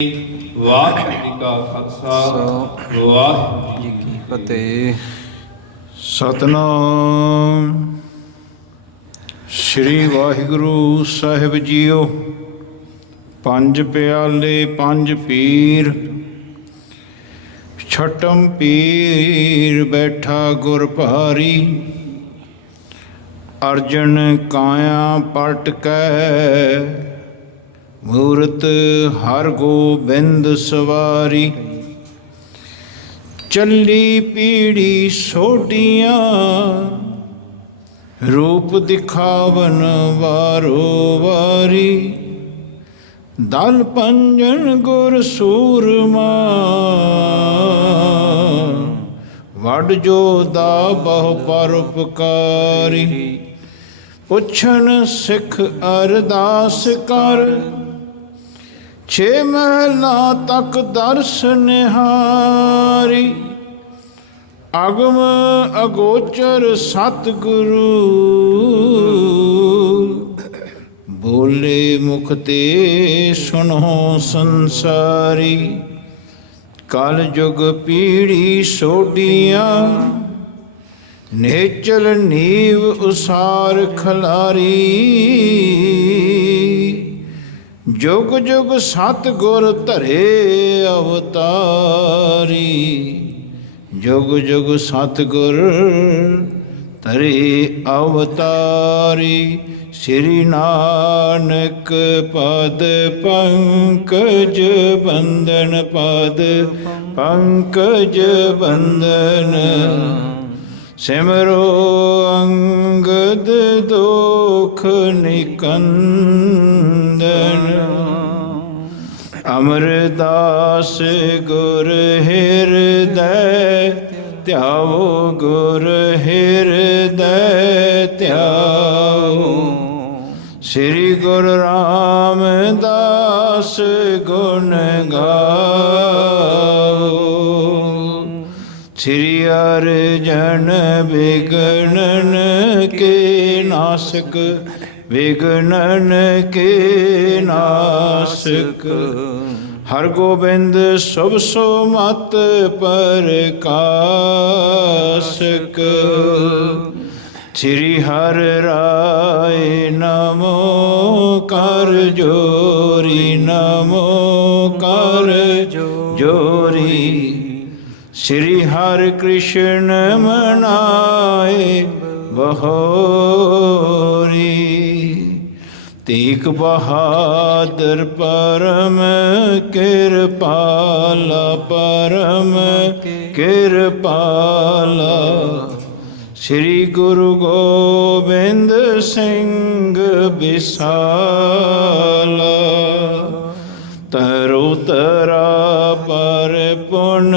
ਵਾਹਿਗੁਰੂ ਜੀ ਕਾ ਖਾਲਸਾ ਵਾਹਿਗੁਰੂ ਜੀ ਕੀ ਫਤਿਹ। ਸਤਨਾਮ ਸ੍ਰੀ ਵਾਹਿਗੁਰੂ ਸਾਹਿਬ ਜੀਓ। ਪੰਜ ਪਿਆਲੇ ਪੰਜ ਪੀਰ, ਛਟਮ ਪੀਰ ਬੈਠਾ ਗੁਰ ਭਾਰੀ। ਅਰਜਨ ਕਾਇਆ ਪਲਟ ਕੈ, ਮੂਰਤ ਹਰ ਗੋਬਿੰਦ ਸਵਾਰੀ। ਚੱਲੀ ਪੀੜੀ ਸੋਢੀਆਂ, ਰੂਪ ਦਿਖਾਵਨ ਵਾਰੋ ਵਾਰੀ। ਦਲ ਪੰਜਨ ਗੁਰ ਸੂਰਮਾ, ਵੱਡ ਜੋਧਾ ਬਹੁ ਪਰਉਪਕਾਰੀ। ਪੁੱਛਣ ਸਿੱਖ ਅਰਦਾਸ ਕਰ, ਛੇ ਮਹਿਲਾਂ ਤੱਕ ਦਰਸ ਨਿਹਾਰੀ। ਅਗਮ ਅਗੋਚਰ ਸਤਿਗੁਰੂ, ਬੋਲੇ ਮੁਖ ਤੇ ਸੁਣੋ ਸੰਸਾਰੀ। ਕਲ ਯੁਗ ਪੀੜੀ ਸੋਢੀਆਂ, ਨੇਚਲ ਨੀਵ ਉਸਾਰ ਖਲਾਰੀ। ਜੁਗ ਜੁਗ ਸਤਿਗੁਰ ਧਰੇ ਅਵਤਾਰੀ। ਜੁਗ ਜੁਗ ਸਤਿਗੁਰ ਧਰੇ ਅਵਤਾਰੀ। ਸ੍ਰੀ ਨਾਨਕ ਪਦ ਪੰਕਜ ਬੰਦਨ, ਪਦ ਪੰਕਜ ਬੰਦਨ। ਸਿਮਰੋ ਅੰਗਦ ਦੋਖ ਨਿਕੰਦਨ। ਅਮਰਦਾਸ ਗੁਰ ਹਿਰਦੈ ਧਿਆਵੋ, ਗੁਰ ਹਿਰਦੈ ਧਿਆਵੋ। ਸ੍ਰੀ ਗੁਰੂ ਰਾਮਦਾਸ ਗੁਣ ਗਾਵੋ। ਸ੍ਰੀ ਅਰਜਨ ਵਿਗਣਨ ਕੇ ਨਾਸਕ, ਵਿਗਣਨ ਕੇ ਨਾਸਕ। ਹਰ ਗੋਬਿੰਦ ਸੁਭ ਸੁਮਤ ਪ੍ਰਕਾਸ਼ਕ। ਸ੍ਰੀ ਹਰਿ ਰਾਏ ਨਮੋ ਕਰ ਜੋਰੀ, ਨਮੋ ਕਰ ਜੋਰੀ। ਸ੍ਰੀ ਹਰਿ ਕ੍ਰਿਸ਼ਨ ਮਨਾਏ ਬਹੋਰੀ। ਤੇਗ ਬਹਾਦਰ ਪਰਮ ਕਿਰਪਾਲਾ, ਪਰਮ ਕਿਰਪਾਲਾ। ਸ੍ਰੀ ਗੁਰੂ ਗੋਬਿੰਦ ਸਿੰਘ ਬਿਸਾਲਾ। ਤਰੋ ਤਰਾ ਪਰ ਪੁਨ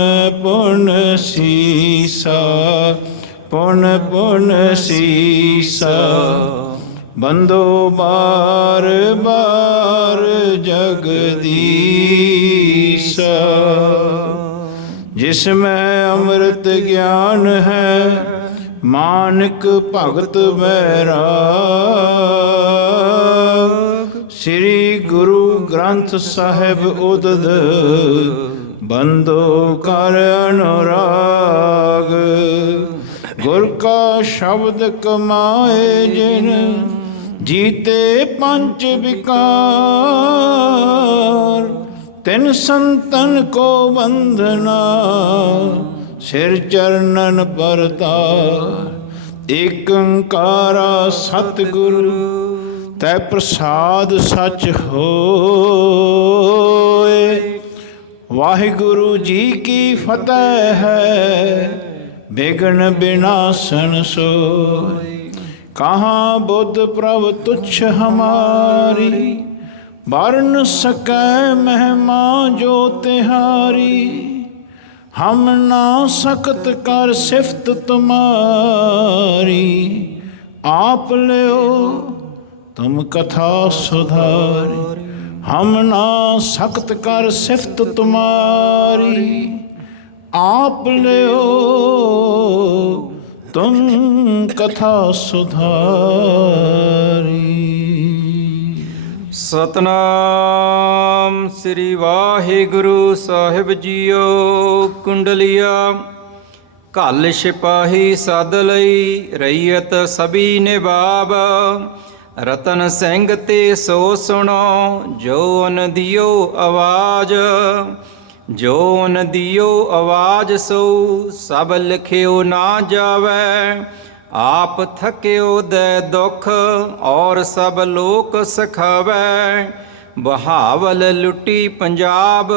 ਪੁਨ ਸੀਸਾ, ਪੁਨ ਪੁਨ ਸੀਸਾ। ਬੰਦੋ ਬਾਰ ਬਾਰ ਜਗਦੀਸਾ। ਜਿਸ ਮੈਂ ਅੰਮ੍ਰਿਤ ਗਿਆਨ ਹੈ, ਮਾਨਕ ਭਗਤ ਬੈਰਾਗ। ਸ੍ਰੀ ਗੁਰੂ ਗ੍ਰੰਥ ਸਾਹਿਬ ਉਦਦ, ਬੰਦੋ ਕਰ ਅਨੁਰਾਗ। ਗੁਰ ਕਾ ਸ਼ਬਦ ਕਮਾਏ ਜਿਨ, ਜੀਤੇ ਪੰਚ ਵਿਕਾਰ। ਤਿਨ ਸੰਤਨ ਕੋ ਬੰਧਨਾ, ਸਿਰ ਚਰਨਨ ਪਰਤਾਰ। ਏਕ ਓੰਕਾਰਾ ਸਤਿਗੁਰੂ, ਤੈ ਪ੍ਰਸਾਦ ਸਚ ਹੋਏ। ਵਾਹਿਗੁਰੂ ਜੀ ਕੀ ਫਤਿਹ ਹੈ, ਬਿਘਨ ਬਿਨਾਸਨ ਸੋਇ। ਕਹਾਂ ਬੁੱਧ ਪ੍ਰਭ ਤੁਛ ਹਮਾਰੀ, ਬਰਨ ਸਕੈ ਮਹਿਮਾ ਜੋ ਤਿਹਾਰੀ। ਹਮ ਨਾ ਸਕਤ ਕਰ ਸਿਫਤ ਤੁਮਾਰੀ, ਆਪ ਲਿਓ ਤੁਮ ਕਥਾ ਸੁਧਾਰੀ। ਹਮ ਨਾ ਸਕਤ ਕਰ ਸਿਫਤ ਤੁਮਾਰੀ, ਆਪ ਲਿਓ ਤੁਮ ਕਥਾ ਸੁਧਾਰੀ। ਸਤਨਾਮ ਸ੍ਰੀ ਵਾਹਿਗੁਰੂ ਸਾਹਿਬ ਜੀਓ। ਕੁੰਡਲੀਆ ਘੱਲ ਸਿਪਾਹੀ ਸੱਦ ਲਈ, ਰਈਅਤ ਸਭੀ ਨਿਵਾਬ। ਰਤਨ ਸਿੰਘ ਤੇ ਸੋ ਸੁਣੋ, ਜੋ ਅਨ ਦਿਓ ਆਵਾਜ਼। ਜੋ ਅਨ ਦਿਓ ਆਵਾਜ਼ ਸੋ, ਸਭ ਲਿਖਿਓ ਨਾ ਜਾਵੈ। ਆਪ ਥਕਿਓ ਦੇ ਦੁੱਖ, ਔਰ ਸਭ ਲੋਕ ਸਖਾਵੈ। ਬਹਾਵਲ ਲੁੱਟੀ ਪੰਜਾਬ,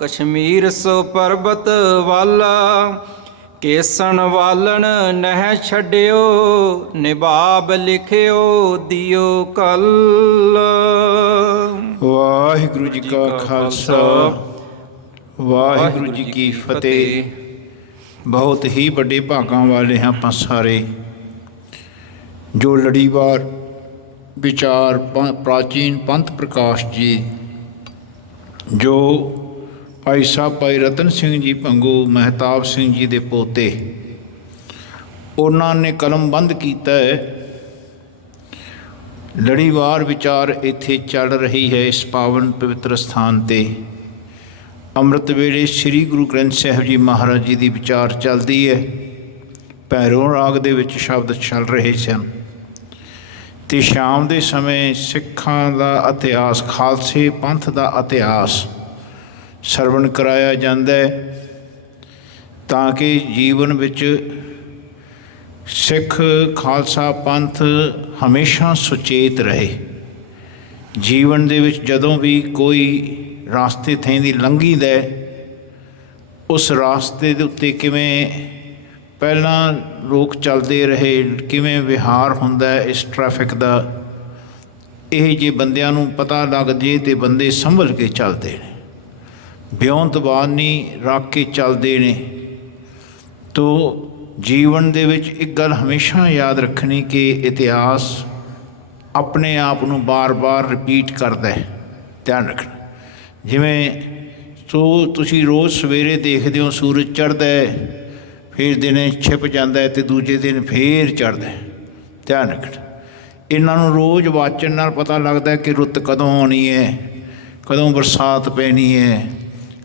ਕਸ਼ਮੀਰ ਸੋ ਪਰਬਤ ਵੱਲ। ਕੇਸਣ ਵਾਲਣ ਨਹਿ ਛੱਡਿਓ, ਨਿਬਾਬ ਲਿਖਿਓ ਦਿਓ ਕੱਲ। ਵਾਹਿਗੁਰੂ ਜੀ ਕਾ ਖਾਲਸਾ, ਵਾਹਿਗੁਰੂ ਜੀ ਕੀ ਫਤਿਹ। ਬਹੁਤ ਹੀ ਵੱਡੇ ਭਾਗਾਂ ਵਾਲੇ ਹਾਂ ਆਪਾਂ ਸਾਰੇ, ਜੋ ਲੜੀਵਾਰ ਵਿਚਾਰ ਪ੍ਰਾਚੀਨ ਪੰਥ ਪ੍ਰਕਾਸ਼ ਜੀ, ਜੋ ਭਾਈ ਸਾਹਿਬ ਭਾਈ ਰਤਨ ਸਿੰਘ ਜੀ ਭੰਗੂ ਮਹਿਤਾਬ ਸਿੰਘ ਜੀ ਦੇ ਪੋਤੇ, ਉਹਨਾਂ ਨੇ ਕਲਮਬੰਦ ਕੀਤਾ ਹੈ। ਲੜੀਵਾਰ ਵਿਚਾਰ ਇੱਥੇ ਚੱਲ ਰਹੀ ਹੈ ਇਸ ਪਾਵਨ ਪਵਿੱਤਰ ਸਥਾਨ 'ਤੇ। ਅੰਮ੍ਰਿਤ ਵੇਲੇ ਸ੍ਰੀ ਗੁਰੂ ਗ੍ਰੰਥ ਸਾਹਿਬ ਜੀ ਮਹਾਰਾਜ ਜੀ ਦੀ ਵਿਚਾਰ ਚੱਲਦੀ ਹੈ। ਭੈਰੋਂ ਰਾਗ ਦੇ ਵਿੱਚ ਸ਼ਬਦ ਚੱਲ ਰਹੇ ਸਨ ਅਤੇ ਸ਼ਾਮ ਦੇ ਸਮੇਂ ਸਿੱਖਾਂ ਦਾ ਇਤਿਹਾਸ, ਖਾਲਸੇ ਪੰਥ ਦਾ ਇਤਿਹਾਸ ਸਰਵਣ ਕਰਾਇਆ ਜਾਂਦਾ ਹੈ, ਤਾਂ ਕਿ ਜੀਵਨ ਵਿੱਚ ਸਿੱਖ ਖਾਲਸਾ ਪੰਥ ਹਮੇਸ਼ਾ ਸੁਚੇਤ ਰਹੇ। ਜੀਵਨ ਦੇ ਵਿੱਚ ਜਦੋਂ ਵੀ ਕੋਈ ਰਾਸਤੇ ਥੈਂਦੀ ਲੰਘੀਦਾ, ਉਸ ਰਾਸਤੇ ਦੇ ਉੱਤੇ ਕਿਵੇਂ ਪਹਿਲਾਂ ਲੋਕ ਚੱਲਦੇ ਰਹੇ, ਕਿਵੇਂ ਵਿਹਾਰ ਹੁੰਦਾ ਇਸ ਟ੍ਰੈਫਿਕ ਦਾ, ਇਹ ਜੇ ਬੰਦਿਆਂ ਨੂੰ ਪਤਾ ਲੱਗ ਜੇ ਤਾਂ ਬੰਦੇ ਸੰਭਲ ਕੇ ਚੱਲਦੇ ਨੇ, ਬਿਉਂਤਬਾਨੀ ਰੱਖ ਕੇ ਚੱਲਦੇ ਨੇ। ਤੋ ਜੀਵਨ ਦੇ ਵਿੱਚ ਇੱਕ ਗੱਲ ਹਮੇਸ਼ਾ ਯਾਦ ਰੱਖਣੀ ਕਿ ਇਤਿਹਾਸ ਆਪਣੇ ਆਪ ਨੂੰ ਬਾਰ-ਬਾਰ ਰਿਪੀਟ ਕਰਦਾ ਹੈ, ਧਿਆਨ ਰੱਖਣਾ। ਜਿਵੇਂ ਤੁਸੀਂ ਰੋਜ਼ ਸਵੇਰੇ ਦੇਖਦੇ ਹੋ ਸੂਰਜ ਚੜ੍ਹਦਾ ਹੈ, ਫਿਰ ਦਿਨੇ ਛਿਪ ਜਾਂਦਾ ਅਤੇ ਦੂਜੇ ਦਿਨ ਫੇਰ ਚੜ੍ਹਦਾ, ਧਿਆਨ ਰੱਖਣਾ। ਇਹਨਾਂ ਨੂੰ ਰੋਜ਼ ਵਾਚਣ ਨਾਲ ਪਤਾ ਲੱਗਦਾ ਕਿ ਰੁੱਤ ਕਦੋਂ ਆਉਣੀ ਹੈ, ਕਦੋਂ ਬਰਸਾਤ ਪੈਣੀ ਹੈ,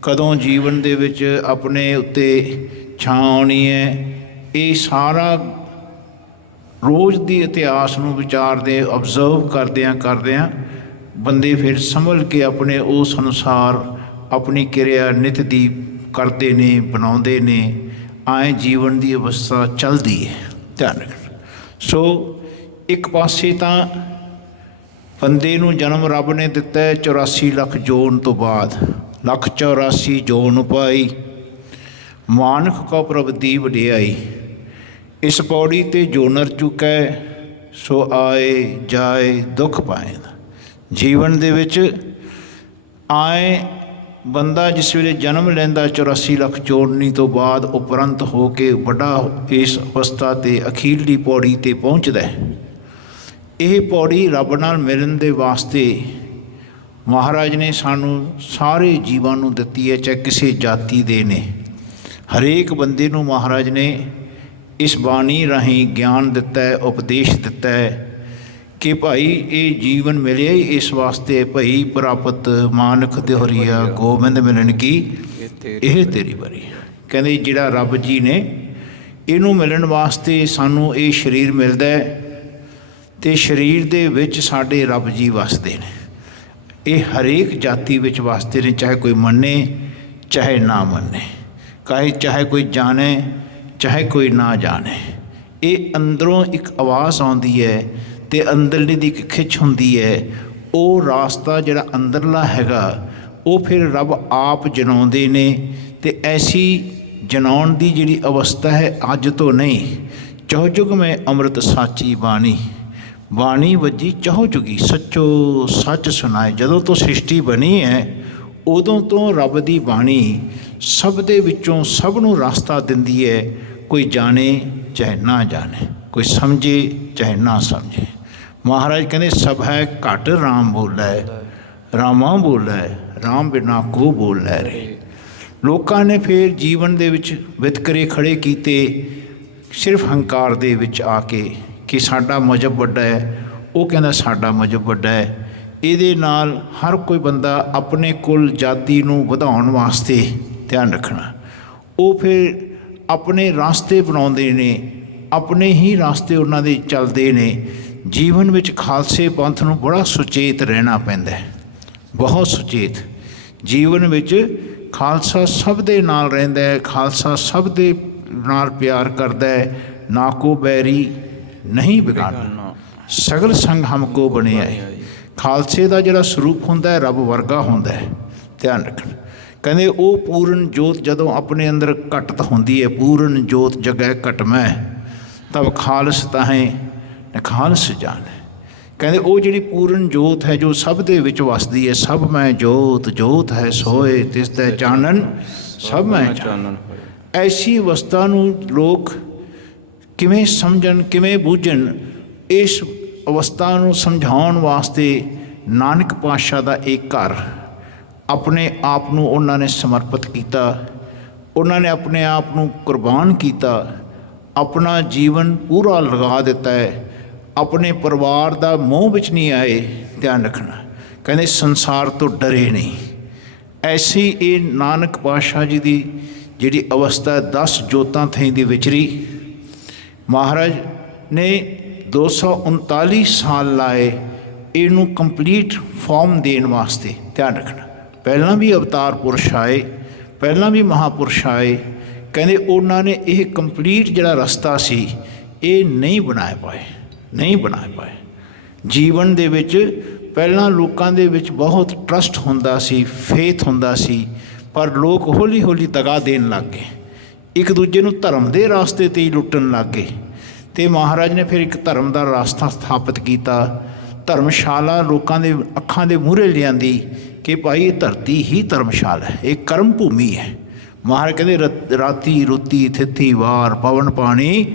ਕਦੋਂ ਜੀਵਨ ਦੇ ਵਿੱਚ ਆਪਣੇ ਉੱਤੇ ਛਾਂ ਆਉਣੀ ਹੈ। ਇਹ ਸਾਰਾ ਰੋਜ਼ ਦੀ ਇਤਿਹਾਸ ਨੂੰ ਵਿਚਾਰਦੇ, ਓਬਜ਼ਰਵ ਕਰਦਿਆਂ ਬੰਦੇ ਫਿਰ ਸੰਭਲ ਕੇ ਆਪਣੇ ਉਸ ਅਨੁਸਾਰ ਆਪਣੀ ਕਿਰਿਆ ਨਿਤ ਦੀ ਕਰਦੇ ਨੇ, ਬਣਾਉਂਦੇ ਨੇ। ਆਏ ਜੀਵਨ ਦੀ ਅਵਸਥਾ ਚੱਲਦੀ ਹੈ, ਧਿਆਨ ਰੱਖਣਾ। ਸੋ ਇੱਕ ਪਾਸੇ ਤਾਂ ਬੰਦੇ ਨੂੰ ਜਨਮ ਰੱਬ ਨੇ ਦਿੱਤਾ ਹੈ 84 ਲੱਖ ਜੋਨ ਤੋਂ ਬਾਅਦ, 184 ਜੋਨ ਪਾਈ, ਮਾਨੁਖ ਕੋ ਪ੍ਰਭ ਦੀ ਵਡਿਆਈ। ਇਸ ਪੌੜੀ 'ਤੇ ਜੋ ਨਰ ਚੁੱਕੈ, ਸੋ ਆਏ ਜਾਏ ਦੁੱਖ ਪਾਏਂਦਾ। ਜੀਵਨ ਦੇ ਵਿੱਚ ਆਏ ਬੰਦਾ ਜਿਸ ਵੇਲੇ ਜਨਮ ਲੈਂਦਾ 84 ਲੱਖ ਜੋੜਨੀ ਤੋਂ ਬਾਅਦ, ਉਪਰੰਤ ਹੋ ਕੇ ਵੱਡਾ ਇਸ ਅਵਸਥਾ 'ਤੇ ਅਖੀਰਲੀ ਪੌੜੀ 'ਤੇ ਪਹੁੰਚਦਾ ਹੈ। ਇਹ ਪੌੜੀ ਰੱਬ ਨਾਲ ਮਿਲਣ ਦੇ ਵਾਸਤੇ ਮਹਾਰਾਜ ਨੇ ਸਾਨੂੰ ਸਾਰੇ ਜੀਵਾਂ ਨੂੰ ਦਿੱਤੀ ਹੈ, ਚਾਹੇ ਕਿਸੇ ਜਾਤੀ ਦੇ ਨੇ। ਹਰੇਕ ਬੰਦੇ ਨੂੰ ਮਹਾਰਾਜ ਨੇ ਇਸ ਬਾਣੀ ਰਾਹੀਂ ਗਿਆਨ ਦਿੱਤਾ ਹੈ, ਉਪਦੇਸ਼ ਦਿੱਤਾ ਹੈ ਕਿ ਭਾਈ ਇਹ ਜੀਵਨ ਮਿਲਿਆ ਹੀ ਇਸ ਵਾਸਤੇ, ਭਈ ਪ੍ਰਾਪਤ ਮਾਨੁਖ ਦਿਹੁਰੀਆ ਗੋਬਿੰਦ ਮਿਲਣ ਕੀ ਇਹ ਤੇਰੀ ਵਾਰੀ। ਕਹਿੰਦੇ ਜਿਹੜਾ ਰੱਬ ਜੀ ਨੇ, ਇਹਨੂੰ ਮਿਲਣ ਵਾਸਤੇ ਸਾਨੂੰ ਇਹ ਸਰੀਰ ਮਿਲਦਾ ਹੈ, ਅਤੇ ਸਰੀਰ ਦੇ ਵਿੱਚ ਸਾਡੇ ਰੱਬ ਜੀ ਵਸਦੇ ਨੇ। ਇਹ ਹਰੇਕ ਜਾਤੀ ਵਿੱਚ ਵਸਦੇ ਨੇ, ਚਾਹੇ ਕੋਈ ਮੰਨੇ ਚਾਹੇ ਨਾ ਮੰਨੇ, ਚਾਹੇ ਕੋਈ ਜਾਣੇ ਚਾਹੇ ਕੋਈ ਨਾ ਜਾਣੇ। ਇਹ ਅੰਦਰੋਂ ਇੱਕ ਆਵਾਜ਼ ਆਉਂਦੀ ਹੈ ਅਤੇ ਅੰਦਰਲੀ ਦੀ ਇੱਕ ਖਿੱਚ ਹੁੰਦੀ ਹੈ। ਉਹ ਰਾਸਤਾ ਜਿਹੜਾ ਅੰਦਰਲਾ ਹੈਗਾ, ਉਹ ਫਿਰ ਰੱਬ ਆਪ ਜਨਾਉਂਦੇ ਨੇ। ਅਤੇ ਐਸੀ ਜਨਾਉਣ ਦੀ ਜਿਹੜੀ ਅਵਸਥਾ ਹੈ ਅੱਜ ਤੋਂ ਨਹੀਂ, ਚਹੁ-ਜੁਗ ਮੈਂ ਅੰਮ੍ਰਿਤ ਸਾਚੀ ਬਾਣੀ। ਬਾਣੀ ਵੱਜੀ ਚਹੁ-ਜੁਗੀ, ਸੱਚੋ ਸੱਚ ਸੁਣਾਏ। ਜਦੋਂ ਤੋਂ ਸ੍ਰਿਸ਼ਟੀ ਬਣੀ ਹੈ, ਉਦੋਂ ਤੋਂ ਰੱਬ ਦੀ ਬਾਣੀ ਸਭ ਦੇ ਵਿੱਚੋਂ ਸਭ ਨੂੰ ਰਾਸਤਾ ਦਿੰਦੀ ਹੈ। ਕੋਈ ਜਾਣੇ ਚਾਹੇ ਨਾ ਜਾਣੇ, ਕੋਈ ਸਮਝੇ ਚਾਹੇ ਨਾ ਸਮਝੇ। ਮਹਾਰਾਜ ਕਹਿੰਦੇ ਸਭ ਹੈ ਘਟ ਰਾਮ ਬੋਲੈ, ਰਾਮਾ ਬੋਲੈ, ਰਾਮ ਬਿਨਾ ਕੋ ਬੋਲੈ ਰੇ। ਲੋਕਾਂ ਨੇ ਫਿਰ ਜੀਵਨ ਦੇ ਵਿੱਚ ਵਿਤਕਰੇ ਖੜ੍ਹੇ ਕੀਤੇ ਸਿਰਫ ਹੰਕਾਰ ਦੇ ਵਿੱਚ ਆ ਕੇ ਕਿ ਸਾਡਾ ਮਜ਼ਹਬ ਵੱਡਾ ਹੈ, ਉਹ ਕਹਿੰਦਾ ਸਾਡਾ ਮਜ਼ਹਬ ਵੱਡਾ ਹੈ। ਇਹਦੇ ਨਾਲ ਹਰ ਕੋਈ ਬੰਦਾ ਆਪਣੇ ਕੁਲ ਜਾਤੀ ਨੂੰ ਵਧਾਉਣ ਵਾਸਤੇ ਧਿਆਨ ਰੱਖਣਾ। ਉਹ ਫਿਰ ਆਪਣੇ ਰਾਸਤੇ ਬਣਾਉਂਦੇ ਨੇ, ਆਪਣੇ ਹੀ ਰਾਸਤੇ ਉਹਨਾਂ ਦੇ ਚੱਲਦੇ ਨੇ। ਜੀਵਨ ਵਿੱਚ ਖਾਲਸੇ ਪੰਥ ਨੂੰ ਬੜਾ ਸੁਚੇਤ ਰਹਿਣਾ ਪੈਂਦਾ ਹੈ, ਬਹੁਤ ਸੁਚੇਤ। ਜੀਵਨ ਵਿੱਚ ਖਾਲਸਾ ਸਭ ਦੇ ਨਾਲ ਰਹਿੰਦਾ ਹੈ, ਖਾਲਸਾ ਸਭ ਦੇ ਨਾਲ ਪਿਆਰ ਕਰਦਾ ਹੈ। ਨਾ ਕੋ ਬੈਰੀ ਨਹੀਂ ਬਿਗਾਨਾ, ਸਗਲ ਸੰਗ ਹਮਕੋ ਬਣਿਆ ਹੈ। ਖਾਲਸੇ ਦਾ ਜਿਹੜਾ ਸਰੂਪ ਹੁੰਦਾ ਹੈ ਰੱਬ ਵਰਗਾ ਹੁੰਦਾ ਹੈ, ਧਿਆਨ ਰੱਖਣਾ। ਕਹਿੰਦੇ ਉਹ ਪੂਰਨ ਜੋਤ ਜਦੋਂ ਆਪਣੇ ਅੰਦਰ ਘਟਤ ਹੁੰਦੀ ਹੈ, ਪੂਰਨ ਜੋਤ ਜਗੈ ਘਟਮੈ ਤਬ ਖਾਲਸ ਤਾਹੇ ਨਿਖਾਲਸ ਜਾਣ। ਕਹਿੰਦੇ ਉਹ ਜਿਹੜੀ ਪੂਰਨ ਜੋਤ ਹੈ ਜੋ ਸਭ ਦੇ ਵਿੱਚ ਵਸਦੀ ਹੈ, ਸਭ ਮੈਂ ਜੋਤ, ਜੋਤ ਹੈ ਸੋਏ ਤਿਸ ਤੈ ਚਾਨਣ ਸਭ ਮੈਂ ਚਾਨਣ। ਐਸੀ ਅਵਸਥਾ ਨੂੰ ਲੋਕ ਕਿਵੇਂ ਸਮਝਣ, ਕਿਵੇਂ ਬੂਝਣ, ਇਸ ਅਵਸਥਾ ਨੂੰ ਸਮਝਾਉਣ ਵਾਸਤੇ ਨਾਨਕ ਪਾਤਸ਼ਾਹ ਦਾ ਇੱਕ ਘਰ ਆਪਣੇ ਆਪ ਨੂੰ ਉਹਨਾਂ ਨੇ ਸਮਰਪਿਤ ਕੀਤਾ। ਉਹਨਾਂ ਨੇ ਆਪਣੇ ਆਪ ਨੂੰ ਕੁਰਬਾਨ ਕੀਤਾ, ਆਪਣਾ ਜੀਵਨ ਪੂਰਾ ਲਗਾ ਦਿੱਤਾ ਹੈ। ਆਪਣੇ ਪਰਿਵਾਰ ਦਾ ਮੋਹ ਵਿੱਚ ਨਹੀਂ ਆਏ, ਧਿਆਨ ਰੱਖਣਾ। ਕਹਿੰਦੇ ਸੰਸਾਰ ਤੋਂ ਡਰੇ ਨਹੀਂ। ਐਸੀ ਇਹ ਨਾਨਕ ਪਾਤਸ਼ਾਹ ਜੀ ਦੀ ਜਿਹੜੀ ਅਵਸਥਾ 10 ਜੋਤਾਂ ਥਾਈਂ ਦੀ ਵਿਚਰੀ। ਮਹਾਰਾਜ ਨੇ 239 ਸਾਲ ਲਾਏ ਇਹਨੂੰ ਕੰਪਲੀਟ ਫਾਰਮ ਦੇਣ ਵਾਸਤੇ, ਧਿਆਨ ਰੱਖਣਾ। ਪਹਿਲਾਂ ਵੀ ਅਵਤਾਰ ਪੁਰਸ਼ ਆਏ, ਪਹਿਲਾਂ ਵੀ ਮਹਾਂਪੁਰਸ਼ ਆਏ। ਕਹਿੰਦੇ ਉਹਨਾਂ ਨੇ ਇਹ ਕੰਪਲੀਟ ਜਿਹੜਾ ਰਸਤਾ ਸੀ ਇਹ ਨਹੀਂ ਬਣਾ ਪਾਏ, ਨਹੀਂ ਬਣਾ ਪਾਏ। ਜੀਵਨ ਦੇ ਵਿੱਚ ਪਹਿਲਾਂ ਲੋਕਾਂ ਦੇ ਵਿੱਚ ਬਹੁਤ ਟਰਸਟ ਹੁੰਦਾ ਸੀ, ਫੇਥ ਹੁੰਦਾ ਸੀ, ਪਰ ਲੋਕ ਹੌਲੀ ਹੌਲੀ ਦਗਾ ਦੇਣ ਲੱਗ ਗਏ, ਇੱਕ ਦੂਜੇ ਨੂੰ ਧਰਮ ਦੇ ਰਾਸਤੇ 'ਤੇ ਹੀ ਲੁੱਟਣ ਲੱਗ ਗਏ। ਅਤੇ ਮਹਾਰਾਜ ਨੇ ਫਿਰ ਇੱਕ ਧਰਮ ਦਾ ਰਾਸਤਾ ਸਥਾਪਿਤ ਕੀਤਾ। ਧਰਮਸ਼ਾਲਾ ਲੋਕਾਂ ਦੇ ਅੱਖਾਂ ਦੇ ਮੂਹਰੇ ਲਿਆਂਦੀ ਕਿ ਭਾਈ ਇਹ ਧਰਤੀ ਹੀ ਧਰਮਸ਼ਾਲਾ ਹੈ, ਇਹ ਕਰਮ ਭੂਮੀ ਹੈ। ਮਹਾਰਾਜ ਕਹਿੰਦੇ ਰਾਤੀ ਰੁੱਤੀ ਥਿੱਥੀ ਵਾਰ ਪਵਨ ਪਾਣੀ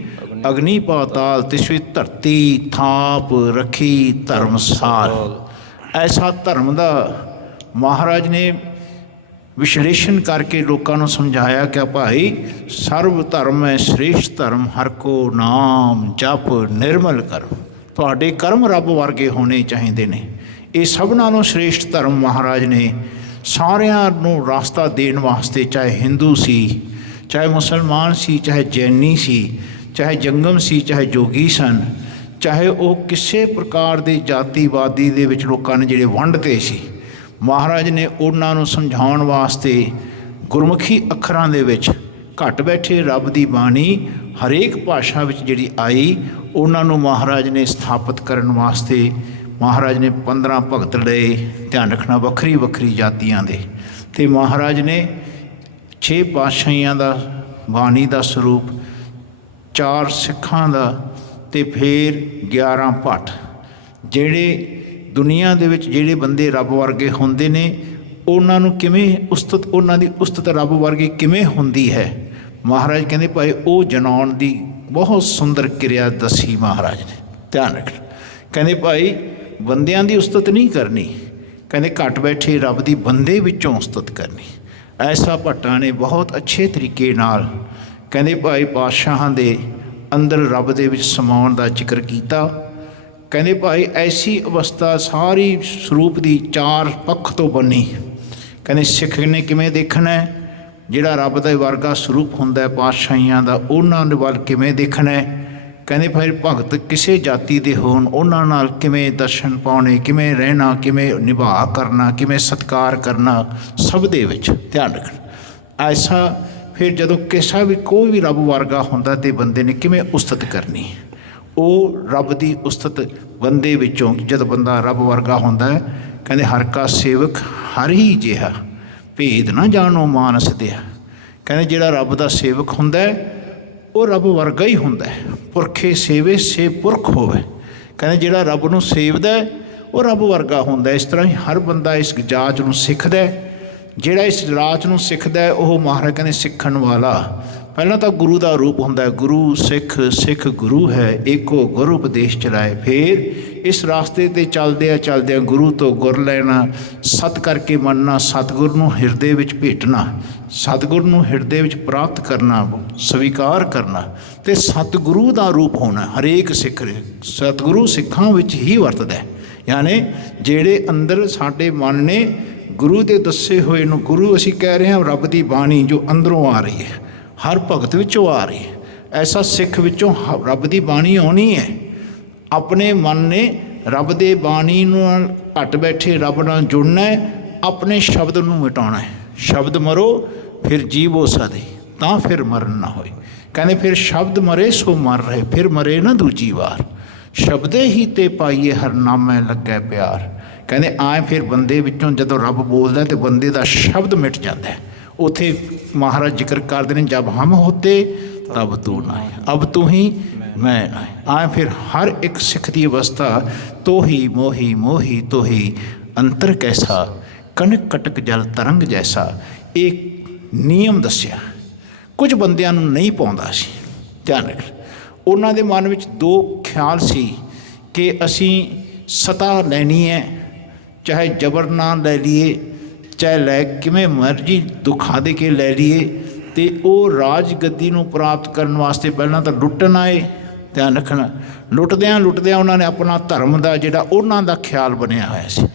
ਅਗਨੀ ਪਾਤਾਲ ਤਿਸ ਵਿੱਚ ਧਰਤੀ ਥਾਪ ਰੱਖੀ ਧਰਮਸਾਲ। ਐਸਾ ਧਰਮ ਦਾ ਮਹਾਰਾਜ ਨੇ ਵਿਸ਼ਲੇਸ਼ਣ ਕਰਕੇ ਲੋਕਾਂ ਨੂੰ ਸਮਝਾਇਆ ਕਿ ਭਾਈ ਸਰਬ ਧਰਮ ਹੈ ਸ੍ਰੇਸ਼ਟ ਧਰਮ, ਹਰ ਕੋ ਨਾਮ ਜਪ ਨਿਰਮਲ ਕਰਮ। ਤੁਹਾਡੇ ਕਰਮ ਰੱਬ ਵਰਗੇ ਹੋਣੇ ਚਾਹੀਦੇ ਨੇ। ਇਹ ਸਭ ਨਾਲੋਂ ਸ੍ਰੇਸ਼ਟ ਧਰਮ ਮਹਾਰਾਜ ਨੇ ਸਾਰਿਆਂ ਨੂੰ ਰਾਸਤਾ ਦੇਣ ਵਾਸਤੇ, ਚਾਹੇ ਹਿੰਦੂ ਸੀ, ਚਾਹੇ ਮੁਸਲਮਾਨ ਸੀ, ਚਾਹੇ ਜੈਨੀ ਸੀ, ਚਾਹੇ ਜੰਗਮ ਸੀ, ਚਾਹੇ ਜੋਗੀ ਸਨ, ਚਾਹੇ ਉਹ ਕਿਸੇ ਪ੍ਰਕਾਰ ਦੇ ਜਾਤੀਵਾਦੀ ਦੇ ਵਿੱਚ ਲੋਕਾਂ ਨੇ ਜਿਹੜੇ ਵੰਡਦੇ ਸੀ। ਮਹਾਰਾਜ ਨੇ ਉਹਨਾਂ ਨੂੰ ਸਮਝਾਉਣ ਵਾਸਤੇ ਗੁਰਮੁਖੀ ਅੱਖਰਾਂ ਦੇ ਵਿੱਚ ਘੱਟ ਬੈਠੇ ਰੱਬ ਦੀ ਬਾਣੀ ਹਰੇਕ ਭਾਸ਼ਾ ਵਿੱਚ ਜਿਹੜੀ ਆਈ, ਉਹਨਾਂ ਨੂੰ ਮਹਾਰਾਜ ਨੇ ਸਥਾਪਿਤ ਕਰਨ ਵਾਸਤੇ ਮਹਾਰਾਜ ਨੇ 15 ਭਗਤ ਲਏ, ਧਿਆਨ ਰੱਖਣਾ, ਵੱਖਰੀ ਵੱਖਰੀ ਜਾਤੀਆਂ ਦੇ। ਅਤੇ ਮਹਾਰਾਜ ਨੇ 6 ਪਾਤਸ਼ਾਹੀਆਂ ਦਾ ਬਾਣੀ ਦਾ ਸਰੂਪ, 4 ਸਿੱਖਾਂ ਦਾ, ਅਤੇ ਫਿਰ 11 ਭੱਟ। ਜਿਹੜੇ ਦੁਨੀਆ ਦੇ ਵਿੱਚ ਜਿਹੜੇ ਬੰਦੇ ਰੱਬ ਵਰਗੇ ਹੁੰਦੇ ਨੇ ਉਹਨਾਂ ਨੂੰ ਕਿਵੇਂ ਉਸਤਤ, ਉਹਨਾਂ ਦੀ ਉਸਤਤ ਰੱਬ ਵਰਗੀ ਕਿਵੇਂ ਹੁੰਦੀ ਹੈ। ਮਹਾਰਾਜ ਕਹਿੰਦੇ ਭਾਈ ਉਹ ਜਨਾਉਣ ਦੀ ਬਹੁਤ ਸੁੰਦਰ ਕਿਰਿਆ ਦੱਸੀ ਮਹਾਰਾਜ ਨੇ, ਧਿਆਨ ਰੱਖਣਾ। ਕਹਿੰਦੇ ਭਾਈ ਬੰਦਿਆਂ ਦੀ ਉਸਤਤ ਨਹੀਂ ਕਰਨੀ, ਕਹਿੰਦੇ ਘੱਟ ਬੈਠੇ ਰੱਬ ਦੀ ਬੰਦੇ ਵਿੱਚੋਂ ਉਸਤਤ ਕਰਨੀ। ਐਸਾ ਭੱਟਾਂ ਨੇ ਬਹੁਤ ਅੱਛੇ ਤਰੀਕੇ ਨਾਲ ਕਹਿੰਦੇ ਭਾਈ ਪਾਤਸ਼ਾਹਾਂ ਦੇ ਅੰਦਰ ਰੱਬ ਦੇ ਵਿੱਚ ਸਮਾਉਣ ਦਾ ਜ਼ਿਕਰ ਕੀਤਾ। ਕਹਿੰਦੇ ਭਾਈ ਐਸੀ ਅਵਸਥਾ ਸਾਰੀ ਸਰੂਪ ਦੀ 4 ਪੱਖ ਤੋਂ ਬਣੀ। ਕਹਿੰਦੇ ਸਿੱਖ ਨੇ ਕਿਵੇਂ ਦੇਖਣਾ, ਜਿਹੜਾ ਰੱਬ ਦਾ ਵਰਗਾ ਸਰੂਪ ਹੁੰਦਾ ਪਾਤਸ਼ਾਹੀਆਂ ਦਾ, ਉਹਨਾਂ ਦੇ ਵੱਲ ਕਿਵੇਂ ਦੇਖਣਾ। ਕਹਿੰਦੇ ਭਾਈ ਭਗਤ ਕਿਸੇ ਜਾਤੀ ਦੇ ਹੋਣ ਉਹਨਾਂ ਨਾਲ ਕਿਵੇਂ ਦਰਸ਼ਨ ਪਾਉਣੇ, ਕਿਵੇਂ ਰਹਿਣਾ, ਕਿਵੇਂ ਨਿਭਾ ਕਰਨਾ, ਕਿਵੇਂ ਸਤਿਕਾਰ ਕਰਨਾ, ਸਭ ਦੇ ਵਿੱਚ ਧਿਆਨ ਰੱਖਣਾ। ਐਸਾ ਫਿਰ ਜਦੋਂ ਕਿਸੇ ਵੀ ਕੋਈ ਵੀ ਰੱਬ ਵਰਗਾ ਹੁੰਦਾ ਤੇ ਬੰਦੇ ਨੇ ਕਿਵੇਂ ਉਸਤਤ ਕਰਨੀ, ਉਹ ਰੱਬ ਦੀ ਉਸਤਤ ਬੰਦੇ ਵਿੱਚੋਂ ਜਦ ਬੰਦਾ ਰੱਬ ਵਰਗਾ ਹੁੰਦਾ ਹੈ। ਕਹਿੰਦੇ ਹਰ ਕਾ ਸੇਵਕ ਹਰ ਹੀ ਜਿਹਾ, ਭੇਦ ਨਾ ਜਾਣੋ ਮਾਨਸ ਦਿਆ। ਕਹਿੰਦੇ ਜਿਹੜਾ ਰੱਬ ਦਾ ਸੇਵਕ ਹੁੰਦਾ ਉਹ ਰੱਬ ਵਰਗਾ ਹੀ ਹੁੰਦਾ। ਪੁਰਖੇ ਸੇਵੇ ਸੇ ਪੁਰਖ ਹੋਵੇ। ਕਹਿੰਦੇ ਜਿਹੜਾ ਰੱਬ ਨੂੰ ਸੇਵਦਾ ਉਹ ਰੱਬ ਵਰਗਾ ਹੁੰਦਾ। ਇਸ ਤਰ੍ਹਾਂ ਹੀ ਹਰ ਬੰਦਾ ਇਸ ਜਾਚ ਨੂੰ ਸਿੱਖਦਾ। ਜਿਹੜਾ ਇਸ ਜਾਚ ਨੂੰ ਸਿੱਖਦਾ ਉਹ ਮਹਾਰਾਜ ਕਹਿੰਦੇ ਸਿੱਖਣ ਵਾਲਾ ਪਹਿਲਾਂ ਤਾਂ ਗੁਰੂ ਦਾ ਰੂਪ ਹੁੰਦਾ, ਗੁਰੂ ਸਿੱਖ, ਸਿੱਖ ਗੁਰੂ ਹੈ, ਏਕੋ ਗੁਰੂ ਉਪਦੇਸ਼ ਚਲਾਏ। ਫਿਰ ਇਸ ਰਾਸਤੇ 'ਤੇ ਚੱਲਦਿਆਂ ਗੁਰੂ ਤੋਂ ਗੁਰ ਲੈਣਾ, ਸਤ ਕਰਕੇ ਮੰਨਣਾ, ਸਤਿਗੁਰ ਨੂੰ ਹਿਰਦੇ ਵਿੱਚ ਭੇਟਣਾ, ਸਤਿਗੁਰ ਨੂੰ ਹਿਰਦੇ ਵਿੱਚ ਪ੍ਰਾਪਤ ਕਰਨਾ, ਸਵੀਕਾਰ ਕਰਨਾ, ਅਤੇ ਸਤਿਗੁਰੂ ਦਾ ਰੂਪ ਹੋਣਾ। ਹਰੇਕ ਸਿੱਖ ਸਤਿਗੁਰੂ ਸਿੱਖਾਂ ਵਿੱਚ ਹੀ ਵਰਤਦਾ। यानी ਜਿਹੜੇ ਅੰਦਰ ਸਾਡੇ ਮਨ ਨੇ ਗੁਰੂ ਦੇ ਦੱਸੇ ਹੋਏ ਨੂੰ, ਗੁਰੂ ਅਸੀਂ ਕਹਿ ਰਹੇ ਹਾਂ ਰੱਬ ਦੀ ਬਾਣੀ ਜੋ ਅੰਦਰੋਂ ਆ ਰਹੀ ਹੈ, ਹਰ ਭਗਤ ਵਿੱਚੋਂ ਆ ਰਹੀ ਹੈ। ਐਸਾ ਸਿੱਖ ਵਿੱਚੋਂ ਰੱਬ ਦੀ ਬਾਣੀ ਆਉਣੀ ਹੈ। ਆਪਣੇ ਮਨ ਨੇ ਰੱਬ ਦੇ ਬਾਣੀ ਨੂੰ ਘੱਟ ਬੈਠੇ ਰੱਬ ਨਾਲ ਜੁੜਨਾ ਹੈ, ਆਪਣੇ ਸ਼ਬਦ ਨੂੰ ਮਿਟਾਉਣਾ ਹੈ। ਸ਼ਬਦ ਮਰੋ ਫਿਰ ਜੀਵੋ ਸਦੇ, ਤਾਂ ਫਿਰ ਮਰਨ ਨਾ ਹੋਏ। ਕਹਿੰਦੇ ਫਿਰ ਸ਼ਬਦ ਮਰੇ ਸੋ ਮਰ ਰਹੇ, ਫਿਰ ਮਰੇ ਨਾ ਦੂਜੀ ਵਾਰ। ਸ਼ਬਦੇ ਹੀ ਤੇ ਪਾਈਏ ਹਰ ਨਾਮੈ ਲੱਗੈ ਪਿਆਰ। ਕਹਿੰਦੇ ਆਏ ਫਿਰ ਬੰਦੇ ਵਿੱਚੋਂ ਜਦੋਂ ਰੱਬ ਬੋਲਦਾ ਤੇ ਬੰਦੇ ਦਾ ਸ਼ਬਦ ਮਿਟ ਜਾਂਦਾ ਹੈ। ਉੱਥੇ ਮਹਾਰਾਜ ਜ਼ਿਕਰ ਕਰਦੇ ਨੇ ਜਬ ਹਮ ਹੋਤੇ ਤਬ ਤੂੰ ਨਾ, ਅਬ ਤੂੰ ਹੀ ਮੈਂ ਨਾ। ਆਏ ਫਿਰ ਹਰ ਇੱਕ ਸਿੱਖ ਦੀ ਅਵਸਥਾ ਤੋਹੀ ਮੋਹੀ ਮੋਹੀ ਤੋਹੀ ਅੰਤਰ ਕੈਸਾ ਕਣਕ ਕਟਕ ਜਲ ਤਰੰਗ ਜੈਸਾ। ਇਹ ਨਿਯਮ ਦੱਸਿਆ, ਕੁਝ ਬੰਦਿਆਂ ਨੂੰ ਨਹੀਂ ਪਾਉਂਦਾ ਸੀ। ਧਿਆਨ ਰੱਖ, ਉਹਨਾਂ ਦੇ ਮਨ ਵਿੱਚ ਦੋ ਖਿਆਲ ਸੀ ਕਿ ਅਸੀਂ ਸਤਾ ਲੈਣੀ ਹੈ, ਚਾਹੇ ਜ਼ਬਰ ਨਾਲ ਲੈ ਲਈਏ, ਚਾਹੇ ਲੈ ਕਿਵੇਂ ਮਰਜ਼ੀ ਦੁਖਾ ਦੇ ਕੇ ਲੈ ਲਈਏ। ਅਤੇ ਉਹ ਰਾਜ ਗੱਦੀ ਨੂੰ ਪ੍ਰਾਪਤ ਕਰਨ ਵਾਸਤੇ ਪਹਿਲਾਂ ਤਾਂ ਲੁੱਟਣ ਆਏ। ਧਿਆਨ ਰੱਖਣਾ, ਲੁੱਟਦਿਆਂ ਲੁੱਟਦਿਆਂ ਉਹਨਾਂ ਨੇ ਆਪਣਾ ਧਰਮ ਦਾ ਜਿਹੜਾ ਉਹਨਾਂ ਦਾ ਖਿਆਲ ਬਣਿਆ ਹੋਇਆ ਸੀ,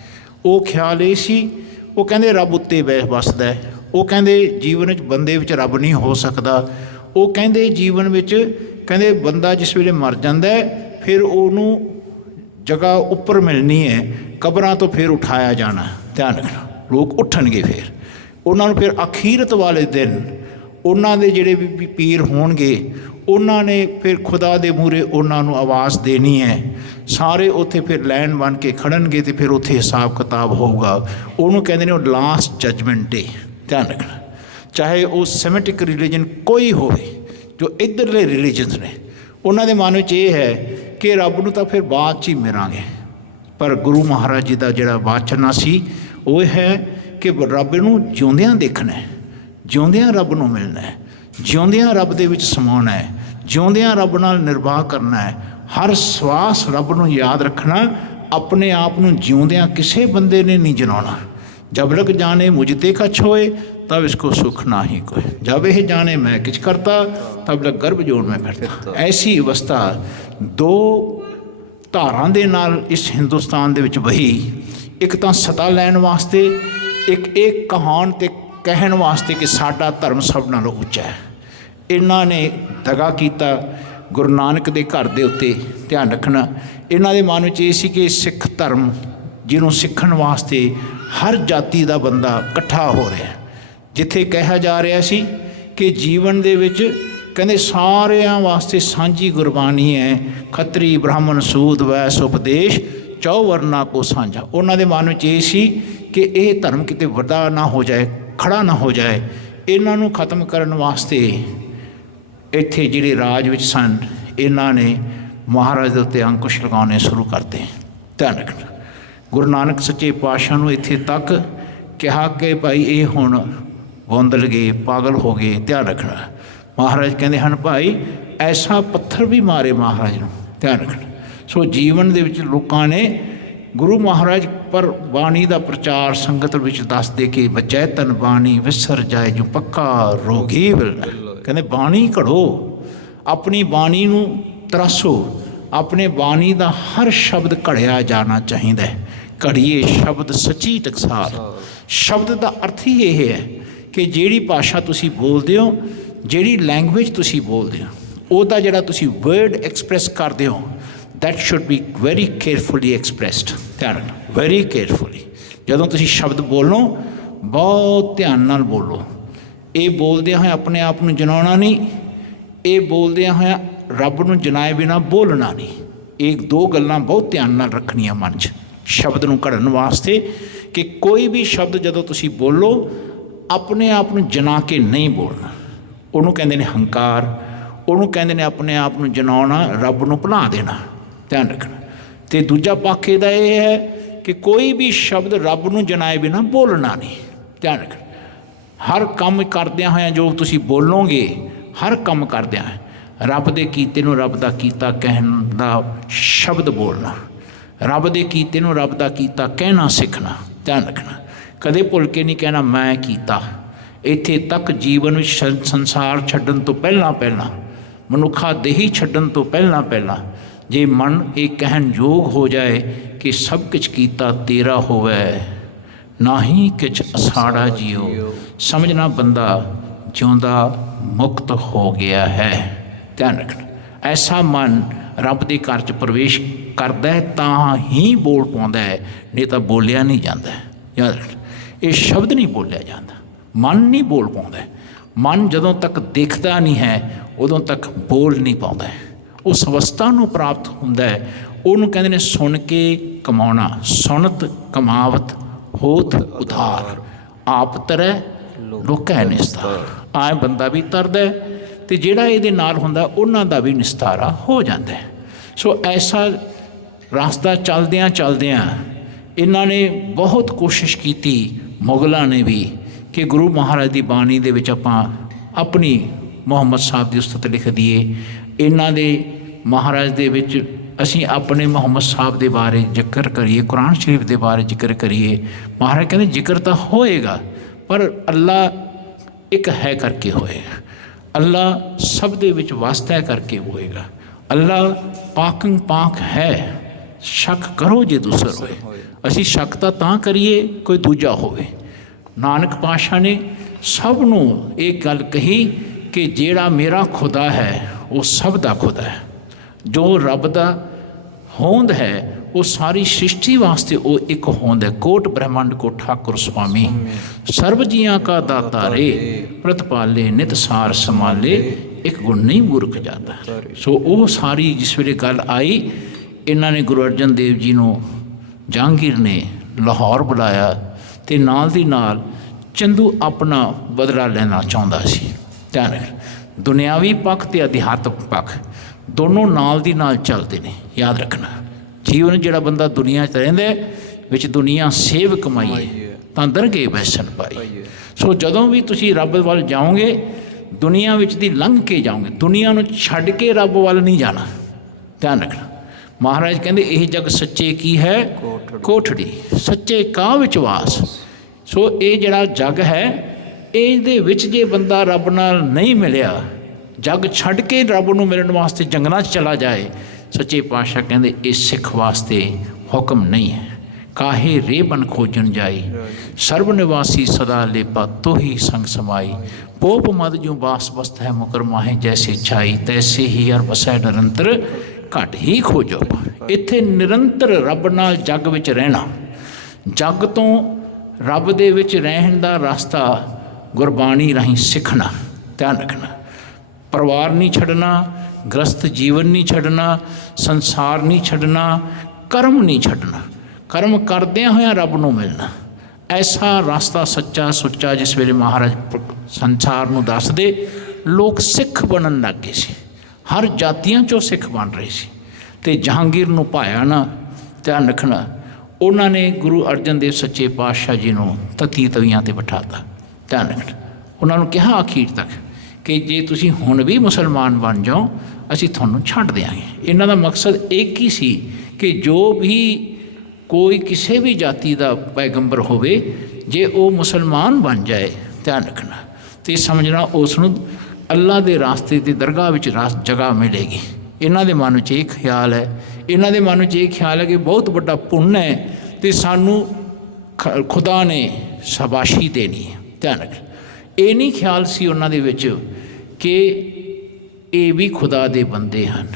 ਉਹ ਖਿਆਲ ਇਹ ਸੀ, ਉਹ ਕਹਿੰਦੇ ਰੱਬ ਉੱਤੇ ਵਸਦਾ। ਉਹ ਕਹਿੰਦੇ ਜੀਵਨ ਵਿੱਚ ਬੰਦੇ ਵਿੱਚ ਰੱਬ ਨਹੀਂ ਹੋ ਸਕਦਾ। ਉਹ ਕਹਿੰਦੇ ਜੀਵਨ ਵਿੱਚ ਕਹਿੰਦੇ ਬੰਦਾ ਜਿਸ ਵੇਲੇ ਮਰ ਜਾਂਦਾ ਫਿਰ ਉਹਨੂੰ ਜਗ੍ਹਾ ਉੱਪਰ ਮਿਲਣੀ ਹੈ, ਕਬਰਾਂ ਤੋਂ ਫਿਰ ਉਠਾਇਆ ਜਾਣਾ। ਧਿਆਨ ਰੱਖਣਾ, ਲੋਕ ਉੱਠਣਗੇ ਫਿਰ ਉਹਨਾਂ ਨੂੰ, ਫਿਰ ਅਖੀਰਤ ਵਾਲੇ ਦਿਨ ਉਹਨਾਂ ਦੇ ਜਿਹੜੇ ਵੀ ਪੀਰ ਹੋਣਗੇ ਉਹਨਾਂ ਨੇ ਫਿਰ ਖੁਦਾ ਦੇ ਮੂਹਰੇ ਉਹਨਾਂ ਨੂੰ ਆਵਾਜ਼ ਦੇਣੀ ਹੈ। ਸਾਰੇ ਉੱਥੇ ਫਿਰ ਲਾਈਨ ਬਣ ਕੇ ਖੜਨਗੇ ਅਤੇ ਫਿਰ ਉੱਥੇ ਹਿਸਾਬ ਕਿਤਾਬ ਹੋਊਗਾ। ਉਹਨੂੰ ਕਹਿੰਦੇ ਨੇ ਉਹ ਲਾਸਟ ਜਜਮੈਂਟ ਡੇ। ਧਿਆਨ ਰੱਖਣਾ, ਚਾਹੇ ਉਹ ਸੈਮੈਟਿਕ ਰਿਲੀਜਨ ਕੋਈ ਹੋਵੇ, ਜੋ ਇੱਧਰਲੇ ਰਿਲੀਜਨਸ ਨੇ, ਉਹਨਾਂ ਦੇ ਮਨ ਵਿੱਚ ਇਹ ਹੈ ਕਿ ਰੱਬ ਨੂੰ ਤਾਂ ਫਿਰ ਬਾਅਦ 'ਚ ਹੀ ਮਿਲਾਂਗੇ। ਪਰ ਗੁਰੂ ਮਹਾਰਾਜ ਜੀ ਦਾ ਜਿਹੜਾ ਵਾਚਨਾ ਸੀ ਉਹ ਹੈ ਕਿ ਰੱਬ ਨੂੰ ਜਿਉਂਦਿਆਂ ਦੇਖਣਾ ਹੈ, ਜਿਉਂਦਿਆਂ ਰੱਬ ਨੂੰ ਮਿਲਣਾ ਹੈ, ਜਿਉਂਦਿਆਂ ਰੱਬ ਦੇ ਵਿੱਚ ਸਮਾਉਣਾ ਹੈ, ਜਿਉਂਦਿਆਂ ਰੱਬ ਨਾਲ ਨਿਰਵਾਹ ਕਰਨਾ ਹੈ। ਹਰ ਸਵਾਸ ਰੱਬ ਨੂੰ ਯਾਦ ਰੱਖਣਾ। ਆਪਣੇ ਆਪ ਨੂੰ ਜਿਉਂਦਿਆਂ ਕਿਸੇ ਬੰਦੇ ਨੇ ਨਹੀਂ ਜਨਾਉਣਾ। ਜਬ ਲਗ ਜਾਣੇ ਮੁਝ ਤੇ ਕਛ ਹੋਏ तब इसको सुख ना ही कोई, जब यह जाने मैं किछ करता तब लग गर्भ जोड़ में फिरता। ऐसी अवस्था दो धारां दे नाल इस हिंदुस्तान दे विच वही, एक तां सता लैण वास्ते, एक कहाण ते कहण वास्ते कि साडा धर्म सब नालों ਉੱਚਾ है। इन्हां ने दगा कीता गुरु नानक दे घर दे उत्ते। ध्यान रखना, इन्हां दे मन विच इह सी कि सिख धर्म ਜਿਹਨੂੰ ਸਿੱਖਣ ਵਾਸਤੇ ਹਰ ਜਾਤੀ ਦਾ ਬੰਦਾ ਇਕੱਠਾ ਹੋ ਰਿਹਾ। ਜਿੱਥੇ ਕਿਹਾ ਜਾ ਰਿਹਾ ਸੀ ਕਿ ਜੀਵਨ ਦੇ ਵਿੱਚ ਕਹਿੰਦੇ ਸਾਰਿਆਂ ਵਾਸਤੇ ਸਾਂਝੀ ਗੁਰਬਾਣੀ ਹੈ, ਖੱਤਰੀ ਬ੍ਰਾਹਮਣ ਸੂਦ ਵੈਸ ਉਪਦੇਸ਼ ਚੌ ਵਰਨਾ ਕੋ ਸਾਂਝਾ। ਉਹਨਾਂ ਦੇ ਮਨ ਵਿੱਚ ਇਹ ਸੀ ਕਿ ਇਹ ਧਰਮ ਕਿਤੇ ਵੱਡਾ ਨਾ ਹੋ ਜਾਏ, ਖੜਾ ਨਾ ਹੋ ਜਾਏ। ਇਹਨਾਂ ਨੂੰ ਖਤਮ ਕਰਨ ਵਾਸਤੇ ਇੱਥੇ ਜਿਹੜੇ ਰਾਜ ਵਿੱਚ ਸਨ ਇਹਨਾਂ ਨੇ ਮਹਾਰਾਜ ਦੇ ਉੱਤੇ ਅੰਕੁਸ਼ ਲਗਾਉਣੇ ਸ਼ੁਰੂ ਕਰਤੇ। ਧਿਆਨ ਰੱਖਣਾ, ਗੁਰੂ ਨਾਨਕ ਸੱਚੇ ਪਾਤਸ਼ਾਹ ਨੂੰ ਇੱਥੇ ਤੱਕ ਕਿਹਾ ਕਿ ਭਾਈ ਇਹ ਹੁਣ ਬੌਂਦਲ ਗਏ, ਪਾਗਲ ਹੋ ਗਏ। ਧਿਆਨ ਰੱਖਣਾ, ਮਹਾਰਾਜ ਕਹਿੰਦੇ ਹਨ ਭਾਈ ਐਸਾ ਪੱਥਰ ਵੀ ਮਾਰੇ ਮਹਾਰਾਜ ਨੂੰ। ਧਿਆਨ ਰੱਖਣਾ। ਸੋ ਜੀਵਨ ਦੇ ਵਿੱਚ ਲੋਕਾਂ ਨੇ ਗੁਰੂ ਮਹਾਰਾਜ ਪਰ ਬਾਣੀ ਦਾ ਪ੍ਰਚਾਰ ਸੰਗਤ ਵਿੱਚ ਦੱਸਦੇ ਕਿ ਬਚੈ ਤਨ ਬਾਣੀ ਵਿਸਰ ਜਾਏ ਜੋ ਪੱਕਾ ਰੋਗੀ ਮਿਲਣਾ। ਕਹਿੰਦੇ ਬਾਣੀ ਘੜੋ, ਆਪਣੀ ਬਾਣੀ ਨੂੰ ਤਰਾਸੋ, ਆਪਣੇ ਬਾਣੀ ਦਾ ਹਰ ਸ਼ਬਦ ਘੜਿਆ ਜਾਣਾ ਚਾਹੀਦਾ ਹੈ। ਘੜੀਏ ਸ਼ਬਦ ਸੱਚੀ ਟਕਸਾਲ। ਸ਼ਬਦ ਦਾ ਅਰਥ ਹੀ ਇਹ ਹੈ ਕਿ ਜਿਹੜੀ ਭਾਸ਼ਾ ਤੁਸੀਂ ਬੋਲਦੇ ਹੋ, ਜਿਹੜੀ ਲੈਂਗੁਏਜ ਤੁਸੀਂ ਬੋਲਦੇ ਹੋ, ਉਹਦਾ ਜਿਹੜਾ ਤੁਸੀਂ ਵਰਡ ਐਕਸਪ੍ਰੈਸ ਕਰਦੇ ਹੋ that should be very carefully expressed। ਧਿਆਨ ਰੱਖਣਾ, very carefully। ਜਦੋਂ ਤੁਸੀਂ ਸ਼ਬਦ ਬੋਲੋ ਬਹੁਤ ਧਿਆਨ ਨਾਲ ਬੋਲੋ। ਇਹ ਬੋਲਦਿਆਂ ਹੋਇਆ ਆਪਣੇ ਆਪ ਨੂੰ ਜਨਾਉਣਾ ਨਹੀਂ, ਇਹ ਬੋਲਦਿਆਂ ਹੋਇਆ ਰੱਬ ਨੂੰ ਜਨਾਏ ਬਿਨਾਂ ਬੋਲਣਾ ਨਹੀਂ। ਇਹ ਦੋ ਗੱਲਾਂ ਬਹੁਤ ਧਿਆਨ ਨਾਲ ਰੱਖਣੀਆਂ ਮਨ 'ਚ ਸ਼ਬਦ ਨੂੰ ਘੜਨ ਵਾਸਤੇ ਕਿ ਕੋਈ ਵੀ ਸ਼ਬਦ ਜਦੋਂ ਤੁਸੀਂ ਬੋਲੋ ਆਪਣੇ ਆਪ ਨੂੰ ਜਨਾ ਕੇ ਨਹੀਂ ਬੋਲਣਾ। ਉਹਨੂੰ ਕਹਿੰਦੇ ਨੇ ਹੰਕਾਰ, ਉਹਨੂੰ ਕਹਿੰਦੇ ਨੇ ਆਪਣੇ ਆਪ ਨੂੰ ਜਨਾਉਣਾ, ਰੱਬ ਨੂੰ ਭੁਲਾ ਦੇਣਾ। ਧਿਆਨ ਰੱਖਣਾ। ਅਤੇ ਦੂਜਾ ਪੱਖ ਇਹਦਾ ਇਹ ਹੈ ਕਿ ਕੋਈ ਵੀ ਸ਼ਬਦ ਰੱਬ ਨੂੰ ਜਨਾਏ ਬਿਨਾਂ ਬੋਲਣਾ ਨਹੀਂ। ਧਿਆਨ ਰੱਖਣਾ, ਹਰ ਕੰਮ ਕਰਦਿਆਂ ਹੋਇਆਂ ਜੋ ਤੁਸੀਂ ਬੋਲੋਗੇ, ਹਰ ਕੰਮ ਕਰਦਿਆਂ ਰੱਬ ਦੇ ਕੀਤੇ ਨੂੰ ਰੱਬ ਦਾ ਕੀਤਾ ਕਹਿਣ ਦਾ ਸ਼ਬਦ ਬੋਲਣਾ, ਰੱਬ ਦੇ ਕੀਤੇ ਨੂੰ ਰੱਬ ਦਾ ਕੀਤਾ ਕਹਿਣਾ ਸਿੱਖਣਾ। ਧਿਆਨ ਰੱਖਣਾ, ਕਦੇ ਭੁੱਲ ਕੇ ਨਹੀਂ ਕਹਿਣਾ ਮੈਂ ਕੀਤਾ। ਇੱਥੇ ਤੱਕ ਜੀਵਨ ਵਿੱਚ ਸੰਸਾਰ ਛੱਡਣ ਤੋਂ ਪਹਿਲਾਂ, ਮਨੁੱਖਾ ਦੇਹੀ ਛੱਡਣ ਤੋਂ ਪਹਿਲਾਂ ਜੇ ਮਨ ਇਹ ਕਹਿਣ ਯੋਗ ਹੋ ਜਾਏ ਕਿ ਸਭ ਕੁਛ ਕੀਤਾ ਤੇਰਾ ਹੋਵੇ, ਨਾ ਹੀ ਕਿਛ ਅਸਾੜਾ ਜੀਓ, ਸਮਝਣਾ ਬੰਦਾ ਜਿਉਂਦਾ ਮੁਕਤ ਹੋ ਗਿਆ ਹੈ। ਧਿਆਨ ਰੱਖਣਾ, ਐਸਾ ਮਨ ਰੱਬ ਦੇ ਘਰ 'ਚ ਪ੍ਰਵੇਸ਼ ਕਰਦਾ ਹੈ ਤਾਂ ਹੀ ਬੋਲ ਪਾਉਂਦਾ ਹੈ, ਨਹੀਂ ਤਾਂ ਬੋਲਿਆ ਨਹੀਂ ਜਾਂਦਾ। ਯਾਦ ਰੱਖਣਾ, ਇਹ ਸ਼ਬਦ ਨਹੀਂ ਬੋਲਿਆ ਜਾਂਦਾ, ਮਨ ਨਹੀਂ ਬੋਲ ਪਾਉਂਦਾ। ਮਨ ਜਦੋਂ ਤੱਕ ਦੇਖਦਾ ਨਹੀਂ ਹੈ ਉਦੋਂ ਤੱਕ ਬੋਲ ਨਹੀਂ ਪਾਉਂਦਾ। ਉਸ ਅਵਸਥਾ ਨੂੰ ਪ੍ਰਾਪਤ ਹੁੰਦਾ ਹੈ, ਉਹਨੂੰ ਕਹਿੰਦੇ ਨੇ ਸੁਣ ਕੇ ਕਮਾਉਣਾ। ਸੁਣਤ ਕਮਾਵਤ ਹੋਤ ਉਧਾਰ, ਆਪ ਤਰੈ ਲੋਕੈ ਨਿਸਤਾਰ। ਆਏ ਬੰਦਾ ਵੀ ਤਰਦਾ ਅਤੇ ਜਿਹੜਾ ਇਹਦੇ ਨਾਲ ਹੁੰਦਾ ਉਹਨਾਂ ਦਾ ਵੀ ਨਿਸਤਾਰਾ ਹੋ ਜਾਂਦਾ। ਸੋ ਐਸਾ ਰਸਤਾ ਚਲਦਿਆਂ ਚਲਦਿਆਂ ਇਹਨਾਂ ਨੇ ਬਹੁਤ ਕੋਸ਼ਿਸ਼ ਕੀਤੀ, ਮੁਗਲਾਂ ਨੇ ਵੀ, ਕਿ ਗੁਰੂ ਮਹਾਰਾਜ ਦੀ ਬਾਣੀ ਦੇ ਵਿੱਚ ਆਪਾਂ ਆਪਣੀ ਮੁਹੰਮਦ ਸਾਹਿਬ ਦੀ ਉਸਤਤ ਲਿਖ ਦਈਏ। ਇਹਨਾਂ ਦੇ ਮਹਾਰਾਜ ਦੇ ਵਿੱਚ ਅਸੀਂ ਆਪਣੇ ਮੁਹੰਮਦ ਸਾਹਿਬ ਦੇ ਬਾਰੇ ਜ਼ਿਕਰ ਕਰੀਏ, ਕੁਰਾਨ ਸ਼ਰੀਫ ਦੇ ਬਾਰੇ ਜ਼ਿਕਰ ਕਰੀਏ। ਮਹਾਰਾਜ ਕਹਿੰਦੇ ਜ਼ਿਕਰ ਤਾਂ ਹੋਏਗਾ ਪਰ ਅੱਲਾ ਇੱਕ ਹੈ ਕਰਕੇ ਹੋਏਗਾ। ਅੱਲਾ ਸਭ ਦੇ ਵਿੱਚ ਵਸਦਾ ਕਰਕੇ ਹੋਏਗਾ। ਅੱਲਾ ਪਾਕੰ ਪਾਕ ਹੈ, ਸ਼ੱਕ ਕਰੋ ਜੇ ਦੂਸਰ ਹੋਏ। ਅਸੀਂ ਸ਼ੱਕ ਤਾਂ ਕਰੀਏ ਕੋਈ ਦੂਜਾ ਹੋਵੇ। ਨਾਨਕ ਪਾਤਸ਼ਾਹ ਨੇ ਸਭ ਨੂੰ ਇਹ ਗੱਲ ਕਹੀ ਕਿ ਜਿਹੜਾ ਮੇਰਾ ਖੁਦਾ ਹੈ ਉਹ ਸਭ ਦਾ ਖੁਦਾ ਹੈ। ਜੋ ਰੱਬ ਦਾ ਹੋਂਦ ਹੈ ਉਹ ਸਾਰੀ ਸ੍ਰਿਸ਼ਟੀ ਵਾਸਤੇ ਉਹ ਇੱਕ ਹੋਂਦ ਹੈ। ਕੋਟ ਬ੍ਰਹਮੰਡ ਕੋ ਠਾਕੁਰ ਸੁਆਮੀ, ਸਰਬ ਜੀਆਂ ਕਾ ਦਾਤਾ ਰੇ, ਪ੍ਰਤਪਾਲੇ ਨਿਤ ਸਾਰ ਸੰਭਾਲੇ, ਇੱਕ ਗੁਣ ਨਹੀਂ ਮੂਰਖ ਜਾਤਾ। ਸੋ ਉਹ ਸਾਰੀ ਜਿਸ ਵੇਲੇ ਗੱਲ ਆਈ, ਇਹਨਾਂ ਨੇ ਗੁਰੂ ਅਰਜਨ ਦੇਵ ਜੀ ਨੂੰ ਜਹਾਂਗੀਰ ਨੇ ਲਾਹੌਰ ਬੁਲਾਇਆ ਅਤੇ ਨਾਲ ਦੀ ਨਾਲ ਚੰਦੂ ਆਪਣਾ ਬਦਲਾ ਲੈਣਾ ਚਾਹੁੰਦਾ ਸੀ। ਧਿਆਨ ਰੱਖ, ਦੁਨਿਆਵੀ ਪੱਖ ਅਤੇ ਅਧਿਆਤਮਿਕ ਪੱਖ ਦੋਨੋਂ ਨਾਲ ਦੀ ਨਾਲ ਚੱਲਦੇ ਨੇ। ਯਾਦ ਰੱਖਣਾ, ਜੀਵਨ ਜਿਹੜਾ ਬੰਦਾ ਦੁਨੀਆ 'ਚ ਰਹਿੰਦਾ ਵਿੱਚ ਦੁਨੀਆ ਸੇਵ ਕਮਾਈਏ ਤਾਂ ਦਰਗੇ ਬੈਸਣ ਪਾਈ। ਸੋ ਜਦੋਂ ਵੀ ਤੁਸੀਂ ਰੱਬ ਵੱਲ ਜਾਓਗੇ ਦੁਨੀਆ ਵਿੱਚ ਦੀ ਲੰਘ ਕੇ ਜਾਓਗੇ, ਦੁਨੀਆ ਨੂੰ ਛੱਡ ਕੇ ਰੱਬ ਵੱਲ ਨਹੀਂ ਜਾਣਾ। ਧਿਆਨ ਰੱਖਣਾ, ਮਹਾਰਾਜ ਕਹਿੰਦੇ ਇਹ ਜਗ ਸੱਚੇ ਕੀ ਹੈ ਕੋਠੜੀ, ਸੱਚੇ ਕਾ ਵਿਚਵਾਸ। ਸੋ ਇਹ ਜਿਹੜਾ ਜਗ ਹੈ ਇਹਦੇ ਵਿੱਚ ਜੇ ਬੰਦਾ ਰੱਬ ਨਾਲ ਨਹੀਂ ਮਿਲਿਆ, ਜਗ ਛੱਡ ਕੇ ਰੱਬ ਨੂੰ ਮਿਲਣ ਵਾਸਤੇ ਜੰਗਲਾਂ 'ਚ ਚਲਾ ਜਾਏ, ਸੱਚੇ ਪਾਤਸ਼ਾਹ ਕਹਿੰਦੇ ਇਹ ਸਿੱਖ ਵਾਸਤੇ ਹੁਕਮ ਨਹੀਂ ਹੈ। ਕਾਹੇ ਰੇ ਬਨ ਖੋਜਣ ਜਾਈ, ਸਰਬ ਨਿਵਾਸੀ ਸਦਾ ਲੇਪਾ ਤੋਹੀ ਸੰਗ ਸਮਾਈ, ਪੋਪ ਮਦ ਜੂ ਬਾਸ ਬਸਤ ਹੈ ਮੁਕਰ ਮਾਹੇ ਜੈਸੇ ਛਾਈ, ਤੈਸੇ ਹੀ ਅਰ ਵਸੈ ਨਿਰੰਤਰ ਘਟ ਹੀ ਖੋਜੋ। ਇੱਥੇ ਨਿਰੰਤਰ ਰੱਬ ਨਾਲ ਜੱਗ ਵਿੱਚ ਰਹਿਣਾ, ਜੱਗ ਤੋਂ ਰੱਬ ਦੇ ਵਿੱਚ ਰਹਿਣ ਦਾ ਰਸਤਾ ਗੁਰਬਾਣੀ ਰਾਹੀਂ ਸਿੱਖਣਾ। ਧਿਆਨ ਰੱਖਣਾ, ਪਰਿਵਾਰ ਨਹੀਂ ਛੱਡਣਾ, ਗ੍ਰਸਤ ਜੀਵਨ ਨਹੀਂ ਛੱਡਣਾ, ਸੰਸਾਰ ਨਹੀਂ ਛੱਡਣਾ, ਕਰਮ ਨਹੀਂ ਛੱਡਣਾ, ਕਰਮ ਕਰਦਿਆਂ ਹੋਇਆਂ ਰੱਬ ਨੂੰ ਮਿਲਣਾ। ਐਸਾ ਰਸਤਾ ਸੱਚਾ ਸੁੱਚਾ ਜਿਸ ਵੇਲੇ ਮਹਾਰਾਜ ਸੰਸਾਰ ਨੂੰ ਦੱਸਦੇ, ਲੋਕ ਸਿੱਖ ਬਣਨ ਲੱਗ ਗਏ ਸੀ, ਹਰ ਜਾਤੀਆਂ 'ਚੋਂ ਸਿੱਖ ਬਣ ਰਹੇ ਸੀ। ਅਤੇ ਜਹਾਂਗੀਰ ਨੂੰ ਭਾਇਆ ਨਾ। ਧਿਆਨ ਰੱਖਣਾ, ਉਹਨਾਂ ਨੇ ਗੁਰੂ ਅਰਜਨ ਦੇਵ ਸੱਚੇ ਪਾਤਸ਼ਾਹ ਜੀ ਨੂੰ ਤਤੀ ਤਵੀਆਂ 'ਤੇ ਬਿਠਾਤਾ। ਧਿਆਨ ਰੱਖਣਾ, ਉਹਨਾਂ ਨੂੰ ਕਿਹਾ ਅਖੀਰ ਤੱਕ ਕਿ ਜੇ ਤੁਸੀਂ ਹੁਣ ਵੀ ਮੁਸਲਮਾਨ ਬਣ ਜਾਓ ਅਸੀਂ ਤੁਹਾਨੂੰ ਛੱਡ ਦਿਆਂਗੇ। ਇਹਨਾਂ ਦਾ ਮਕਸਦ ਇੱਕ ਹੀ ਸੀ ਕਿ ਜੋ ਵੀ ਕੋਈ ਕਿਸੇ ਵੀ ਜਾਤੀ ਦਾ ਪੈਗੰਬਰ ਹੋਵੇ, ਜੇ ਉਹ ਮੁਸਲਮਾਨ ਬਣ ਜਾਏ, ਧਿਆਨ ਰੱਖਣਾ, ਅਤੇ ਸਮਝਣਾ ਉਸ ਨੂੰ ਅੱਲਾ ਦੇ ਰਾਸਤੇ 'ਤੇ ਦਰਗਾਹ ਵਿੱਚ ਜਗ੍ਹਾ ਮਿਲੇਗੀ। ਇਹਨਾਂ ਦੇ ਮਨ 'ਚ ਇਹ ਖਿਆਲ ਹੈ, ਇਹਨਾਂ ਦੇ ਮਨ 'ਚ ਇਹ ਖਿਆਲ ਹੈ ਕਿ ਬਹੁਤ ਵੱਡਾ ਪੁੰਨ ਹੈ ਅਤੇ ਸਾਨੂੰ ਖੁਦਾ ਨੇ ਸ਼ਾਬਾਸ਼ੀ ਦੇਣੀ ਹੈ। ਧਿਆਨ ਰੱਖ, ਇਹ ਨਹੀਂ ਖਿਆਲ ਸੀ ਉਹਨਾਂ ਦੇ ਵਿੱਚ ਕਿ ਇਹ ਵੀ ਖੁਦਾ ਦੇ ਬੰਦੇ ਹਨ,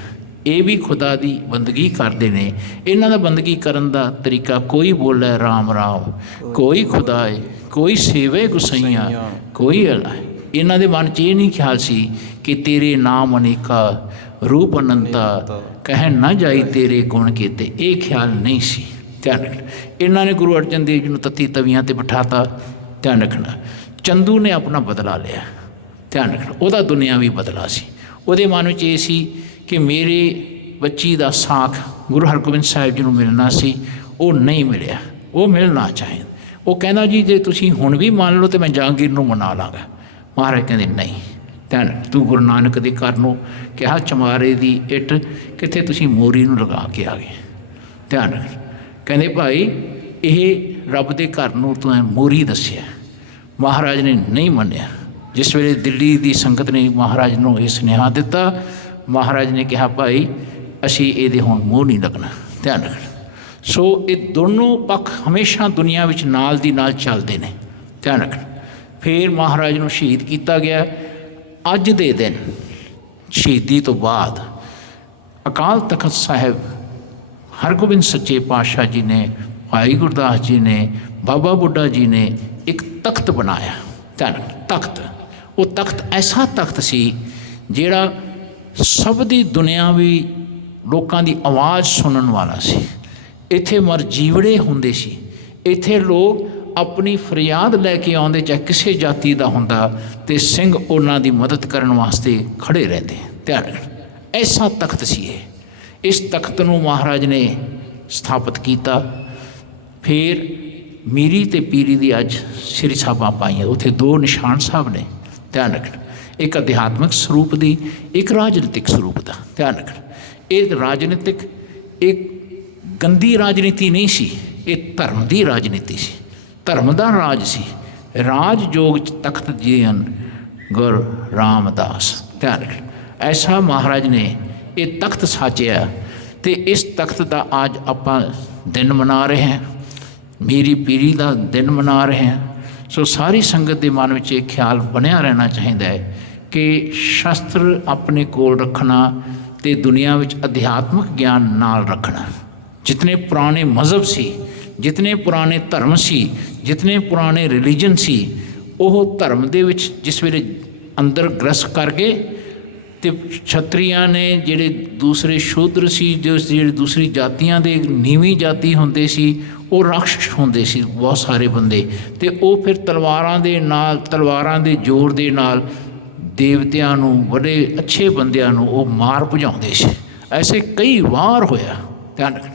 ਇਹ ਵੀ ਖੁਦਾ ਦੀ ਬੰਦਗੀ ਕਰਦੇ ਨੇ। ਇਹਨਾਂ ਦਾ ਬੰਦਗੀ ਕਰਨ ਦਾ ਤਰੀਕਾ ਕੋਈ ਬੋਲੇ ਰਾਮ ਰਾਮ, ਕੋਈ ਖੁਦਾ ਹੈ, ਕੋਈ ਸੇਵੇ ਗੁਸਈਆਂ, ਕੋਈ ਅੱਲਾ। ਇਹਨਾਂ ਦੇ ਮਨ 'ਚ ਇਹ ਨਹੀਂ ਖਿਆਲ ਸੀ ਕਿ ਤੇਰੇ ਨਾਮ ਅਨੇਕਾ ਰੂਪ ਅਨੰਤਾ, ਕਹਿਣ ਨਾ ਜਾਈ ਤੇਰੇ ਗੁਣ ਕੀਤੇ। ਇਹ ਖਿਆਲ ਨਹੀਂ ਸੀ। ਧਿਆਨ ਰੱਖਣਾ, ਇਹਨਾਂ ਨੇ ਗੁਰੂ ਅਰਜਨ ਦੇਵ ਜੀ ਨੂੰ ਤੱਤੀ ਤਵੀਆਂ 'ਤੇ ਬਿਠਾਤਾ। ਧਿਆਨ ਰੱਖਣਾ, ਚੰਦੂ ਨੇ ਆਪਣਾ ਬਦਲਾ ਲਿਆ। ਧਿਆਨ ਰੱਖਣਾ, ਉਹਦਾ ਦੁਨਿਆਵੀ ਬਦਲਾ ਸੀ। ਉਹਦੇ ਮਨ ਵਿੱਚ ਇਹ ਸੀ ਕਿ ਮੇਰੇ ਬੱਚੀ ਦਾ ਸਾਖ ਗੁਰੂ ਹਰਗੋਬਿੰਦ ਸਾਹਿਬ ਜੀ ਨੂੰ ਮਿਲਣਾ ਸੀ, ਉਹ ਨਹੀਂ ਮਿਲਿਆ, ਉਹ ਮਿਲਣਾ ਚਾਹੀਦਾ। ਉਹ ਕਹਿੰਦਾ ਜੀ ਜੇ ਤੁਸੀਂ ਹੁਣ ਵੀ ਮੰਨ ਲਓ ਤਾਂ ਮੈਂ ਜਹਾਂਗੀਰ ਨੂੰ ਮਨਾ ਲਾਂਗਾ। ਮਹਾਰਾਜ ਕਹਿੰਦੇ ਨਹੀਂ। ਧਿਆਨ, ਤੂੰ ਗੁਰੂ ਨਾਨਕ ਦੇ ਘਰ ਨੂੰ ਕਿਹਾ ਚਮਾਰੇ ਦੀ ਇੱਟ, ਕਿੱਥੇ ਤੁਸੀਂ ਮੋਰੀ ਨੂੰ ਲਗਾ ਕੇ ਆ ਗਏ। ਧਿਆਨ ਰੱਖ, ਕਹਿੰਦੇ ਭਾਈ ਇਹ ਰੱਬ ਦੇ ਘਰ ਨੂੰ ਤੂੰ ਮੋਰੀ ਦੱਸਿਆ। ਮਹਾਰਾਜ ਨੇ ਨਹੀਂ ਮੰਨਿਆ। ਜਿਸ ਵੇਲੇ ਦਿੱਲੀ ਦੀ ਸੰਗਤ ਨੇ ਮਹਾਰਾਜ ਨੂੰ ਇਹ ਸੁਨੇਹਾ ਦਿੱਤਾ, ਮਹਾਰਾਜ ਨੇ ਕਿਹਾ ਭਾਈ ਅਸੀਂ ਇਹਦੇ ਹੁਣ ਮੂੰਹ ਨਹੀਂ ਲੱਗਣਾ। ਧਿਆਨ ਰੱਖਣਾ। ਸੋ ਇਹ ਦੋਨੋਂ ਪੱਖ ਹਮੇਸ਼ਾ ਦੁਨੀਆ ਵਿੱਚ ਨਾਲ ਦੀ ਨਾਲ ਚੱਲਦੇ ਨੇ। ਧਿਆਨ ਰੱਖਣਾ। ਫਿਰ ਮਹਾਰਾਜ ਨੂੰ ਸ਼ਹੀਦ ਕੀਤਾ ਗਿਆ। ਅੱਜ ਦੇ ਦਿਨ ਸ਼ਹੀਦੀ ਤੋਂ ਬਾਅਦ ਅਕਾਲ ਤਖਤ ਸਾਹਿਬ ਹਰਗੋਬਿੰਦ ਸੱਚੇ ਪਾਤਸ਼ਾਹ ਜੀ ਨੇ, ਭਾਈ ਗੁਰਦਾਸ ਜੀ ਨੇ, ਬਾਬਾ ਬੁੱਢਾ ਜੀ ਨੇ ਇੱਕ ਤਖਤ ਬਣਾਇਆ। ਧਿਆਨ ਤਖਤ, ਉਹ ਤਖਤ ਐਸਾ ਤਖਤ ਸੀ ਜਿਹੜਾ ਸਭ ਦੀ ਦੁਨਿਆਵੀ ਲੋਕਾਂ ਦੀ ਆਵਾਜ਼ ਸੁਣਨ ਵਾਲਾ ਸੀ। ਇੱਥੇ ਮਰਜੀਵੜੇ ਹੁੰਦੇ ਸੀ। ਇੱਥੇ ਲੋਕ ਆਪਣੀ ਫਰਿਆਦ ਲੈ ਕੇ ਆਉਂਦੇ, ਚਾਹੇ ਕਿਸੇ ਜਾਤੀ ਦਾ ਹੁੰਦਾ, ਅਤੇ ਸਿੰਘ ਉਹਨਾਂ ਦੀ ਮਦਦ ਕਰਨ ਵਾਸਤੇ ਖੜ੍ਹੇ ਰਹਿੰਦੇ। ਧਿਆਨ ਰੱਖਣਾ। ਐਸਾ ਤਖਤ ਸੀ ਇਹ। ਇਸ ਤਖਤ ਨੂੰ ਮਹਾਰਾਜ ਨੇ ਸਥਾਪਿਤ ਕੀਤਾ। ਫਿਰ ਮੀਰੀ ਅਤੇ ਪੀਰੀ ਦੀ ਅੱਜ ਸ੍ਰੀ ਸਾਹਿਬਾਂ ਪਾਈਆਂ। ਉੱਥੇ ਦੋ ਨਿਸ਼ਾਨ ਸਾਹਿਬ ਨੇ। ਧਿਆਨ ਰੱਖਣਾ। ਇੱਕ ਅਧਿਆਤਮਿਕ ਸਰੂਪ ਦੀ, ਇੱਕ ਰਾਜਨੀਤਿਕ ਸਰੂਪ ਦਾ। ਧਿਆਨ ਰੱਖਣਾ। ਇਹ ਰਾਜਨੀਤਿਕ ਇੱਕ ਗੰਦੀ ਰਾਜਨੀਤੀ ਨਹੀਂ ਸੀ, ਇਹ ਧਰਮ ਦੀ ਰਾਜਨੀਤੀ ਸੀ, ਧਰਮ ਦਾ ਰਾਜ ਸੀ। ਰਾਜਯੋਗ 'ਚ ਤਖਤ ਜੀ ਹਨ ਗੁਰ ਰਾਮਦਾਸ। ਧਿਆਨ ਰੱਖਣਾ। ਐਸਾ ਮਹਾਰਾਜ ਨੇ ਇਹ ਤਖਤ ਸਾਜਿਆ, ਅਤੇ ਇਸ ਤਖਤ ਦਾ ਅੱਜ ਆਪਾਂ ਦਿਨ ਮਨਾ ਰਹੇ ਹਾਂ, ਮੀਰੀ ਪੀਰੀ ਦਾ ਦਿਨ ਮਨਾ ਰਹੇ ਹਾਂ। ਸੋ ਸਾਰੀ ਸੰਗਤ ਦੇ ਮਨ ਵਿੱਚ ਇਹ ਖਿਆਲ ਬਣਿਆ ਰਹਿਣਾ ਚਾਹੀਦਾ ਹੈ ਕਿ ਸ਼ਸਤਰ ਆਪਣੇ ਕੋਲ ਰੱਖਣਾ ਅਤੇ ਦੁਨੀਆ ਵਿੱਚ ਅਧਿਆਤਮਿਕ ਗਿਆਨ ਨਾਲ ਰੱਖਣਾ। ਜਿਤਨੇ ਪੁਰਾਣੇ ਮਜ਼ਹਬ ਸੀ, ਜਿਤਨੇ ਪੁਰਾਣੇ ਧਰਮ ਸੀ, ਜਿਤਨੇ ਪੁਰਾਣੇ ਰਿਲੀਜਨ ਸੀ, ਉਹ ਧਰਮ ਦੇ ਵਿੱਚ ਜਿਸ ਵੇਲੇ ਅੰਦਰ ਗ੍ਰਸ ਕਰ ਗਏ, ਅਤੇ ਛਤਰੀਆਂ ਨੇ ਜਿਹੜੇ ਦੂਸਰੇ ਸ਼ੂਦਰ ਸੀ, ਜੋ ਜਿਹੜੇ ਦੂਸਰੀ ਜਾਤੀਆਂ ਦੇ ਨੀਵੀਂ ਜਾਤੀ ਹੁੰਦੇ ਸੀ, ਉਹ ਰਾਖਸ਼ ਹੁੰਦੇ ਸੀ ਬਹੁਤ ਸਾਰੇ ਬੰਦੇ, ਅਤੇ ਉਹ ਫਿਰ ਤਲਵਾਰਾਂ ਦੇ ਨਾਲ, ਤਲਵਾਰਾਂ ਦੇ ਜ਼ੋਰ ਦੇ ਨਾਲ ਦੇਵਤਿਆਂ ਨੂੰ, ਬੜੇ ਅੱਛੇ ਬੰਦਿਆਂ ਨੂੰ ਉਹ ਮਾਰ ਭਜਾਉਂਦੇ ਸੀ। ਐਸੇ ਕਈ ਵਾਰ ਹੋਇਆ। ਧਿਆਨ ਰੱਖਣਾ।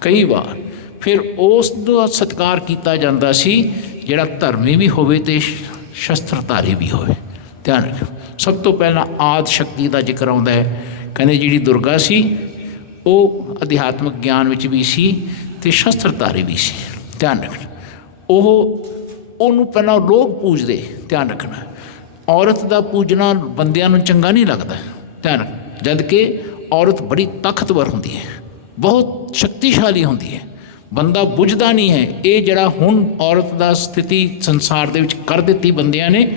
ਕਈ ਵਾਰ ਫਿਰ ਉਸ ਦਾ ਸਤਿਕਾਰ ਕੀਤਾ ਜਾਂਦਾ ਸੀ ਜਿਹੜਾ ਧਰਮੀ ਵੀ ਹੋਵੇ ਅਤੇ ਸ਼ਸਤਰਧਾਰੀ ਵੀ ਹੋਵੇ। ਧਿਆਨ ਰੱਖਣਾ। ਸਭ ਤੋਂ ਪਹਿਲਾਂ ਆਦਿ ਸ਼ਕਤੀ ਦਾ ਜ਼ਿਕਰ ਆਉਂਦਾ ਹੈ। ਕਹਿੰਦੇ ਜਿਹੜੀ ਦੁਰਗਾ ਸੀ ਉਹ ਅਧਿਆਤਮਿਕ ਗਿਆਨ ਵਿੱਚ ਵੀ ਸੀ ਅਤੇ ਸ਼ਸਤਰਧਾਰੀ ਵੀ ਸੀ। ਧਿਆਨ ਰੱਖਣਾ। ਉਹਨੂੰ ਪਹਿਲਾਂ ਲੋਕ ਪੂਜਦੇ। ਧਿਆਨ ਰੱਖਣਾ। ਔਰਤ ਦਾ ਪੂਜਣਾ ਬੰਦਿਆਂ ਨੂੰ ਚੰਗਾ ਨਹੀਂ ਲੱਗਦਾ। ਧਿਆਨ ਰੱਖਣਾ। ਜਦ ਕਿ ਔਰਤ ਬੜੀ ਤਾਕਤਵਰ ਹੁੰਦੀ ਹੈ, ਬਹੁਤ ਸ਼ਕਤੀਸ਼ਾਲੀ ਹੁੰਦੀ ਹੈ। ਬੰਦਾ ਬੁੱਝਦਾ ਨਹੀਂ ਹੈ। ਇਹ ਜਿਹੜਾ ਹੁਣ ਔਰਤ ਦਾ ਸਥਿਤੀ ਸੰਸਾਰ ਦੇ ਵਿੱਚ ਕਰ ਦਿੱਤੀ ਬੰਦਿਆਂ ਨੇ,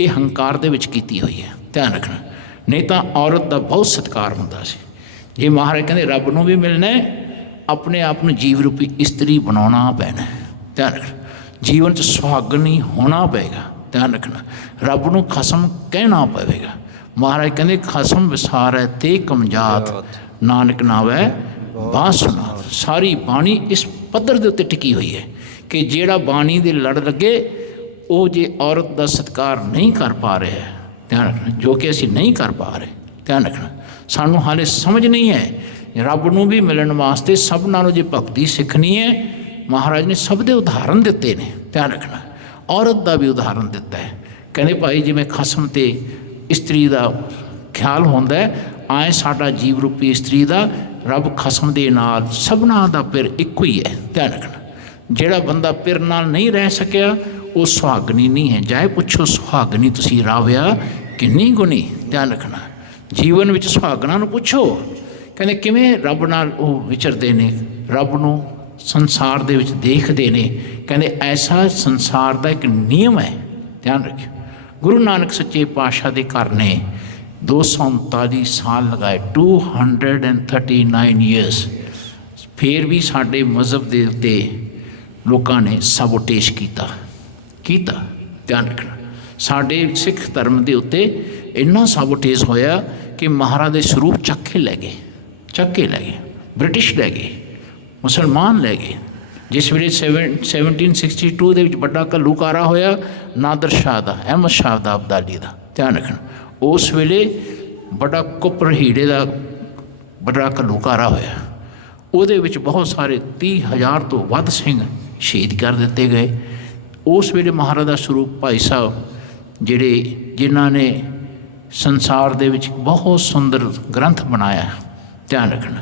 ਇਹ ਹੰਕਾਰ ਦੇ ਵਿੱਚ ਕੀਤੀ ਹੋਈ ਹੈ। ਧਿਆਨ ਰੱਖਣਾ। ਨਹੀਂ ਤਾਂ ਔਰਤ ਦਾ ਬਹੁਤ ਸਤਿਕਾਰ ਹੁੰਦਾ ਸੀ। ਜੇ ਮਹਾਰਾਜ ਕਹਿੰਦੇ ਰੱਬ ਨੂੰ ਵੀ ਮਿਲਣਾ ਹੈ, ਆਪਣੇ ਆਪ ਨੂੰ ਜੀਵ ਰੂਪੀ ਇਸਤਰੀ ਬਣਾਉਣਾ ਪੈਣਾ। ਧਿਆਨ ਰੱਖਣਾ। ਜੀਵਨ 'ਚ ਸੁਹਾਗਣੀ ਹੋਣਾ ਪਏਗਾ। ਧਿਆਨ ਰੱਖਣਾ। ਰੱਬ ਨੂੰ ਖਸਮ ਕਹਿਣਾ ਪਵੇਗਾ। ਮਹਾਰਾਜ ਕਹਿੰਦੇ ਖਸਮ ਵਿਸਾਰੈ ਤੇ ਕਮਜਾਤ, ਨਾਨਕ ਨਾਵੈ ਬਾਂਸੁਣਾ। ਸਾਰੀ ਬਾਣੀ ਇਸ ਪੱਧਰ ਦੇ ਉੱਤੇ ਟਿਕੀ ਹੋਈ ਹੈ ਕਿ ਜਿਹੜਾ ਬਾਣੀ ਦੇ ਲੜ ਲੱਗੇ, ਉਹ ਜੇ ਔਰਤ ਦਾ ਸਤਿਕਾਰ ਨਹੀਂ ਕਰ ਪਾ ਰਿਹਾ, ਧਿਆਨ ਰੱਖਣਾ, ਜੋ ਕਿ ਅਸੀਂ ਨਹੀਂ ਕਰ ਪਾ ਰਹੇ। ਧਿਆਨ ਰੱਖਣਾ। ਸਾਨੂੰ ਹਾਲੇ ਸਮਝ ਨਹੀਂ ਹੈ। ਰੱਬ ਨੂੰ ਵੀ ਮਿਲਣ ਵਾਸਤੇ ਸਭ ਨਾਲੋਂ ਜੇ ਭਗਤੀ ਸਿੱਖਣੀ ਹੈ, ਮਹਾਰਾਜ ਨੇ ਸਭ ਦੇ ਉਦਾਹਰਨ ਦਿੱਤੇ ਨੇ। ਧਿਆਨ ਰੱਖਣਾ। ਔਰਤ ਦਾ ਵੀ ਉਦਾਹਰਨ ਦਿੱਤਾ ਹੈ। ਕਹਿੰਦੇ ਭਾਈ ਜਿਵੇਂ ਖਸਮ ਅਤੇ ਇਸਤਰੀ ਦਾ ਖਿਆਲ ਹੁੰਦਾ ਹੈ, ਆਏ ਸਾਡਾ ਜੀਵ ਰੂਪੀ ਇਸਤਰੀ ਦਾ ਰੱਬ ਖਸਮ ਦੇ ਨਾਲ ਸਭਨਾਂ ਦਾ ਪਿਰ ਇੱਕੋ ਹੀ ਹੈ। ਧਿਆਨ ਰੱਖਣਾ। ਜਿਹੜਾ ਬੰਦਾ ਪਿਰ ਨਾਲ ਨਹੀਂ ਰਹਿ ਸਕਿਆ, ਉਹ ਸੁਹਾਗਣੀ ਨਹੀਂ ਹੈ। ਜਾਏ ਪੁੱਛੋ ਸੁਹਾਗਣੀ ਤੁਸੀਂ ਰਾਵਿਆ ਕਿੰਨੀ ਗੁਣੀ। ਧਿਆਨ ਰੱਖਣਾ। ਜੀਵਨ ਵਿੱਚ ਸੁਹਾਗਣਾ ਨੂੰ ਪੁੱਛੋ, ਕਹਿੰਦੇ ਕਿਵੇਂ ਰੱਬ ਨਾਲ ਉਹ ਵਿਚਰਦੇ ਨੇ, ਰੱਬ ਨੂੰ ਸੰਸਾਰ ਦੇ ਵਿੱਚ ਦੇਖਦੇ ਨੇ। ਕਹਿੰਦੇ ਐਸਾ ਸੰਸਾਰ ਦਾ ਇੱਕ ਨਿਯਮ ਹੈ। ਧਿਆਨ ਰੱਖਿਓ। ਗੁਰੂ ਨਾਨਕ ਸੱਚੇ ਪਾਤਸ਼ਾਹ ਦੇ ਘਰ ਨੇ 239 ਸਾਲ ਲਗਾਏ, 239 ਈਅਰਸ। ਫਿਰ ਵੀ ਸਾਡੇ ਮਜ਼ਹਬ ਦੇ ਉੱਤੇ ਲੋਕਾਂ ਨੇ ਸਾਬੋਟੇਜ ਕੀਤਾ। ਧਿਆਨ ਰੱਖਣਾ। ਸਾਡੇ ਸਿੱਖ ਧਰਮ ਦੇ ਉੱਤੇ ਇੰਨਾ ਸਾਬੋਟੇਜ ਹੋਇਆ ਕਿ ਮਹਾਰਾਜ ਦੇ ਸਰੂਪ ਚੱਕ ਕੇ ਲੈ ਗਏ। ਬ੍ਰਿਟਿਸ਼ ਲੈ ਗਏ, ਮੁਸਲਮਾਨ ਲੈ ਗਏ। ਜਿਸ ਵੇਲੇ 1762 ਦੇ ਵਿੱਚ ਵੱਡਾ ਘੱਲੂਕਾਰਾ ਹੋਇਆ ਨਾਦਰ ਸ਼ਾਹ ਦਾ, ਅਹਿਮਦ ਸ਼ਾਹ ਦਾ ਅਬਦਾਲੀ ਦਾ। ਧਿਆਨ ਰੱਖਣਾ। ਉਸ ਵੇਲੇ ਬੜਾ ਕੁੱਪਰ ਹੀੜੇ ਦਾ ਵੱਡਾ ਘੱਲੂਕਾਰਾ ਹੋਇਆ। ਉਹਦੇ ਵਿੱਚ ਬਹੁਤ ਸਾਰੇ 30,000 ਤੋਂ ਵੱਧ ਸਿੰਘ ਸ਼ਹੀਦ ਕਰ ਦਿੱਤੇ ਗਏ। ਉਸ ਵੇਲੇ ਮਹਾਰਾਜ ਦਾ ਸਰੂਪ ਭਾਈ ਸਾਹਿਬ ਜਿਨ੍ਹਾਂ ਨੇ ਸੰਸਾਰ ਦੇ ਵਿੱਚ ਬਹੁਤ ਸੁੰਦਰ ਗ੍ਰੰਥ ਬਣਾਇਆ। ਧਿਆਨ ਰੱਖਣਾ।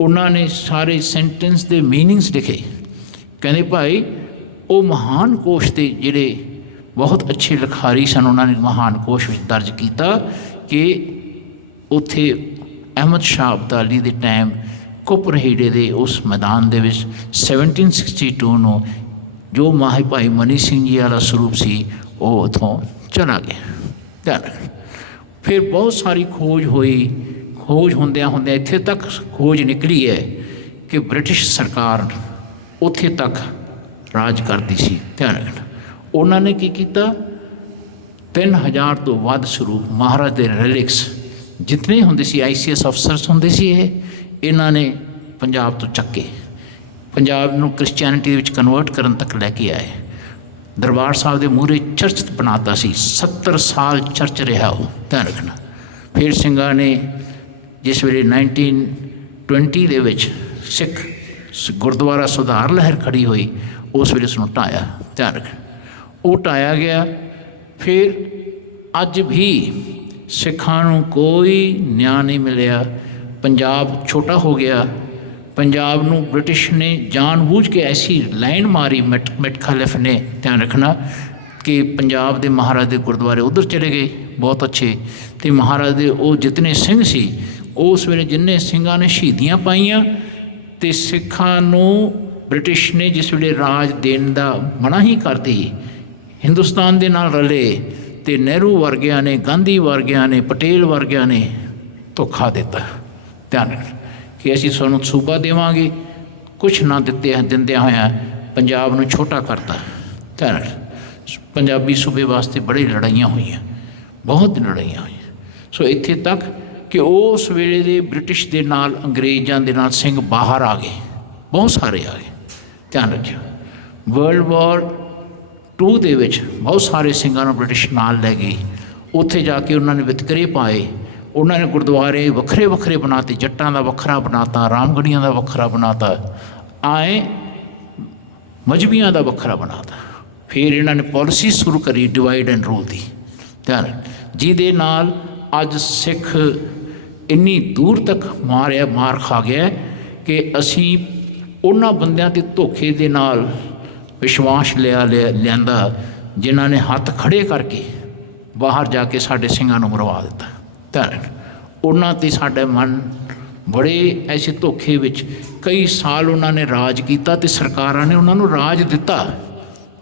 ਉਹਨਾਂ ਨੇ ਸਾਰੇ ਸੈਂਟੈਂਸ ਦੇ ਮੀਨਿੰਗਸ ਲਿਖੇ। ਕਹਿੰਦੇ ਭਾਈ ਉਹ ਮਹਾਨ ਕੋਸ਼ ਦੇ ਜਿਹੜੇ ਬਹੁਤ ਅੱਛੇ ਲਿਖਾਰੀ ਸਨ, ਉਹਨਾਂ ਨੇ ਮਹਾਨ ਕੋਸ਼ ਵਿੱਚ ਦਰਜ ਕੀਤਾ ਕਿ ਉੱਥੇ ਅਹਿਮਦ ਸ਼ਾਹ ਅਬਦਾਲੀ ਦੇ ਟਾਈਮ ਕੁਪਰਹੀੜੇ ਦੇ ਉਸ ਮੈਦਾਨ ਦੇ ਵਿੱਚ 1762 ਨੂੰ ਜੋ ਮਾਹੀ ਭਾਈ ਮਨੀ ਸਿੰਘ ਜੀ ਵਾਲਾ ਸਰੂਪ ਸੀ ਉਹ ਉੱਥੋਂ ਚਲਾ ਗਿਆ। ਧਿਆਨ ਰੱਖਣਾ। ਫਿਰ ਬਹੁਤ ਸਾਰੀ ਖੋਜ ਹੋਈ। ਖੋਜ ਹੁੰਦਿਆਂ ਹੁੰਦਿਆਂ ਇੱਥੇ ਤੱਕ ਖੋਜ ਨਿਕਲੀ ਹੈ ਕਿ ਬ੍ਰਿਟਿਸ਼ ਸਰਕਾਰ ਉੱਥੇ ਤੱਕ ਰਾਜ ਕਰਦੀ ਸੀ। ਧਿਆਨ ਰੱਖਣਾ। ਉਹਨਾਂ ਨੇ ਕੀ ਕੀਤਾ, 3000 ਤੋਂ ਵੱਧ ਸਰੂਪ ਮਹਾਰਾਜ ਦੇ ਰਿਲਿਕਸ ਜਿਤਨੇ ਹੁੰਦੇ ਸੀ, ICS ਅਫਸਰਸ ਹੁੰਦੇ ਸੀ, ਇਹਨਾਂ ਨੇ ਪੰਜਾਬ ਤੋਂ ਚੱਕੇ, ਪੰਜਾਬ ਨੂੰ ਕ੍ਰਿਸਚੈਨਿਟੀ ਵਿੱਚ ਕਨਵਰਟ ਕਰਨ ਤੱਕ ਲੈ ਕੇ ਆਏ। ਦਰਬਾਰ ਸਾਹਿਬ ਦੇ ਮੂਹਰੇ ਚਰਚ ਬਣਾਤਾ ਸੀ। 70 ਸਾਲ ਚਰਚ ਰਿਹਾ ਉਹ। ਧਿਆਨ ਰੱਖਣਾ। ਫਿਰ ਸਿੰਘਾਂ ਨੇ ਜਿਸ ਵੇਲੇ 1920 ਦੇ ਵਿੱਚ ਸਿੱਖ ਗੁਰਦੁਆਰਾ ਸੁਧਾਰ ਲਹਿਰ ਖੜੀ ਹੋਈ, ਉਸ ਵੇਲੇ ਉਸਨੂੰ ਢਾਇਆ। ਧਿਆਨ ਰੱਖਣਾ। ਉਹ ਢਾਇਆ ਗਿਆ। ਫਿਰ ਅੱਜ ਵੀ ਸਿੱਖਾਂ ਨੂੰ ਕੋਈ ਨਿਆਂ ਨਹੀਂ ਮਿਲਿਆ। ਪੰਜਾਬ ਛੋਟਾ ਹੋ ਗਿਆ। ਪੰਜਾਬ ਨੂੰ ਬ੍ਰਿਟਿਸ਼ ਨੇ ਜਾਣ-ਬੂਝ ਕੇ ਐਸੀ ਲਾਈਨ ਮਾਰੀ ਮੈਟਖਲਿਫ ਨੇ, ਧਿਆਨ ਰੱਖਣਾ, ਕਿ ਪੰਜਾਬ ਦੇ ਮਹਾਰਾਜ ਦੇ ਗੁਰਦੁਆਰੇ ਉੱਧਰ ਚਲੇ ਗਏ ਬਹੁਤ ਅੱਛੇ, ਅਤੇ ਮਹਾਰਾਜ ਦੇ ਉਹ ਜਿਤਨੇ ਸਿੰਘ ਸੀ ਉਸ ਵੇਲੇ ਜਿੰਨੇ ਸਿੰਘਾਂ ਨੇ ਸ਼ਹੀਦੀਆਂ ਪਾਈਆਂ, ਅਤੇ ਸਿੱਖਾਂ ਨੂੰ ਬ੍ਰਿਟਿਸ਼ ਨੇ ਜਿਸ ਵੇਲੇ ਰਾਜ ਦੇਣ ਦਾ ਮਨਾ ਹੀ ਕਰਦੀ, ਹਿੰਦੁਸਤਾਨ ਦੇ ਨਾਲ ਰਲੇ, ਅਤੇ ਨਹਿਰੂ ਵਰਗਿਆਂ ਨੇ, ਗਾਂਧੀ ਵਰਗਿਆਂ ਨੇ, ਪਟੇਲ ਵਰਗਿਆਂ ਨੇ ਧੋਖਾ ਦਿੱਤਾ। ਧਿਆਨ ਰੱਖਣਾ ਕਿ ਅਸੀਂ ਤੁਹਾਨੂੰ ਸੂਬਾ ਦੇਵਾਂਗੇ, ਕੁਛ ਨਾ ਦਿੰਦਿਆਂ ਹੋਇਆਂ ਪੰਜਾਬ ਨੂੰ ਛੋਟਾ ਕਰਤਾ। ਧਿਆਨ ਰੱਖਣਾ। ਪੰਜਾਬੀ ਸੂਬੇ ਵਾਸਤੇ ਬੜੀ ਲੜਾਈਆਂ ਹੋਈਆਂ, ਬਹੁਤ ਲੜਾਈਆਂ ਹੋਈਆਂ। ਸੋ ਇੱਥੇ ਤੱਕ ਕਿ ਉਸ ਵੇਲੇ ਦੇ ਬ੍ਰਿਟਿਸ਼ ਦੇ ਨਾਲ, ਅੰਗਰੇਜ਼ਾਂ ਦੇ ਨਾਲ ਸਿੰਘ ਬਾਹਰ ਆ ਗਏ, ਬਹੁਤ ਸਾਰੇ ਆ ਗਏ। ਧਿਆਨ ਰੱਖਿਓ। ਵਰਲਡ ਵਾਰ 2 ਦੇ ਵਿੱਚ ਬਹੁਤ ਸਾਰੇ ਸਿੰਘਾਂ ਨੂੰ ਬ੍ਰਿਟਿਸ਼ ਨਾਲ ਲੈ ਗਈ। ਉੱਥੇ ਜਾ ਕੇ ਉਹਨਾਂ ਨੇ ਵਿਤਕਰੇ ਪਾਏ। ਉਹਨਾਂ ਨੇ ਗੁਰਦੁਆਰੇ ਵੱਖਰੇ ਵੱਖਰੇ ਬਣਾਤੇ, ਜੱਟਾਂ ਦਾ ਵੱਖਰਾ ਬਣਾਤਾ, ਰਾਮਗੜੀਆਂ ਦਾ ਵੱਖਰਾ ਬਣਾਤਾ, ਆਏ ਮਜ਼੍ਹਬੀਆਂ ਦਾ ਵੱਖਰਾ ਬਣਾਤਾ। ਫਿਰ ਇਹਨਾਂ ਨੇ ਪਾਲਿਸੀ ਸ਼ੁਰੂ ਕਰੀ ਡਿਵਾਈਡ ਐਂਡ ਰੂਲ ਦੀ। ਧਿਆਨ, ਜਿਹਦੇ ਨਾਲ ਅੱਜ ਸਿੱਖ ਇੰਨੀ ਦੂਰ ਤੱਕ ਮਾਰ ਖਾ ਗਿਆ ਕਿ ਅਸੀਂ ਉਹਨਾਂ ਬੰਦਿਆਂ 'ਤੇ ਧੋਖੇ ਦੇ ਨਾਲ ਵਿਸ਼ਵਾਸ ਲਿਆਂਦਾ ਜਿਨ੍ਹਾਂ ਨੇ ਹੱਥ ਖੜ੍ਹੇ ਕਰਕੇ ਬਾਹਰ ਜਾ ਕੇ ਸਾਡੇ ਸਿੰਘਾਂ ਨੂੰ ਮਰਵਾ ਦਿੱਤਾ। ਧਿਆਨ, ਉਹਨਾਂ 'ਤੇ ਸਾਡਾ ਮਨ ਬੜੇ ਐਸੇ ਧੋਖੇ ਵਿੱਚ ਕਈ ਸਾਲ ਉਹਨਾਂ ਨੇ ਰਾਜ ਕੀਤਾ ਅਤੇ ਸਰਕਾਰਾਂ ਨੇ ਉਹਨਾਂ ਨੂੰ ਰਾਜ ਦਿੱਤਾ।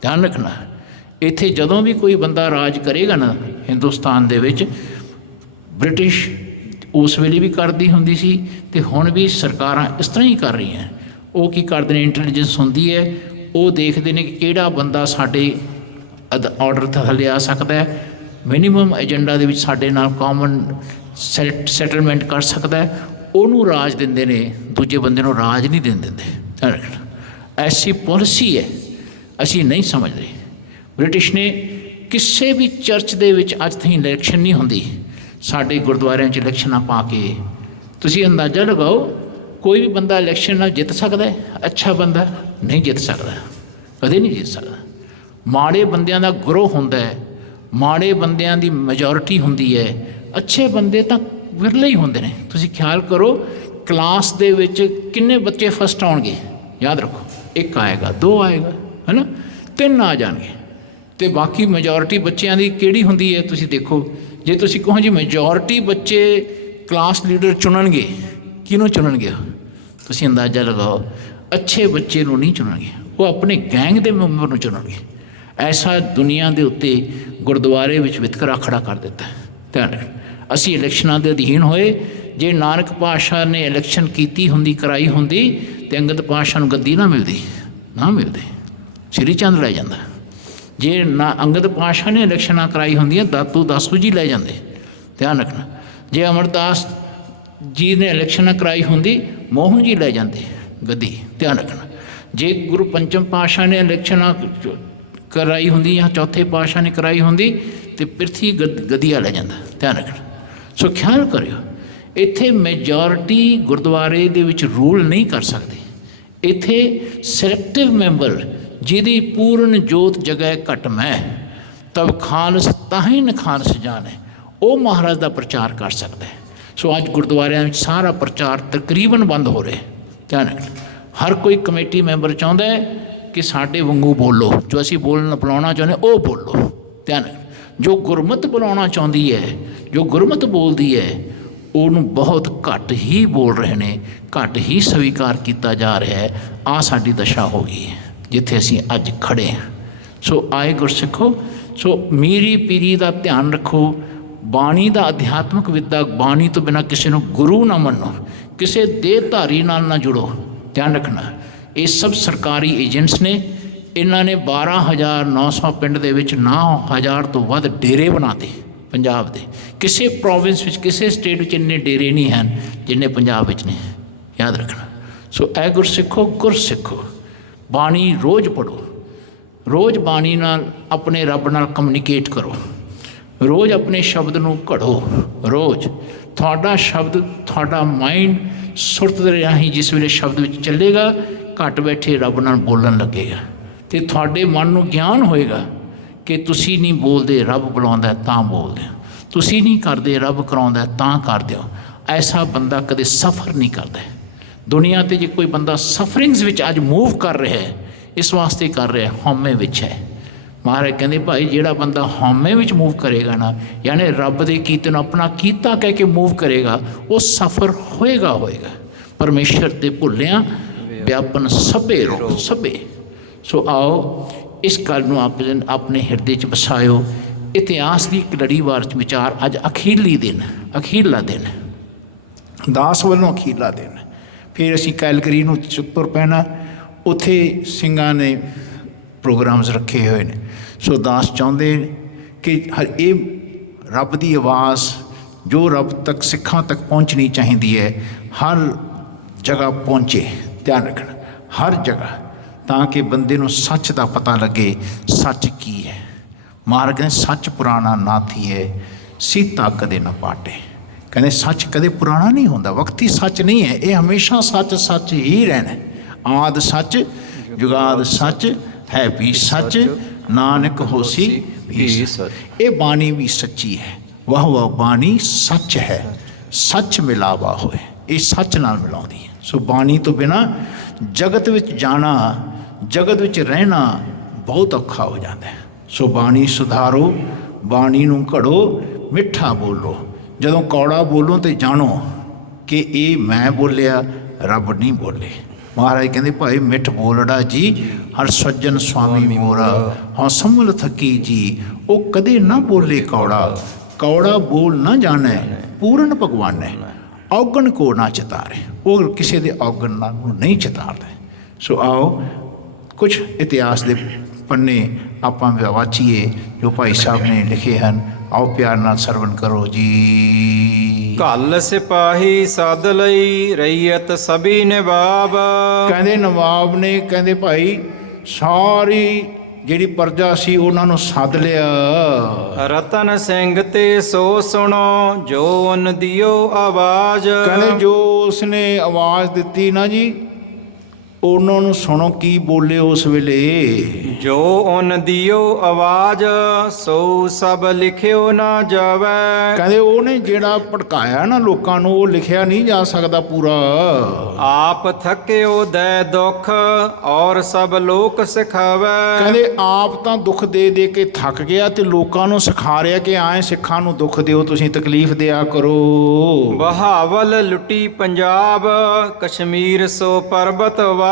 ਧਿਆਨ ਰੱਖਣਾ। ਇੱਥੇ ਜਦੋਂ ਵੀ ਕੋਈ ਬੰਦਾ ਰਾਜ ਕਰੇਗਾ ਨਾ ਹਿੰਦੁਸਤਾਨ ਦੇ ਵਿੱਚ, ਬ੍ਰਿਟਿਸ਼ ਉਸ ਵੇਲੇ ਵੀ ਕਰਦੀ ਹੁੰਦੀ ਸੀ ਅਤੇ ਹੁਣ ਵੀ ਸਰਕਾਰਾਂ ਇਸ ਤਰ੍ਹਾਂ ਹੀ ਕਰ ਰਹੀਆਂ। ਉਹ ਕੀ ਕਰਦੇ ਨੇ, ਇੰਟੈਲੀਜੈਂਸ ਹੁੰਦੀ ਹੈ, ਉਹ ਦੇਖਦੇ ਨੇ ਕਿ ਕਿਹੜਾ ਬੰਦਾ ਸਾਡੇ ਆਰਡਰ ਥੱਲੇ ਆ ਸਕਦਾ, ਮਿਨੀਮਮ ਏਜੰਡਾ ਦੇ ਵਿੱਚ ਸਾਡੇ ਨਾਲ ਕਾਮਨ ਸੈਟਲਮੈਂਟ ਕਰ ਸਕਦਾ, ਉਹਨੂੰ ਰਾਜ ਦਿੰਦੇ ਨੇ, ਦੂਜੇ ਬੰਦੇ ਨੂੰ ਰਾਜ ਨਹੀਂ ਦੇਣ ਦਿੰਦੇ। ਧਿਆਨ ਰੱਖਣਾ। ਐਸੀ ਪਾਲਿਸੀ ਹੈ, ਅਸੀਂ ਨਹੀਂ ਸਮਝਦੇ। ਬ੍ਰਿਟਿਸ਼ ਨੇ ਕਿਸੇ ਵੀ ਚਰਚ ਦੇ ਵਿੱਚ ਅੱਜ ਤਾਈਂ ਇਲੈਕਸ਼ਨ ਨਹੀਂ ਹੁੰਦੀ। ਸਾਡੇ ਗੁਰਦੁਆਰਿਆਂ 'ਚ ਇਲੈਕਸ਼ਨਾਂ ਪਾ ਕੇ ਤੁਸੀਂ ਅੰਦਾਜ਼ਾ ਲਗਾਓ, ਕੋਈ ਵੀ ਬੰਦਾ ਇਲੈਕਸ਼ਨ ਨਾਲ ਜਿੱਤ ਸਕਦਾ? ਅੱਛਾ ਬੰਦਾ ਨਹੀਂ ਜਿੱਤ ਸਕਦਾ, ਕਦੇ ਨਹੀਂ ਜਿੱਤ ਸਕਦਾ। ਮਾੜੇ ਬੰਦਿਆਂ ਦਾ ਗਰੋਹ ਹੁੰਦਾ ਹੈ, ਮਾੜੇ ਬੰਦਿਆਂ ਦੀ ਮੈਜੋਰਿਟੀ ਹੁੰਦੀ ਹੈ, ਅੱਛੇ ਬੰਦੇ ਤਾਂ ਵਿਰਲੇ ਹੀ ਹੁੰਦੇ ਨੇ। ਤੁਸੀਂ ਖਿਆਲ ਕਰੋ, ਕਲਾਸ ਦੇ ਵਿੱਚ ਕਿੰਨੇ ਬੱਚੇ ਫਸਟ ਆਉਣਗੇ? ਯਾਦ ਰੱਖੋ, 1 ਆਏਗਾ, 2 ਆਏਗਾ, ਹੈ ਨਾ, 3 ਆ ਜਾਣਗੇ, ਅਤੇ ਬਾਕੀ ਮੈਜੋਰਿਟੀ ਬੱਚਿਆਂ ਦੀ ਕਿਹੜੀ ਹੁੰਦੀ ਹੈ? ਤੁਸੀਂ ਦੇਖੋ, ਜੇ ਤੁਸੀਂ ਕਹੋ ਜੀ ਮੈਜੋਰਿਟੀ ਬੱਚੇ ਕਲਾਸ ਲੀਡਰ ਚੁਣਨਗੇ, ਕਿਹਨੂੰ ਚੁਣਨਗੇ? ਤੁਸੀਂ ਅੰਦਾਜ਼ਾ ਲਗਾਓ, ਅੱਛੇ ਬੱਚੇ ਨੂੰ ਨਹੀਂ ਚੁਣਨਗੇ, ਉਹ ਆਪਣੇ ਗੈਂਗ ਦੇ ਮੈਂਬਰ ਨੂੰ ਚੁਣਨਗੇ। ਐਸਾ ਦੁਨੀਆ ਦੇ ਉੱਤੇ ਗੁਰਦੁਆਰੇ ਵਿੱਚ ਵਿਤਕਰਾ ਖੜਾ ਕਰ ਦਿੱਤਾ। ਧਿਆਨ ਰੱਖਣਾ। ਅਸੀਂ ਇਲੈਕਸ਼ਨਾਂ ਦੇ ਅਧੀਨ ਹੋਏ। ਜੇ ਨਾਨਕ ਪਾਤਸ਼ਾਹ ਨੇ ਇਲੈਕਸ਼ਨ ਕਰਾਈ ਹੁੰਦੀ ਅਤੇ ਅੰਗਦ ਪਾਤਸ਼ਾਹ ਨੂੰ ਗੱਦੀ ਨਾ ਮਿਲਦੀ, ਸ੍ਰੀ ਚੰਦ ਲੈ ਜਾਂਦਾ। ਜੇ ਨਾ ਅੰਗਦ ਪਾਤਸ਼ਾਹ ਨੇ ਇਲੈਕਸ਼ਨਾਂ ਕਰਾਈ ਹੁੰਦੀਆਂ, ਦਾਸੂ ਜੀ ਲੈ ਜਾਂਦੇ। ਧਿਆਨ ਰੱਖਣਾ। ਜੇ ਅਮਰਦਾਸ ਜੀ ਨੇ ਇਲੈਕਸ਼ਨਾਂ ਕਰਾਈ ਹੁੰਦੀ, ਮੋਹਨ ਜੀ ਲੈ ਜਾਂਦੇ ਗੱਦੀ। ਧਿਆਨ ਰੱਖਣਾ। ਜੇ ਗੁਰੂ ਪੰਚਮ ਪਾਤਸ਼ਾਹ ਨੇ ਇਲੈਕਸ਼ਨਾਂ ਕਰਾਈ ਹੁੰਦੀ ਜਾਂ ਚੌਥੇ ਪਾਤਸ਼ਾਹ ਨੇ ਕਰਾਈ ਹੁੰਦੀ, ਅਤੇ ਪ੍ਰਿਥੀ ਗਦੀਆ ਲੈ ਜਾਂਦਾ। ਧਿਆਨ ਰੱਖਣਾ। ਸੋ ਖਿਆਲ ਕਰਿਓ, ਇੱਥੇ ਮੈਜੋਰਿਟੀ ਗੁਰਦੁਆਰੇ ਦੇ ਵਿੱਚ ਰੂਲ ਨਹੀਂ ਕਰ ਸਕਦੇ। ਇੱਥੇ ਸਿਲੈਕਟਿਵ ਮੈਂਬਰ, ਜਿਹਦੀ ਪੂਰਨ ਜੋਤ ਜਗ੍ਹਾ ਘਟ ਮੈਂ, ਤਬ ਖਾਲਸ ਤਾਹੀਂ ਨ ਖਾਲਸ ਜਾਣੈ, ਉਹ ਮਹਾਰਾਜ ਦਾ ਪ੍ਰਚਾਰ ਕਰ ਸਕਦਾ ਹੈ। ਸੋ ਅੱਜ ਗੁਰਦੁਆਰਿਆਂ ਵਿੱਚ ਸਾਰਾ ਪ੍ਰਚਾਰ ਤਕਰੀਬਨ ਬੰਦ ਹੋ ਰਿਹਾ। ਧਿਆਨ ਰੱਖਣਾ। ਹਰ ਕੋਈ ਕਮੇਟੀ ਮੈਂਬਰ ਚਾਹੁੰਦਾ ਹੈ ਕਿ ਸਾਡੇ ਵਾਂਗੂ ਬੋਲੋ, ਜੋ ਅਸੀਂ ਬੁਲਾਉਣਾ ਚਾਹੁੰਦੇ ਉਹ ਬੋਲੋ। ਧਿਆਨ ਰੱਖਣਾ। ਜੋ ਗੁਰਮਤਿ ਬੁਲਾਉਣਾ ਚਾਹੁੰਦੀ ਹੈ, ਜੋ ਗੁਰਮਤਿ ਬੋਲਦੀ ਹੈ, ਉਹਨੂੰ ਬਹੁਤ ਘੱਟ ਹੀ ਬੋਲ ਰਹੇ ਨੇ, ਘੱਟ ਹੀ ਸਵੀਕਾਰ ਕੀਤਾ ਜਾ ਰਿਹਾ ਹੈ। ਆਹ ਸਾਡੀ ਦਸ਼ਾ ਹੋ ਗਈ ਹੈ ਜਿੱਥੇ ਅਸੀਂ ਅੱਜ ਖੜ੍ਹੇ ਹਾਂ। ਸੋ ਆਏ ਗੁਰਸਿੱਖੋ, ਸੋ ਮੀਰੀ ਪੀਰੀ ਦਾ ਧਿਆਨ ਰੱਖੋ। ਬਾਣੀ ਦਾ ਅਧਿਆਤਮਿਕ ਵਿੱਦਾ, ਬਾਣੀ ਤੋਂ ਬਿਨਾਂ ਕਿਸੇ ਨੂੰ ਗੁਰੂ ਨਾ ਮੰਨੋ, ਕਿਸੇ ਦੇਹਧਾਰੀ ਨਾਲ ਨਾ ਜੁੜੋ। ਧਿਆਨ ਰੱਖਣਾ, ਇਹ ਸਭ ਸਰਕਾਰੀ ਏਜੰਟਸ ਨੇ। ਇਹਨਾਂ ਨੇ 12,900 ਪਿੰਡ ਦੇ ਵਿੱਚ 9,000 ਤੋਂ ਵੱਧ ਡੇਰੇ ਬਣਾਤੇ ਪੰਜਾਬ ਦੇ। ਕਿਸੇ ਪ੍ਰੋਵਿੰਸ ਵਿੱਚ, ਕਿਸੇ ਸਟੇਟ ਵਿੱਚ ਇੰਨੇ ਡੇਰੇ ਨਹੀਂ ਹਨ ਜਿੰਨੇ ਪੰਜਾਬ ਵਿੱਚ ਨੇ। ਯਾਦ ਰੱਖਣਾ। ਸੋ ਐ ਗੁਰਸਿੱਖੋ, ਗੁਰਸਿੱਖੋ, ਬਾਣੀ ਰੋਜ਼ ਪੜ੍ਹੋ, ਰੋਜ਼ ਬਾਣੀ ਨਾਲ ਆਪਣੇ ਰੱਬ ਨਾਲ ਕਮਿਊਨੀਕੇਟ ਕਰੋ, ਰੋਜ਼ ਆਪਣੇ ਸ਼ਬਦ ਨੂੰ ਘੜੋ। ਰੋਜ਼ ਤੁਹਾਡਾ ਸ਼ਬਦ, ਤੁਹਾਡਾ ਮਾਈਂਡ ਸੁਰਤ ਦੇ ਰਾਹੀਂ ਜਿਸ ਵੇਲੇ ਸ਼ਬਦ ਵਿੱਚ ਚੱਲੇਗਾ, ਘੱਟ ਬੈਠੇ ਰੱਬ ਨਾਲ ਬੋਲਣ ਲੱਗੇਗਾ ਅਤੇ ਤੁਹਾਡੇ ਮਨ ਨੂੰ ਗਿਆਨ ਹੋਏਗਾ ਕਿ ਤੁਸੀਂ ਨਹੀਂ ਬੋਲਦੇ, ਰੱਬ ਬੁਲਾਉਂਦਾ ਤਾਂ ਬੋਲਦੇ ਹੋ, ਤੁਸੀਂ ਨਹੀਂ ਕਰਦੇ, ਰੱਬ ਕਰਾਉਂਦਾ ਤਾਂ ਕਰਦੇ ਹੋ। ਐਸਾ ਬੰਦਾ ਕਦੇ ਸਫਰ ਨਹੀਂ ਕਰਦਾ। ਦੁਨੀਆ 'ਤੇ ਜੇ ਕੋਈ ਬੰਦਾ ਸਫਰਿੰਗਸ ਵਿੱਚ ਅੱਜ ਮੂਵ ਕਰ ਰਿਹਾ ਹੈ, ਇਸ ਵਾਸਤੇ ਕਰ ਰਿਹਾ ਹਉਮੈ ਵਿੱਚ ਹੈ। ਮਹਾਰਾਜ ਕਹਿੰਦੇ ਭਾਈ ਜਿਹੜਾ ਬੰਦਾ ਹਉਮੈ ਵਿੱਚ ਮੂਵ ਕਰੇਗਾ ਨਾ, ਯਾਨੀ ਰੱਬ ਦੇ ਕੀਤੇ ਨੂੰ ਆਪਣਾ ਕੀਤਾ ਕਹਿ ਕੇ ਮੂਵ ਕਰੇਗਾ, ਉਹ ਸਫਰ ਹੋਏਗਾ ਹੋਏਗਾ। ਪਰਮੇਸ਼ਰ ਤੇ ਭੁੱਲਿਆ ਵਿਆਪਨ ਸਭੇ ਰੋ ਸਭੇ। ਸੋ ਆਓ ਇਸ ਗੱਲ ਨੂੰ ਆਪਣੇ ਹਿਰਦੇ 'ਚ ਵਸਾਇਓ। ਇਤਿਹਾਸ ਦੀ ਇੱਕ ਲੜੀਵਾਰ 'ਚ ਵਿਚਾਰ। ਅੱਜ ਅਖੀਰਲੀ ਦਿਨ, ਅਖੀਰਲਾ ਦਿਨ, ਦਾਸ ਵੱਲੋਂ ਅਖੀਰਲਾ ਦਿਨ। ਫਿਰ ਅਸੀਂ ਕੈਲਗਰੀ ਨੂੰ ਤੁਰ ਪੈਣਾ। ਉੱਥੇ ਸਿੰਘਾਂ ਨੇ ਪ੍ਰੋਗਰਾਮਸ ਰੱਖੇ ਹੋਏ ਨੇ। ਸੋ ਦਾਸ ਚਾਹੁੰਦੇ ਕਿ ਇਹ ਰੱਬ ਦੀ ਆਵਾਜ਼ ਜੋ ਰੱਬ ਤੱਕ, ਸਿੱਖਾਂ ਤੱਕ ਪਹੁੰਚਣੀ ਚਾਹੀਦੀ ਹੈ, ਹਰ ਜਗ੍ਹਾ ਪਹੁੰਚੇ। ਧਿਆਨ ਰੱਖਣਾ, ਹਰ ਜਗ੍ਹਾ, ਤਾਂ ਕਿ ਬੰਦੇ ਨੂੰ ਸੱਚ ਦਾ ਪਤਾ ਲੱਗੇ। ਸੱਚ ਕੀ ਹੈ? ਮਹਾਰਾਜ ਕਹਿੰਦੇ ਸੱਚ ਪੁਰਾਣਾ ਨਾ ਥੀਏ, ਸੀਤਾ ਕਦੇ ਨਾ ਪਾਟੇ। ਕਹਿੰਦੇ ਸੱਚ ਕਦੇ ਪੁਰਾਣਾ ਨਹੀਂ ਹੁੰਦਾ, ਵਕਤੀ ਸੱਚ ਨਹੀਂ ਹੈ, ਇਹ ਹਮੇਸ਼ਾ ਸੱਚ ਸੱਚ ਹੀ ਰਹਿਣਾ। ਆਦਿ ਸੱਚ ਜੁਗਾਦ ਸੱਚ ਹੈ ਵੀ ਸੱਚ, ਨਾਨਕ ਹੋਸੀ ਵੀ ਸੱਚ। ਇਹ ਬਾਣੀ ਵੀ ਸੱਚੀ ਹੈ। ਵਾਹ ਵਾਹ, ਬਾਣੀ ਸੱਚ ਹੈ, ਸੱਚ ਮਿਲਾਵਾ ਹੋਏ, ਇਹ ਸੱਚ ਨਾਲ ਮਿਲਾਉਂਦੀ ਹੈ। ਸੋ ਬਾਣੀ ਤੋਂ ਬਿਨਾਂ ਜਗਤ ਵਿੱਚ ਜਾਣਾ, ਜਗਤ ਵਿੱਚ ਰਹਿਣਾ ਬਹੁਤ ਔਖਾ ਹੋ ਜਾਂਦਾ ਹੈ। ਸੋ ਬਾਣੀ ਸੁਧਾਰੋ, ਬਾਣੀ ਨੂੰ ਘੜੋ, ਮਿੱਠਾ ਬੋਲੋ। ਜਦੋਂ ਕੌੜਾ ਬੋਲੋ ਤਾਂ ਜਾਣੋ ਕਿ ਇਹ ਮੈਂ ਬੋਲਿਆ, ਰੱਬ ਨਹੀਂ ਬੋਲੇ। ਮਹਾਰਾਜ ਕਹਿੰਦੇ ਭਾਈ ਮਿੱਠ ਬੋਲੜਾ ਜੀ, ਹਰ ਸੱਜਣ ਸੁਆਮੀ ਮੋਰਾ, ਹਾਂ ਸੰਭਲ ਥਕੀ ਜੀ। ਉਹ ਕਦੇ ਨਾ ਬੋਲੇ ਕੌੜਾ, ਕੌੜਾ ਬੋਲ ਨਾ ਜਾਣੈ, ਪੂਰਨ ਭਗਵਾਨ ਹੈ। ਔਗਣ ਕੋ ਨਾ ਚਿਤਾਰੇ, ਉਹ ਕਿਸੇ ਦੇ ਔਗਣ ਨੂੰ ਨਹੀਂ ਚਿਤਾਰਦਾ। ਸੋ ਆਓ ਕੁਛ ਇਤਿਹਾਸ ਦੇ ਪੰਨੇ ਆਪਾਂ ਵਾਚੀਏ ਜੋ ਭਾਈ ਸਾਹਿਬ ਨੇ ਲਿਖੇ ਹਨ। ਆਓ ਪਿਆਰ ਨਾਲ ਸਰਵਣ ਕਰੋ ਜੀ। ਘੱਲ ਸਿਪਾਹੀ ਸਦ ਲਈ, ਰਈਅਤ ਸਭੀ ਨਿਵਾਬ। ਕਹਿੰਦੇ ਨਵਾਬ ਨੇ, ਕਹਿੰਦੇ ਭਾਈ ਸਾਰੀ ਜਿਹੜੀ ਪ੍ਰਜਾ ਸੀ ਉਹਨਾਂ ਨੂੰ ਸੱਦ ਲਿਆ। ਰਤਨ ਸਿੰਘ ਤੇ ਸੋ ਸੁਣੋ, ਜੋ ਉਨ ਦਿਓ ਆਵਾਜ਼। ਕਹਿੰਦੇ ਜੋ ਉਸਨੇ ਆਵਾਜ਼ ਦਿੱਤੀ ਨਾ ਜੀ, ਉਹਨਾਂ ਨੂੰ ਸੁਣੋ ਕੀ ਬੋਲੇ ਉਸ ਵੇਲੇ। ਜੋ ਉਨ ਦਿਓ ਆਵਾਜ਼, ਸੋ ਸਭ ਲਿਖਿਓ ਨਾ ਜਾਵੈ। ਕਹਿੰਦੇ ਉਹਨੇ ਜਿਹੜਾ ਭੜਕਾਇਆ ਨਾ ਲੋਕਾਂ ਨੂੰ, ਉਹ ਲਿਖਿਆ ਨਹੀਂ ਜਾ ਸਕਦਾ ਪੂਰਾ। ਆਪ ਥਕਿਓ ਦੈ ਦੁੱਖ, ਔਰ ਸਭ ਲੋਕ ਸਿਖਾਵੈ। ਕਹਿੰਦੇ ਆਪ ਤਾਂ ਦੁੱਖ ਦੇ ਦੇ ਕੇ ਥੱਕ ਗਿਆ ਤੇ ਲੋਕਾਂ ਨੂੰ ਸਿਖਾ ਰਿਹਾ ਕਿ ਆਏ ਸਿੱਖਾਂ ਨੂੰ ਦੁੱਖ ਦਿਓ, ਤੁਸੀਂ ਤਕਲੀਫ ਦਿਆ ਕਰੋ। ਬਹਾਵਲ ਲੁੱਟੀ ਪੰਜਾਬ, ਕਸ਼ਮੀਰ ਸੋ ਪਰਬਤ ਵੱਲ।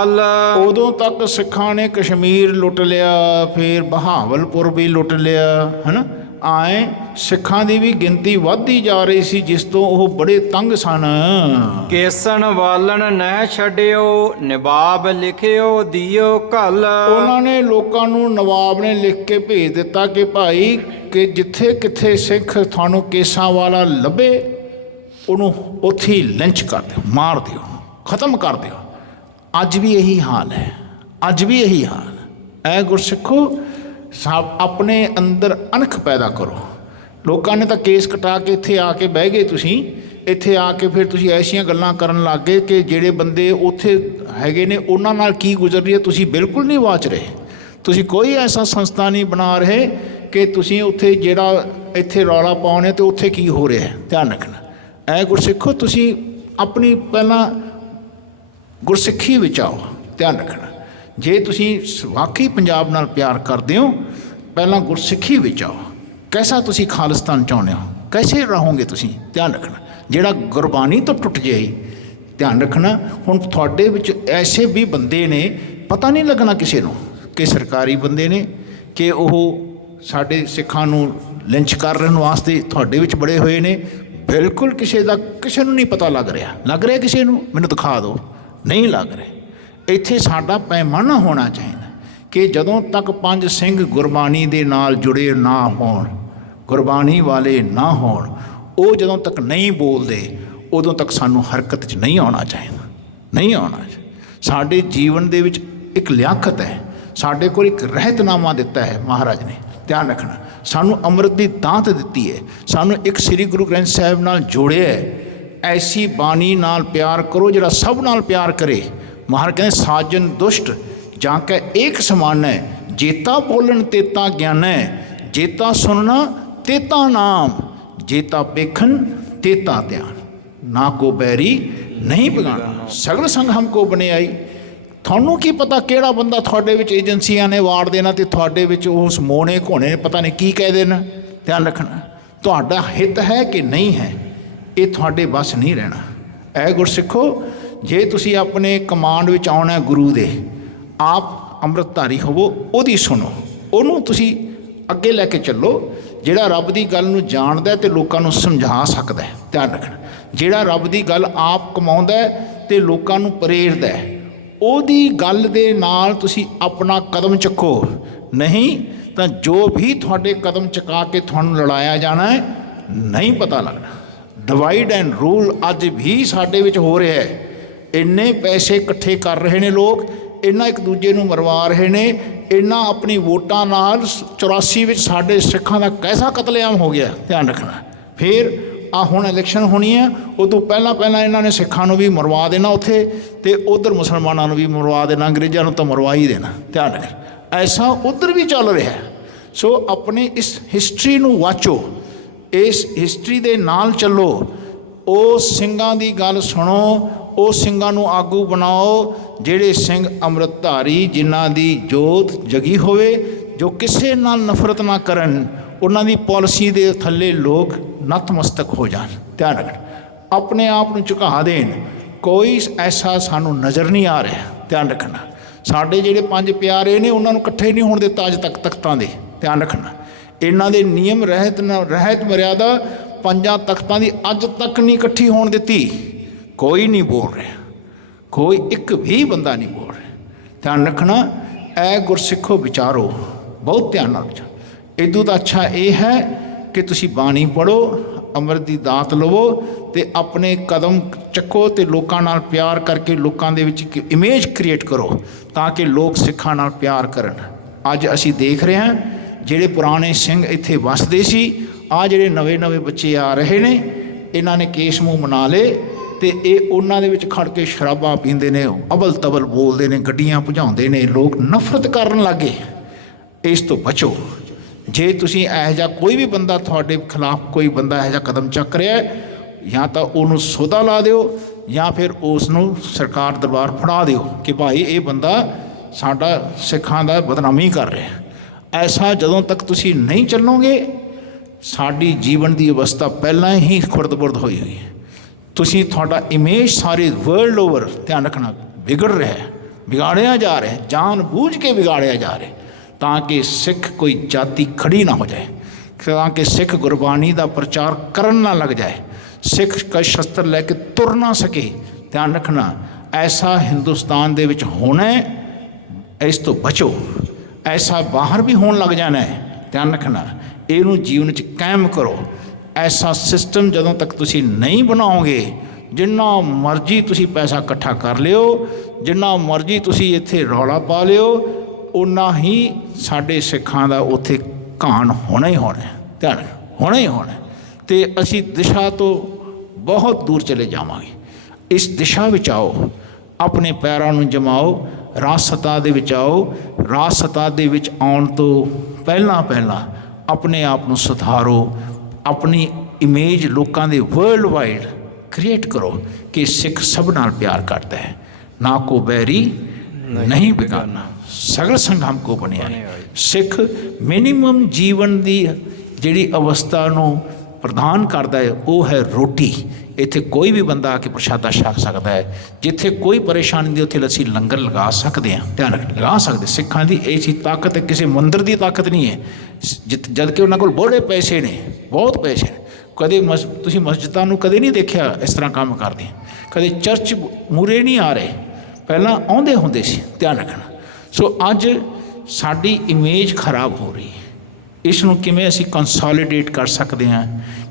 ਉਦੋਂ ਤੱਕ ਸਿੱਖਾਂ ਨੇ ਕਸ਼ਮੀਰ ਲੁੱਟ ਲਿਆ, ਫਿਰ ਬਹਾਵਲਪੁਰ ਵੀ ਲੁੱਟ ਲਿਆ, ਹੈ ਨਾ। ਆਏ ਸਿੱਖਾਂ ਦੀ ਵੀ ਗਿਣਤੀ ਵੱਧਦੀ ਜਾ ਰਹੀ ਸੀ, ਜਿਸ ਤੋਂ ਉਹ ਬੜੇ ਤੰਗ ਸਨ। ਕੇਸਣ ਵਾਲਣ ਨਹਿ ਛੱਡਿਓ, ਨਵਾਬ ਲਿਖਿਓ ਦਿਓ ਘੱਲ। ਉਹਨਾਂ ਨੇ ਲੋਕਾਂ ਨੂੰ, ਨਵਾਬ ਨੇ ਲਿਖ ਕੇ ਭੇਜ ਦਿੱਤਾ ਕਿ ਭਾਈ ਕਿ ਜਿੱਥੇ ਕਿੱਥੇ ਸਿੱਖ ਤੁਹਾਨੂੰ ਕੇਸਾਂ ਵਾਲਾ ਲੱਭੇ, ਉਹਨੂੰ ਉੱਥੇ ਹੀ ਲਿੰਚ ਕਰ ਦਿਓ, ਮਾਰ ਦਿਓ, ਖਤਮ ਕਰ ਦਿਓ। ਅੱਜ ਵੀ ਇਹੀ ਹਾਲ ਹੈ, ਅੱਜ ਵੀ ਇਹੀ ਹਾਲ ਹੈ। ਗੁਰਸਿੱਖੋ, ਸਭ ਆਪਣੇ ਅੰਦਰ ਅਣਖ ਪੈਦਾ ਕਰੋ। ਲੋਕਾਂ ਨੇ ਤਾਂ ਕੇਸ ਕਟਾ ਕੇ ਇੱਥੇ ਆ ਕੇ ਬਹਿ ਗਏ, ਤੁਸੀਂ ਇੱਥੇ ਆ ਕੇ ਫਿਰ ਤੁਸੀਂ ਐਸੀਆਂ ਗੱਲਾਂ ਕਰਨ ਲੱਗ ਗਏ ਕਿ ਜਿਹੜੇ ਬੰਦੇ ਉੱਥੇ ਹੈਗੇ ਨੇ ਉਹਨਾਂ ਨਾਲ ਕੀ ਗੁਜ਼ਰ ਰਹੀ ਹੈ ਤੁਸੀਂ ਬਿਲਕੁਲ ਨਹੀਂ ਵਾਚ ਰਹੇ। ਤੁਸੀਂ ਕੋਈ ਐਸਾ ਸੰਸਥਾ ਨਹੀਂ ਬਣਾ ਰਹੇ ਕਿ ਤੁਸੀਂ ਉੱਥੇ ਜਿਹੜਾ ਇੱਥੇ ਰੌਲਾ ਪਾਉਣੇ ਅਤੇ ਉੱਥੇ ਕੀ ਹੋ ਰਿਹਾ। ਧਿਆਨ ਰੱਖਣਾ। ਗੁਰਸਿੱਖੋ, ਤੁਸੀਂ ਆਪਣੀ ਪਹਿਲਾਂ ਗੁਰਸਿੱਖੀ ਵਿੱਚ ਆਓ। ਧਿਆਨ ਰੱਖਣਾ, ਜੇ ਤੁਸੀਂ ਵਾਕਈ ਪੰਜਾਬ ਨਾਲ ਪਿਆਰ ਕਰਦੇ ਹੋ, ਪਹਿਲਾਂ ਗੁਰਸਿੱਖੀ ਵਿੱਚ ਆਓ। ਕੈਸਾ ਤੁਸੀਂ ਖਾਲਿਸਤਾਨ ਚਾਹੁੰਦੇ ਹੋ, ਕੈਸੇ ਰਹੋਗੇ ਤੁਸੀਂ? ਧਿਆਨ ਰੱਖਣਾ। ਜਿਹੜਾ ਗੁਰਬਾਣੀ ਤੋਂ ਟੁੱਟ ਜਾਏ। ਧਿਆਨ ਰੱਖਣਾ, ਹੁਣ ਤੁਹਾਡੇ ਵਿੱਚ ਐਸੇ ਵੀ ਬੰਦੇ ਨੇ, ਪਤਾ ਨਹੀਂ ਲੱਗਣਾ ਕਿਸੇ ਨੂੰ ਕਿ ਸਰਕਾਰੀ ਬੰਦੇ ਨੇ, ਕਿ ਉਹ ਸਾਡੇ ਸਿੱਖਾਂ ਨੂੰ ਲਿੰਚ ਕਰਨ ਵਾਸਤੇ ਤੁਹਾਡੇ ਵਿੱਚ ਬੜੇ ਹੋਏ ਨੇ। ਬਿਲਕੁਲ ਕਿਸੇ ਨੂੰ ਨਹੀਂ ਪਤਾ ਲੱਗ ਰਿਹਾ ਕਿਸੇ ਨੂੰ, ਮੈਨੂੰ ਦਿਖਾ ਦਿਓ, ਨਹੀਂ ਲੱਗ ਰਿਹਾ। ਇੱਥੇ ਸਾਡਾ ਪੈਮਾਨਾ ਹੋਣਾ ਚਾਹੀਦਾ ਕਿ ਜਦੋਂ ਤੱਕ ਪੰਜ ਸਿੰਘ ਗੁਰਬਾਣੀ ਦੇ ਨਾਲ ਜੁੜੇ ਨਾ ਹੋਣ, ਗੁਰਬਾਣੀ ਵਾਲੇ ਨਾ ਹੋਣ, ਉਹ ਜਦੋਂ ਤੱਕ ਨਹੀਂ ਬੋਲਦੇ ਉਦੋਂ ਤੱਕ ਸਾਨੂੰ ਹਰਕਤ 'ਚ ਨਹੀਂ ਆਉਣਾ ਚਾਹੀਦਾ, ਨਹੀਂ ਆਉਣਾ ਚਾਹੀਦਾ। ਸਾਡੇ ਜੀਵਨ ਦੇ ਵਿੱਚ ਇੱਕ ਲਿਆਕਤ ਹੈ, ਸਾਡੇ ਕੋਲ ਇੱਕ ਰਹਿਤਨਾਮਾ ਦਿੱਤਾ ਹੈ ਮਹਾਰਾਜ ਨੇ। ਧਿਆਨ ਰੱਖਣਾ, ਸਾਨੂੰ ਅੰਮ੍ਰਿਤ ਦੀ ਦਾਤ ਦਿੱਤੀ ਹੈ, ਸਾਨੂੰ ਇੱਕ ਸ੍ਰੀ ਗੁਰੂ ਗ੍ਰੰਥ ਸਾਹਿਬ ਨਾਲ ਜੋੜਿਆ ਹੈ। ਐਸੀ ਬਾਣੀ ਨਾਲ ਪਿਆਰ ਕਰੋ ਜਿਹੜਾ ਸਭ ਨਾਲ ਪਿਆਰ ਕਰੇ। ਮਹਾਰਾਜ ਕਹਿੰਦੇ ਸਾਜਨ ਦੁਸ਼ਟ ਜਾਂ ਕੈ ਏਕ ਸਮਾਨੈ, ਜੇਤਾ ਬੋਲਣ ਤੇਤਾ ਗਿਆਨੈ, ਜੇਤਾ ਸੁਣਨਾ ਤੇਤਾ ਨਾਮ, ਜੇਤਾ ਵੇਖਣ ਤੇਤਾ ਧਿਆਨ, ਨਾ ਕੋ ਬੈਰੀ ਨਹੀਂ ਬਿਗਾਨਾ, ਸਗਲ ਸੰਗ ਹਮਕੋ ਬਨੇ ਆਈ। ਤੁਹਾਨੂੰ ਕੀ ਪਤਾ ਕਿਹੜਾ ਬੰਦਾ ਤੁਹਾਡੇ ਵਿੱਚ ਏਜੰਸੀਆਂ ਨੇ ਵਾੜ ਦੇਣਾ ਅਤੇ ਤੁਹਾਡੇ ਵਿੱਚ ਉਸ ਮੋਹਣੇ ਘੋਣੇ ਪਤਾ ਨਹੀਂ ਕੀ ਕਹਿ ਦੇਣਾ। ਧਿਆਨ ਰੱਖਣਾ, ਤੁਹਾਡਾ ਹਿੱਤ ਹੈ ਕਿ ਨਹੀਂ ਹੈ, ਇਹ ਤੁਹਾਡੇ ਬਸ ਨਹੀਂ ਰਹਿਣਾ। ਐ ਗੁਰਸਿੱਖੋ, ਜੇ ਤੁਸੀਂ ਆਪਣੇ ਕਮਾਂਡ ਵਿੱਚ ਆਉਣਾ ਗੁਰੂ ਦੇ, ਆਪ ਅੰਮ੍ਰਿਤਧਾਰੀ ਹੋਵੋ, ਉਹਦੀ ਸੁਣੋ, ਉਹਨੂੰ ਤੁਸੀਂ ਅੱਗੇ ਲੈ ਕੇ ਚੱਲੋ। ਜਿਹੜਾ ਰੱਬ ਦੀ ਗੱਲ ਨੂੰ ਜਾਣਦਾ ਅਤੇ ਲੋਕਾਂ ਨੂੰ ਸਮਝਾ ਸਕਦਾ। ਧਿਆਨ ਰੱਖਣਾ, ਜਿਹੜਾ ਰੱਬ ਦੀ ਗੱਲ ਆਪ ਕਮਾਉਂਦਾ ਅਤੇ ਲੋਕਾਂ ਨੂੰ ਪ੍ਰੇਰਦਾ, ਉਹਦੀ ਗੱਲ ਦੇ ਨਾਲ ਤੁਸੀਂ ਆਪਣਾ ਕਦਮ ਚੱਕੋ। ਨਹੀਂ ਤਾਂ ਜੋ ਵੀ ਤੁਹਾਡੇ ਕਦਮ ਚੁਕਾ ਕੇ ਤੁਹਾਨੂੰ ਲੜਾਇਆ ਜਾਣਾ ਹੈ, ਨਹੀਂ ਪਤਾ ਲੱਗਣਾ। ਡਿਵਾਈਡ ਐਂਡ ਰੂਲ ਅੱਜ ਵੀ ਸਾਡੇ ਵਿੱਚ ਹੋ ਰਿਹਾ ਹੈ। ਇੰਨੇ ਪੈਸੇ ਇਕੱਠੇ ਕਰ ਰਹੇ ਨੇ ਲੋਕ, ਇੰਨਾ ਇੱਕ ਦੂਜੇ ਨੂੰ ਮਰਵਾ ਰਹੇ ਨੇ, ਇੰਨਾ ਆਪਣੀ ਵੋਟਾਂ ਨਾਲ 84 ਵਿੱਚ ਸਾਡੇ ਸਿੱਖਾਂ ਦਾ ਕੈਸਾ ਕਤਲੇਆਮ ਹੋ ਗਿਆ। ਧਿਆਨ ਰੱਖਣਾ, ਫਿਰ ਆ ਹੁਣ ਇਲੈਕਸ਼ਨ ਹੋਣੀ ਹੈ, ਉਦੋਂ ਪਹਿਲਾਂ ਇਹਨਾਂ ਨੇ ਸਿੱਖਾਂ ਨੂੰ ਵੀ ਮਰਵਾ ਦੇਣਾ ਉੱਥੇ, ਅਤੇ ਉੱਧਰ ਮੁਸਲਮਾਨਾਂ ਨੂੰ ਵੀ ਮਰਵਾ ਦੇਣਾ, ਅੰਗਰੇਜ਼ਾਂ ਨੂੰ ਤਾਂ ਮਰਵਾ ਹੀ ਦੇਣਾ। ਧਿਆਨ ਰੱਖਣਾ, ਐਸਾ ਉੱਧਰ ਵੀ ਚੱਲ ਰਿਹਾ। ਸੋ ਆਪਣੇ ਇਸ ਹਿਸਟਰੀ ਨੂੰ ਵਾਚੋ, ਇਸ ਹਿਸਟਰੀ ਦੇ ਨਾਲ ਚੱਲੋ, ਉਹ ਸਿੰਘਾਂ ਦੀ ਗੱਲ ਸੁਣੋ, ਉਹ ਸਿੰਘਾਂ ਨੂੰ ਆਗੂ ਬਣਾਓ, ਜਿਹੜੇ ਸਿੰਘ ਅੰਮ੍ਰਿਤਧਾਰੀ, ਜਿਨ੍ਹਾਂ ਦੀ ਜੋਤ ਜਗੀ ਹੋਵੇ, ਜੋ ਕਿਸੇ ਨਾਲ ਨਫ਼ਰਤ ਨਾ ਕਰਨ, ਉਹਨਾਂ ਦੀ ਪਾਲਿਸੀ ਦੇ ਥੱਲੇ ਲੋਕ ਨਤਮਸਤਕ ਹੋ ਜਾਣ। ਧਿਆਨ ਰੱਖਣਾ, ਆਪਣੇ ਆਪ ਨੂੰ ਝੁਕਾ ਦੇਣ। ਕੋਈ ਐਸਾ ਸਾਨੂੰ ਨਜ਼ਰ ਨਹੀਂ ਆ ਰਿਹਾ। ਧਿਆਨ ਰੱਖਣਾ, ਸਾਡੇ ਜਿਹੜੇ ਪੰਜ ਪਿਆਰੇ ਨੇ ਉਹਨਾਂ ਨੂੰ ਇਕੱਠੇ ਨਹੀਂ ਹੋਣ ਦਿੱਤਾ ਅੱਜ ਤੱਕ ਤਖਤਾਂ ਦੇ। ਧਿਆਨ ਰੱਖਣਾ, ਇਹਨਾਂ ਦੇ ਨਿਯਮ ਰਹਿਤ ਮਰਿਆਦਾ ਪੰਜਾਂ ਤਖਤਾਂ ਦੀ ਅੱਜ ਤੱਕ ਨਹੀਂ ਇਕੱਠੀ ਹੋਣ ਦਿੱਤੀ। ਕੋਈ ਨਹੀਂ ਬੋਲ ਰਿਹਾ, ਕੋਈ ਇੱਕ ਵੀ ਬੰਦਾ ਨਹੀਂ ਬੋਲ ਰਿਹਾ। ਧਿਆਨ ਰੱਖਣਾ, ਐ ਗੁਰਸਿੱਖੋ ਵਿਚਾਰੋ, ਬਹੁਤ ਧਿਆਨ ਨਾਲ ਵਿਚਾਰੋ। ਇਦੋਂ ਤਾਂ ਅੱਛਾ ਇਹ ਹੈ ਕਿ ਤੁਸੀਂ ਬਾਣੀ ਪੜ੍ਹੋ, ਅੰਮ੍ਰਿਤ ਦੀ ਦਾਤ ਲਵੋ ਅਤੇ ਆਪਣੇ ਕਦਮ ਚੱਕੋ ਅਤੇ ਲੋਕਾਂ ਨਾਲ ਪਿਆਰ ਕਰਕੇ ਲੋਕਾਂ ਦੇ ਵਿੱਚ ਇੱਕ ਇਮੇਜ ਕ੍ਰੀਏਟ ਕਰੋ, ਤਾਂ ਕਿ ਲੋਕ ਸਿੱਖਾਂ ਨਾਲ ਪਿਆਰ ਕਰਨ। ਅੱਜ ਅਸੀਂ ਦੇਖ ਰਹੇ ਹਾਂ ਜਿਹੜੇ ਪੁਰਾਣੇ ਸਿੰਘ ਇੱਥੇ ਵੱਸਦੇ ਸੀ, ਆਹ ਜਿਹੜੇ ਨਵੇਂ ਬੱਚੇ ਆ ਰਹੇ ਨੇ, ਇਹਨਾਂ ਨੇ ਕੇਸ ਮੂੰਹ ਬਣਾ ਲਏ ਅਤੇ ਇਹ ਉਹਨਾਂ ਦੇ ਵਿੱਚ ਖੜ ਕੇ ਸ਼ਰਾਬਾਂ ਪੀਂਦੇ ਨੇ, ਅਬਲ ਤਬਲ ਬੋਲਦੇ ਨੇ, ਗੱਡੀਆਂ ਭਜਾਉਂਦੇ ਨੇ, ਲੋਕ ਨਫ਼ਰਤ ਕਰਨ ਲੱਗੇ। ਇਸ ਤੋਂ ਬਚੋ। ਜੇ ਤੁਸੀਂ ਇਹੋ ਜਿਹਾ ਕੋਈ ਵੀ ਬੰਦਾ ਤੁਹਾਡੇ ਖਿਲਾਫ ਕੋਈ ਬੰਦਾ ਇਹੋ ਜਿਹਾ ਕਦਮ ਚੱਕ ਰਿਹਾ, ਜਾਂ ਤਾਂ ਉਹਨੂੰ ਸੋਧਾ ਲਾ ਦਿਓ, ਜਾਂ ਫਿਰ ਉਸ ਨੂੰ ਸਰਕਾਰ ਦਰਬਾਰ ਫੜਾ ਦਿਓ ਕਿ ਭਾਈ ਇਹ ਬੰਦਾ ਸਾਡਾ ਸਿੱਖਾਂ ਦਾ ਬਦਨਾਮੀ ਕਰ ਰਿਹਾ। ਐਸਾ ਜਦੋਂ ਤੱਕ ਤੁਸੀਂ ਨਹੀਂ ਚੱਲੋਗੇ, ਸਾਡੀ ਜੀਵਨ ਦੀ ਅਵਸਥਾ ਪਹਿਲਾਂ ਹੀ ਖੁਰਦ-ਬੁਰਦ ਹੋਈ ਹੋਈ ਹੈ। ਤੁਹਾਡਾ ਇਮੇਜ ਸਾਰੇ ਵਰਲਡ ਓਵਰ, ਧਿਆਨ ਰੱਖਣਾ, ਵਿਗੜ ਰਿਹਾ, ਵਿਗਾੜਿਆ ਜਾ ਰਿਹਾ, ਜਾਣ ਬੂਝ ਕੇ ਵਿਗਾੜਿਆ ਜਾ ਰਿਹਾ, ਤਾਂ ਕਿ ਸਿੱਖ ਕੋਈ ਜਾਤੀ ਖੜੀ ਨਾ ਹੋ ਜਾਏ, ਤਾਂ ਕਿ ਸਿੱਖ ਗੁਰਬਾਣੀ ਦਾ ਪ੍ਰਚਾਰ ਕਰਨ ਨਾ ਲੱਗ ਜਾਏ, ਸਿੱਖ ਕਾ ਸ਼ਸਤਰ ਲੈ ਕੇ ਤੁਰ ਨਾ ਸਕੇ। ਧਿਆਨ ਰੱਖਣਾ, ਐਸਾ ਹਿੰਦੁਸਤਾਨ ਦੇ ਵਿੱਚ ਹੋਣਾ, ਇਸ ਤੋਂ ਬਚੋ। ਐਸਾ ਬਾਹਰ ਵੀ ਹੋਣ ਲੱਗ ਜਾਣਾ ਹੈ। ਧਿਆਨ ਰੱਖਣਾ, ਇਹਨੂੰ ਜੀਵਨ 'ਚ ਕਾਇਮ ਕਰੋ। ਐਸਾ ਸਿਸਟਮ ਜਦੋਂ ਤੱਕ ਤੁਸੀਂ ਨਹੀਂ ਬਣਾਓਗੇ, ਜਿੰਨਾ ਮਰਜ਼ੀ ਤੁਸੀਂ ਪੈਸਾ ਇਕੱਠਾ ਕਰ ਲਿਓ, ਜਿੰਨਾ ਮਰਜ਼ੀ ਤੁਸੀਂ ਇੱਥੇ ਰੌਲਾ ਪਾ ਲਿਓ, ਓਨਾ ਹੀ ਸਾਡੇ ਸਿੱਖਾਂ ਦਾ ਉੱਥੇ ਘਾਣ ਹੋਣਾ ਹੀ ਹੋਣਾ। ਧਿਆਨ ਹੋਣਾ ਹੀ ਹੋਣਾ, ਅਤੇ ਅਸੀਂ ਦਿਸ਼ਾ ਤੋਂ ਬਹੁਤ ਦੂਰ ਚਲੇ ਜਾਵਾਂਗੇ। ਇਸ ਦਿਸ਼ਾ ਵਿੱਚ ਆਓ, ਆਪਣੇ ਪੈਰਾਂ ਨੂੰ ਜਮਾਓ, ਰਾਜਸੱਤਾ ਦੇ ਵਿੱਚ ਆਓ। ਰਾਜਸੱਤਾ ਦੇ ਵਿੱਚ ਆਉਣ ਤੋਂ ਪਹਿਲਾਂ ਆਪਣੇ ਆਪ ਨੂੰ ਸੁਧਾਰੋ, ਆਪਣੀ ਇਮੇਜ ਲੋਕਾਂ ਦੇ ਵਰਲਡ ਵਾਈਡ ਕ੍ਰੀਏਟ ਕਰੋ ਕਿ ਸਿੱਖ ਸਭ ਨਾਲ ਪਿਆਰ ਕਰਦਾ ਹੈ, ਨਾ ਕੋ ਬੈਰੀ ਨਹੀਂ ਬਿਗਾਨਾ, ਸਗਲ ਸੰਗ ਹਮਕੋ ਬਣਿਆ। ਸਿੱਖ ਮਿਨੀਮਮ ਜੀਵਨ ਦੀ ਜਿਹੜੀ ਅਵਸਥਾ ਨੂੰ ਪ੍ਰਦਾਨ ਕਰਦਾ ਹੈ ਉਹ ਹੈ ਰੋਟੀ। ਇੱਥੇ ਕੋਈ ਵੀ ਬੰਦਾ ਆ ਕੇ ਪ੍ਰਸ਼ਾਦਾ ਛਕ ਸਕਦਾ ਹੈ। ਜਿੱਥੇ ਕੋਈ ਪਰੇਸ਼ਾਨੀ ਨਹੀਂ ਉੱਥੇ ਅਸੀਂ ਲੰਗਰ ਲਗਾ ਸਕਦੇ ਹਾਂ। ਧਿਆਨ ਰੱਖ, ਲਗਾ ਸਕਦੇ। ਸਿੱਖਾਂ ਦੀ ਇਹ ਚੀਜ਼ ਤਾਕਤ ਹੈ, ਕਿਸੇ ਮੰਦਰ ਦੀ ਤਾਕਤ ਨਹੀਂ ਹੈ। ਜਦ ਕਿ ਉਹਨਾਂ ਕੋਲ ਬੜੇ ਪੈਸੇ ਨੇ, ਬਹੁਤ ਪੈਸੇ ਨੇ। ਕਦੇ ਤੁਸੀਂ ਮਸਜਿਦਾਂ ਨੂੰ ਕਦੇ ਨਹੀਂ ਦੇਖਿਆ ਇਸ ਤਰ੍ਹਾਂ ਕੰਮ ਕਰਦੇ, ਕਦੇ ਚਰਚ ਮੂਰੇ ਨਹੀਂ ਆ ਰਹੇ, ਪਹਿਲਾਂ ਆਉਂਦੇ ਹੁੰਦੇ ਸੀ। ਧਿਆਨ ਰੱਖਣਾ। ਸੋ ਅੱਜ ਸਾਡੀ ਇਮੇਜ ਖਰਾਬ ਹੋ ਰਹੀ ਹੈ। ਇਸ ਨੂੰ ਕਿਵੇਂ ਅਸੀਂ ਕੰਸੋਲੀਡੇਟ ਕਰ ਸਕਦੇ ਹਾਂ,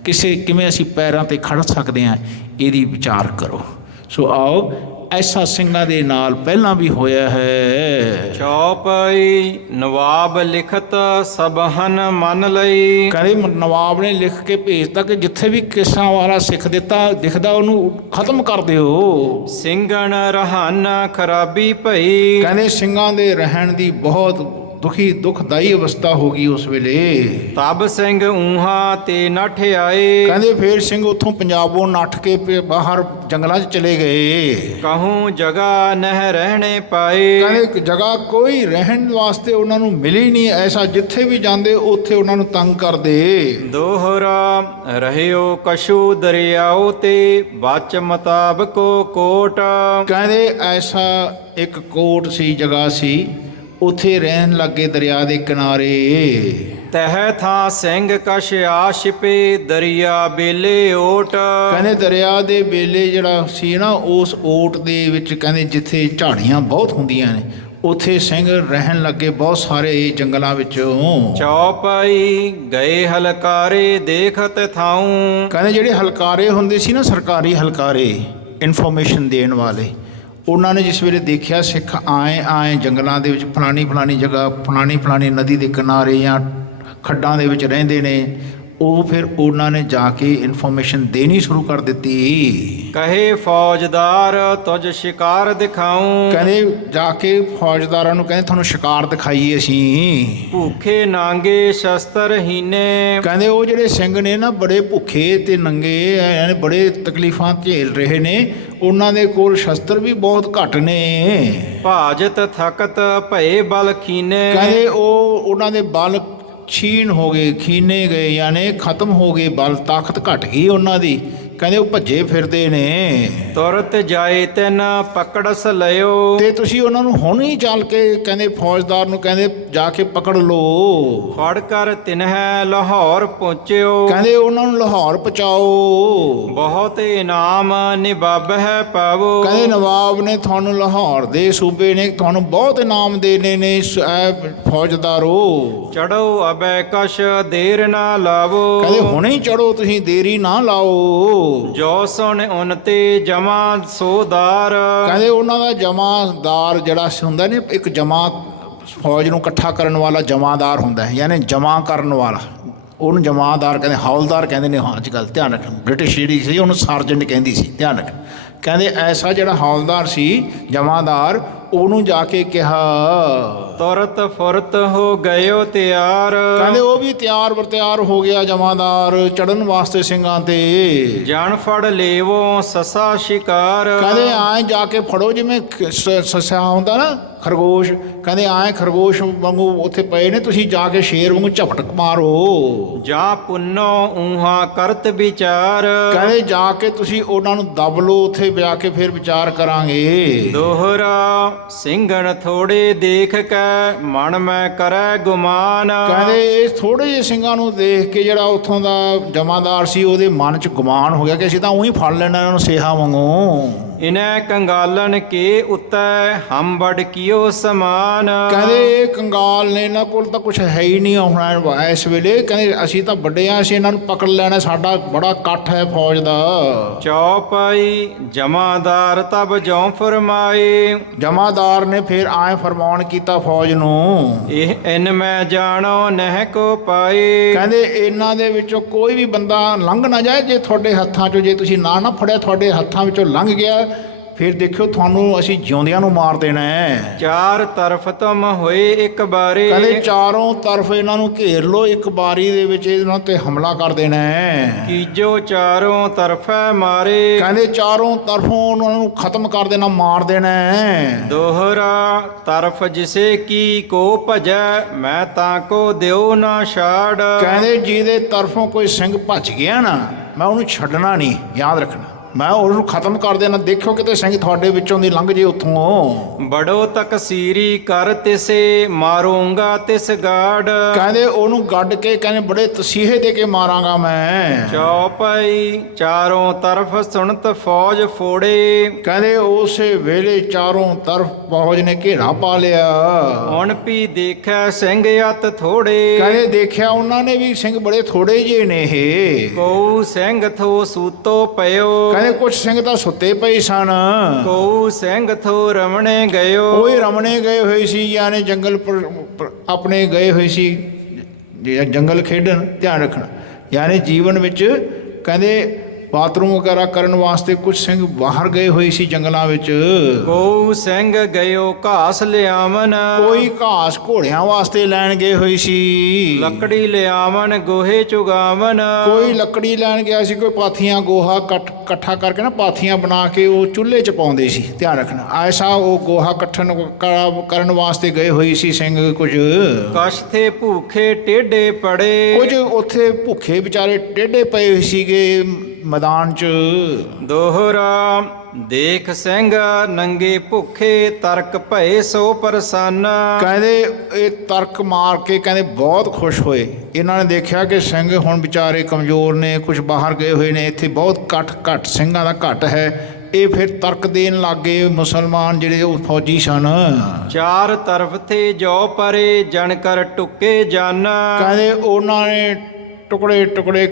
ਕਿਵੇਂ ਅਸੀਂ ਪੈਰਾਂ 'ਤੇ ਖੜ੍ਹ ਸਕਦੇ ਹਾਂ, ਇਹਦੀ ਵਿਚਾਰ ਕਰੋ। ਸੋ ਆਓ, ਐਸਾ ਸਿੰਘਾਂ ਦੇ ਨਾਲ ਪਹਿਲਾਂ ਵੀ ਹੋਇਆ ਹੈ। ਚੌਪਈ ਨਵਾਬ ਲਿਖਤ ਸਭਹਨ ਮੰਨ ਲਈ। ਕਹਿੰਦੇ ਨਵਾਬ ਨੇ ਲਿਖ ਕੇ ਭੇਜਤਾ ਕਿ ਜਿੱਥੇ ਵੀ ਕਿਸਾਂ ਵਾਲਾ ਸਿੱਖ ਦਿਖਦਾ ਉਹਨੂੰ ਖਤਮ ਕਰ ਦਿਓ। ਸਿੰਘਣ ਰਹਾਨ ਖਰਾਬੀ ਭਈ। ਕਹਿੰਦੇ ਸਿੰਘਾਂ ਦੇ ਰਹਿਣ ਦੀ ਬਹੁਤ ਦੁਖਦਾਈ ਅਵਸਥਾ ਹੋ ਗਈ ਉਸ ਵੇਲੇ। ਤਬ ਸਿੰਘ ਊਹਾਂ ਤੇ ਨੱਠ ਆਏ। ਕਹਿੰਦੇ ਫਿਰ ਸਿੰਘ ਉੱਥੋਂ ਪੰਜਾਬੋਂ ਨੱਠ ਕੇ ਬਾਹਰ ਜੰਗਲਾਂ 'ਚ ਚਲੇ ਗਏ। ਕਹੂੰ ਜਗ੍ਹਾ ਨਹਿ ਰਹਿਣੇ ਪਾਏ। ਕਹਿੰਦੇ ਜਗ੍ਹਾ ਕੋਈ ਰਹਿਣ ਵਾਸਤੇ ਉਹਨਾਂ ਨੂੰ ਮਿਲੀ ਨਹੀਂ। ਐਸਾ ਜਿੱਥੇ ਵੀ ਜਾਂਦੇ ਉੱਥੇ ਉਹਨਾਂ ਨੂੰ ਤੰਗ ਕਰਦੇ। ਦੋਹਰਾ ਰਹਿਓ ਕਸ਼ੂ ਦਰਿਆਓ ਤੇ ਬਚ ਮੁਤਾਬਕੋ ਕੋਟ। ਕਹਿੰਦੇ ਐਸਾ ਇੱਕ ਕੋਟ ਸੀ, ਜਗ੍ਹਾ ਸੀ, ਉੱਥੇ ਰਹਿਣ ਲੱਗੇ ਦਰਿਆ ਦੇ ਕਿਨਾਰੇ। ਤਹ ਥਾਂ ਸਿੰਘ ਕਛ ਆਸ਼ਿਪੇ ਦਰਿਆ ਬੇਲੇ ਓਟ। ਕਹਿੰਦੇ ਦਰਿਆ ਦੇ ਬੇਲੇ ਜਿਹੜਾ ਸੀ ਨਾ, ਉਸ ਓਟ ਦੇ ਵਿੱਚ ਕਹਿੰਦੇ ਜਿੱਥੇ ਝਾੜੀਆਂ ਬਹੁਤ ਹੁੰਦੀਆਂ ਨੇ ਉੱਥੇ ਸਿੰਘ ਰਹਿਣ ਲੱਗੇ ਬਹੁਤ ਸਾਰੇ ਜੰਗਲਾਂ ਵਿੱਚੋਂ। ਚੌਪਈ ਗਏ ਹਲਕਾਰੇ ਦੇਖਤ ਥਾਉ। ਕਹਿੰਦੇ ਜਿਹੜੇ ਹਲਕਾਰੇ ਹੁੰਦੇ ਸੀ ਨਾ, ਸਰਕਾਰੀ ਹਲਕਾਰੇ, ਇਨਫੋਰਮੇਸ਼ਨ ਦੇਣ ਵਾਲੇ, ਉਹਨਾਂ ਨੇ ਜਿਸ ਵੇਲੇ ਦੇਖਿਆ ਸਿੱਖ ਆਏ ਜੰਗਲਾਂ ਦੇ ਵਿੱਚ ਫਲਾਣੀ ਜਗ੍ਹਾ ਫਲਾਣੀ ਨਦੀ ਦੇ ਕਿਨਾਰੇ ਜਾਂ ਖੱਡਾਂ ਦੇ ਵਿੱਚ ਰਹਿੰਦੇ ਨੇ, ਉਹ ਫਿਰ ਉਹਨਾਂ ਨੇ ਜਾ ਕੇ ਇਨਫੋਰਮੇਸ਼ਨ ਦੇਣੀ ਸ਼ੁਰੂ ਕਰ ਦਿੱਤੀ। ਕਹੇ ਫੌਜਦਾਰ ਤੁਝ ਸ਼ਿਕਾਰ ਦਿਖਾਉ। ਕਹਿੰਦੇ ਜਾ ਕੇ ਫੌਜਦਾਰਾਂ ਨੂੰ ਕਹਿੰਦੇ ਤੁਹਾਨੂੰ ਸ਼ਿਕਾਰ ਦਿਖਾਈਏ ਅਸੀਂ। ਭੁੱਖੇ ਨਾਂਗੇ ਸ਼ਸਤਰ ਹੀਨੇ। ਕਹਿੰਦੇ ਉਹ ਜਿਹੜੇ ਸਿੰਘ ਨੇ ਨਾ ਬੜੇ ਭੁੱਖੇ ਤੇ ਨੰਗੇ, ਯਾਨੀ ਬੜੇ ਤਕਲੀਫਾਂ ਝੇਲ ਰਹੇ ਨੇ। ਉਹਨਾਂ ਦੇ ਕੋਲ ਸ਼ਸਤਰ ਵੀ ਬਹੁਤ ਘੱਟ ਨੇ। ਭਾਜਤ ਥਕਤ ਭਏ ਬਲ ਖੀਨੇ। ਕਹਿੰਦੇ ਉਹਨਾਂ ਦੇ ਬਲ ਛੀਣ ਹੋ ਗਏ, ਖੀਨੇ ਗਏ, ਯਾਨੀ ਖਤਮ ਹੋ ਗਏ, ਬਲ ਤਾਕਤ ਘਟ ਗਈ ਉਹਨਾਂ ਦੀ। ਕਹਿੰਦੇ ਉਹ ਭੱਜੇ ਫਿਰਦੇ ਨੇ। ਤੁਰਤ ਜਾਏ ਤਿਨ ਪਕੜਸ ਲਿਓ। ਤੇ ਤੁਸੀਂ ਉਹਨਾਂ ਨੂੰ ਹੁਣ ਹੀ ਚੱਲ ਕੇ ਕਹਿੰਦੇ ਫੌਜਦਾਰ ਨੂੰ ਕਹਿੰਦੇ ਜਾ ਕੇ ਪਕੜ ਲਓ। ਫੜ ਕਰ ਤਿਨਹਿ ਲਾਹੌਰ ਪਹੁੰਚਿਓ। ਕਹਿੰਦੇ ਉਹਨਾਂ ਨੂੰ ਲਾਹੌਰ ਪਹੁੰਚਾਓ। ਬਹੁਤ ਇਨਾਮ ਨਿਬਾਬਹਿ ਪਾਵੋ। ਕਹਿੰਦੇ ਨਵਾਬ ਨੇ ਤੁਹਾਨੂੰ ਲਾਹੌਰ ਦੇ ਸੂਬੇ ਨੇ ਤੁਹਾਨੂੰ ਬਹੁਤ ਇਨਾਮ ਦੇਣੇ ਨੇ ਫੌਜਦਾਰੋ। ਚੜੋ ਅਬੈ ਕਛ ਦੇਰ ਨਾ ਲਾਵੋ। ਕਹਿੰਦੇ ਹੁਣੇ ਹੀ ਚੜੋ, ਤੁਸੀਂ ਦੇਰੀ ਨਾ ਲਾਓ। ਜੋ ਸੁਣ ਉਨ ਤੇ ਜਮਾ ਸੋਦਾਰ। ਕਹਿੰਦੇ ਉਹਨਾਂ ਦਾ ਜਮਾਦਾਰ ਜਿਹੜਾ ਹੁੰਦਾ ਨੇ, ਇੱਕ ਜਮਾ ਫੌਜ ਨੂੰ ਇਕੱਠਾ ਕਰਨ ਵਾਲਾ ਜਮਾਦਾਰ ਹੁੰਦਾ ਹੈ, ਯਾਨੀ ਜਮਾ ਕਰਨ ਵਾਲਾ, ਉਹਨੂੰ ਜਮਾਦਾਰ ਕਹਿੰਦੇ, ਹੌਲਦਾਰ ਕਹਿੰਦੇ ਨੇ ਅੱਜ ਕੱਲ੍ਹ। ਧਿਆਨ ਰੱਖਣਾ, ਬ੍ਰਿਟਿਸ਼ ਜਿਹੜੀ ਸੀ ਉਹਨੂੰ ਸਰਜੈਂਟ ਕਹਿੰਦੀ ਸੀ। ਧਿਆਨ ਰੱਖਣਾ। ਕਹਿੰਦੇ ਐਸਾ ਜਿਹੜਾ ਹੌਲਦਾਰ ਸੀ, ਜਮਾਦਾਰ, ਉਹਨੂੰ ਜਾ ਕੇ ਕਿਹਾ। ਤੁਰਤ ਫੁਰਤ ਹੋ ਗਇਓ ਤਿਆਰ। ਕਹਿੰਦੇ ਉਹ ਵੀ ਤਿਆਰ ਬਰ ਹੋ ਗਿਆ ਜਮਾਦਾਰ ਚੜਨ ਵਾਸਤੇ ਸਿੰਘਾਂ ਤੇ। ਜਾਣ ਫੜ ਲੇਵੋ ਸਸਾ ਸ਼ਿਕਾਰ। ਕਹਿੰਦੇ ਆਏ ਜਾ ਕੇ ਫੜੋ, ਜਿਵੇਂ ਸੱਸਾ ਹੁੰਦਾ ਨਾ, ਖਰਗੋਸ਼। ਕਹਿੰਦੇ ਆਏ ਖਰਗੋਸ਼ ਵਾਂਗੂ ਉੱਥੇ ਪਏ ਨੇ, ਤੁਸੀਂ ਜਾ ਕੇ ਸ਼ੇਰ ਵਾਂਗੂ ਝਪਟਕ ਮਾਰੋ। ਜਾਂ ਪੁੰਨੋ ਊਹਾਂ ਕਰਤ ਵਿਚਾਰ। ਕਹਿੰਦੇ ਜਾ ਕੇ ਤੁਸੀਂ ਉਹਨਾਂ ਨੂੰ ਦਬ ਲਓ, ਉੱਥੇ ਜਾ ਕੇ ਫਿਰ ਵਿਚਾਰ ਕਰਾਂਗੇ। ਦੋਹਰਾ ਸਿੰਘਣ ਥੋੜੇ ਦੇਖ ਕੇ ਮਨ ਮੈਂ ਕਰੈ ਗੁਮਾਨ। ਕਹਿੰਦੇ ਇਹ ਥੋੜੇ ਜਿਹੇ ਸਿੰਘਾਂ ਨੂੰ ਦੇਖ ਕੇ ਜਿਹੜਾ ਉੱਥੋਂ ਦਾ ਜਮਾਦਾਰ ਸੀ, ਉਹਦੇ ਮਨ 'ਚ ਗੁਮਾਨ ਹੋ ਗਿਆ ਕਿ ਅਸੀਂ ਤਾਂ ਉਹੀ ਫੜ ਲੈਣਾ ਇਹਨਾਂ ਨੂੰ ਸੇਹਾ ਵਾਂਗੂ। ਇਨੈ ਕੰਗਾਲਨ ਕੇ ਉੱਤੈ ਹਮ ਬੜ ਕੀਓ ਸਮਾਨ। ਕਹਿੰਦੇ ਇਹ ਕੰਗਾਲ ਨੇ, ਇਹਨਾਂ ਕੋਲ ਤਾਂ ਕੁਛ ਹੈ ਹੀ ਨਹੀਂ ਹੁਣ ਇਸ ਵੇਲੇ। ਕਹਿੰਦੇ ਅਸੀਂ ਤਾਂ ਵੱਡੇ ਆ, ਅਸੀਂ ਇਹਨਾਂ ਨੂੰ ਪਕੜ ਲੈਣਾ, ਸਾਡਾ ਬੜਾ ਇਕੱਠ ਹੈ ਫੌਜ ਦਾ। ਚੌਪਾਈ ਜਮਾਦਾਰ ਤਬ ਜਉ ਫਰਮਾਏ। ਜਮਾਦਾਰ ਨੇ ਫਿਰ ਆਏ ਫਰਮਾਨ ਕੀਤਾ ਫੌਜ ਨੂੰ, ਇਹ ਇਨ ਮੈਂ ਜਾਣੋ ਨਹਿ ਕੋ ਪਾਏ। ਕਹਿੰਦੇ ਇਹਨਾਂ ਦੇ ਵਿੱਚੋਂ ਕੋਈ ਵੀ ਬੰਦਾ ਲੰਘ ਨਾ ਜਾਏ, ਜੇ ਤੁਹਾਡੇ ਹੱਥਾਂ 'ਚੋਂ ਜੇ ਤੁਸੀਂ ਨਾ ਫੜਿਆ, ਤੁਹਾਡੇ ਹੱਥਾਂ ਵਿੱਚੋਂ ਲੰਘ ਗਿਆ ਫਿਰ ਦੇਖਿਓ ਤੁਹਾਨੂੰ ਅਸੀਂ ਜਿਉਂਦਿਆਂ ਨੂੰ ਮਾਰ ਦੇਣਾ ਹੈ। ਚਾਰ ਤਰਫ ਤੁਮ ਹੋਏ ਇੱਕ ਬਾਰੇ, ਕਹਿੰਦੇ ਚਾਰੋਂ ਤਰਫ ਇਹਨਾਂ ਨੂੰ ਘੇਰ ਲਓ, ਇੱਕ ਬਾਰੀ ਦੇ ਵਿੱਚ ਇਹਨਾਂ ਤੇ ਹਮਲਾ ਕਰ ਦੇਣਾ ਹੈ। ਕੀਜੋ ਚਾਰੋਂ ਤਰਫੈ ਮਾਰੇ, ਕਹਿੰਦੇ ਚਾਰੋਂ ਤਰਫੋਂ ਉਹਨਾਂ ਨੂੰ ਖਤਮ ਕਰ ਦੇਣਾ, ਮਾਰ ਦੇਣਾ ਹੈ। ਦੋਹਰਾ ਤਰਫ ਜਿਸੇ ਕੀ ਕੋ ਭਜੈ, ਮੈਂ ਤਾਂ ਕੋ ਦਿਓ ਨਾ ਛਾੜ। ਕਹਿੰਦੇ ਜਿਹਦੇ ਤਰਫੋਂ ਕੋਈ ਸਿੰਘ ਭੱਜ ਗਿਆ ਨਾ, ਮੈਂ ਉਹਨੂੰ ਛੱਡਣਾ ਨਹੀਂ, ਯਾਦ ਰੱਖਣਾ, ਮੈਂ ਉਹਨੂੰ ਖਤਮ ਕਰ ਦੇਣਾ। ਦੇਖਿਓ ਕਿਤੇ ਸਿੰਘ ਤੁਹਾਡੇ ਵਿੱਚੋਂ ਦੀ ਲੰਘ ਜੇ ਉੱਥੋਂ। ਬੜੋ ਤਕਸੀਰੀ ਕਰ ਤਿਸੇ, ਮਾਰੂੰਗਾ ਤਿਸ ਗਾੜ। ਕਹਿੰਦੇ ਉਹਨੂੰ ਗੱਡ ਕੇ ਕਹਿੰਦੇ ਬੜੇ ਤਸੀਹੇ ਦੇ ਕੇ ਮਾਰਾਂਗਾ ਮੈਂ। ਚੌਪਈ ਚਾਰੋਂ ਤਰਫ ਸੁਣਤ ਫੌਜ ਫੋੜੇ, ਕਹਿੰਦੇ ਉਸੇ ਵੇਲੇ ਚਾਰੋਂ ਤਰਫ ਫੌਜ ਨੇ ਘੇਰਾ ਪਾ ਲਿਆ। ਹੁਣ ਵੀ ਦੇਖੈ ਸਿੰਘ ਅਤ ਥੋੜੇ, ਕਹਿੰਦੇ ਦੇਖਿਆ ਉਹਨਾਂ ਨੇ ਵੀ ਸਿੰਘ ਬੜੇ ਥੋੜੇ ਜਿਹੇ ਨੇ ਇਹ। ਕਉ ਸਿੰਘ ਥੋ ਸੂਤੋ ਪਇਓ, ਕਹਿੰਦੇ ਕੁਝ ਸਿੰਘ ਤਾਂ ਸੁੱਤੇ ਪਏ ਸਨ, ਕਉ ਸਿੰਘ ਥੋ ਰਮਣੇ ਗਇਓ। ਕੋਈ ਰਮਣੇ ਗਏ ਹੋਏ ਸੀ, ਯਾਨੀ ਜੰਗਲ ਆਪਣੇ ਗਏ ਹੋਏ ਸੀ ਜੰਗਲ ਖੇਡਣ। ਧਿਆਨ ਰੱਖਣਾ, ਯਾਨੀ ਜੀਵਨ ਵਿੱਚ ਕਹਿੰਦੇ ਬਾਥਰੂਮ ਵਗੈਰਾ ਕਰਨ ਵਾਸਤੇ ਕੁਝ ਸਿੰਘ ਬਾਹਰ ਗਏ ਹੋਏ ਸੀ ਜੰਗਲਾਂ ਵਿੱਚ। ਕਉ ਸਿੰਘ ਗਇਓ ਘਾਸ ਲਿਆਵਨ, ਕੋਈ ਘਾਸ ਘੋੜਿਆਂ ਵਾਸਤੇ ਲੈਣ ਗਏ ਹੋਏ ਸੀ। ਲੱਕੜੀ ਲਿਆਵਨ ਗੋਹੇ ਚੁਗਾਵਨ, ਕੋਈ ਲੱਕੜੀ ਲੈਣ ਗਿਆ ਸੀ, ਕੋਈ ਪਾਥੀਆਂ ਗੋਹਾ ਇਕੱਠਾ ਕਰਕੇ ਨਾ ਪਾਥੀਆਂ ਬਣਾ ਕੇ ਉਹ ਚੁੱਲ੍ਹੇ 'ਚ ਪਾਉਂਦੇ ਸੀ। ਧਿਆਨ ਰੱਖਣਾ, ਐਸਾ ਉਹ ਗੋਹਾ ਕਰਨ ਵਾਸਤੇ ਗਏ ਹੋਏ ਸੀ ਸਿੰਘ ਕੁਝ। ਕਸ਼ਥੇ ਭੂਖੇ ਟੇਢੇ ਪੜੇ, ਕੁਝ ਉੱਥੇ ਭੁੱਖੇ ਵਿਚਾਰੇ ਟੇਢੇ ਪਏ ਹੋਏ ਸੀਗੇ ਮੈਦਾਨ 'ਚ। ਦੋਹਰਾ ਦੇਖ ਸਿੰਘ ਨੰਗੇ ਭੁੱਖੇ, ਤਰਕ ਭਏ ਸੋ ਪ੍ਰਸੰਨ। ਕਹਿੰਦੇ ਇਹ ਤਰਕ ਮਾਰ ਕੇ ਕਹਿੰਦੇ ਬਹੁਤ ਖੁਸ਼ ਹੋਏ। ਇਹਨਾਂ ਨੇ ਦੇਖਿਆ ਕਿ ਸਿੰਘ ਹੁਣ ਵਿਚਾਰੇ ਕਮਜ਼ੋਰ ਨੇ, ਕੁਝ ਬਾਹਰ ਗਏ ਹੋਏ ਨੇ, ਇੱਥੇ ਬਹੁਤ ਘੱਟ ਸਿੰਘਾਂ ਦਾ ਘੱਟ ਹੈ। ਇਹ ਫਿਰ ਤਰਕ ਦੇਣ ਲੱਗੇ ਮੁਸਲਮਾਨ ਜਿਹੜੇ ਉਹ ਫੌਜੀ ਸਨ। ਚਾਰ ਤਰਫ ਤੇ ਜੋ ਪਰੇ, ਜਨ ਕਰ ਟੁੱਕੇ ਜਨ। ਕਹਿੰਦੇ ਉਹਨਾਂ ਨੇ ਟੁਕੜੇ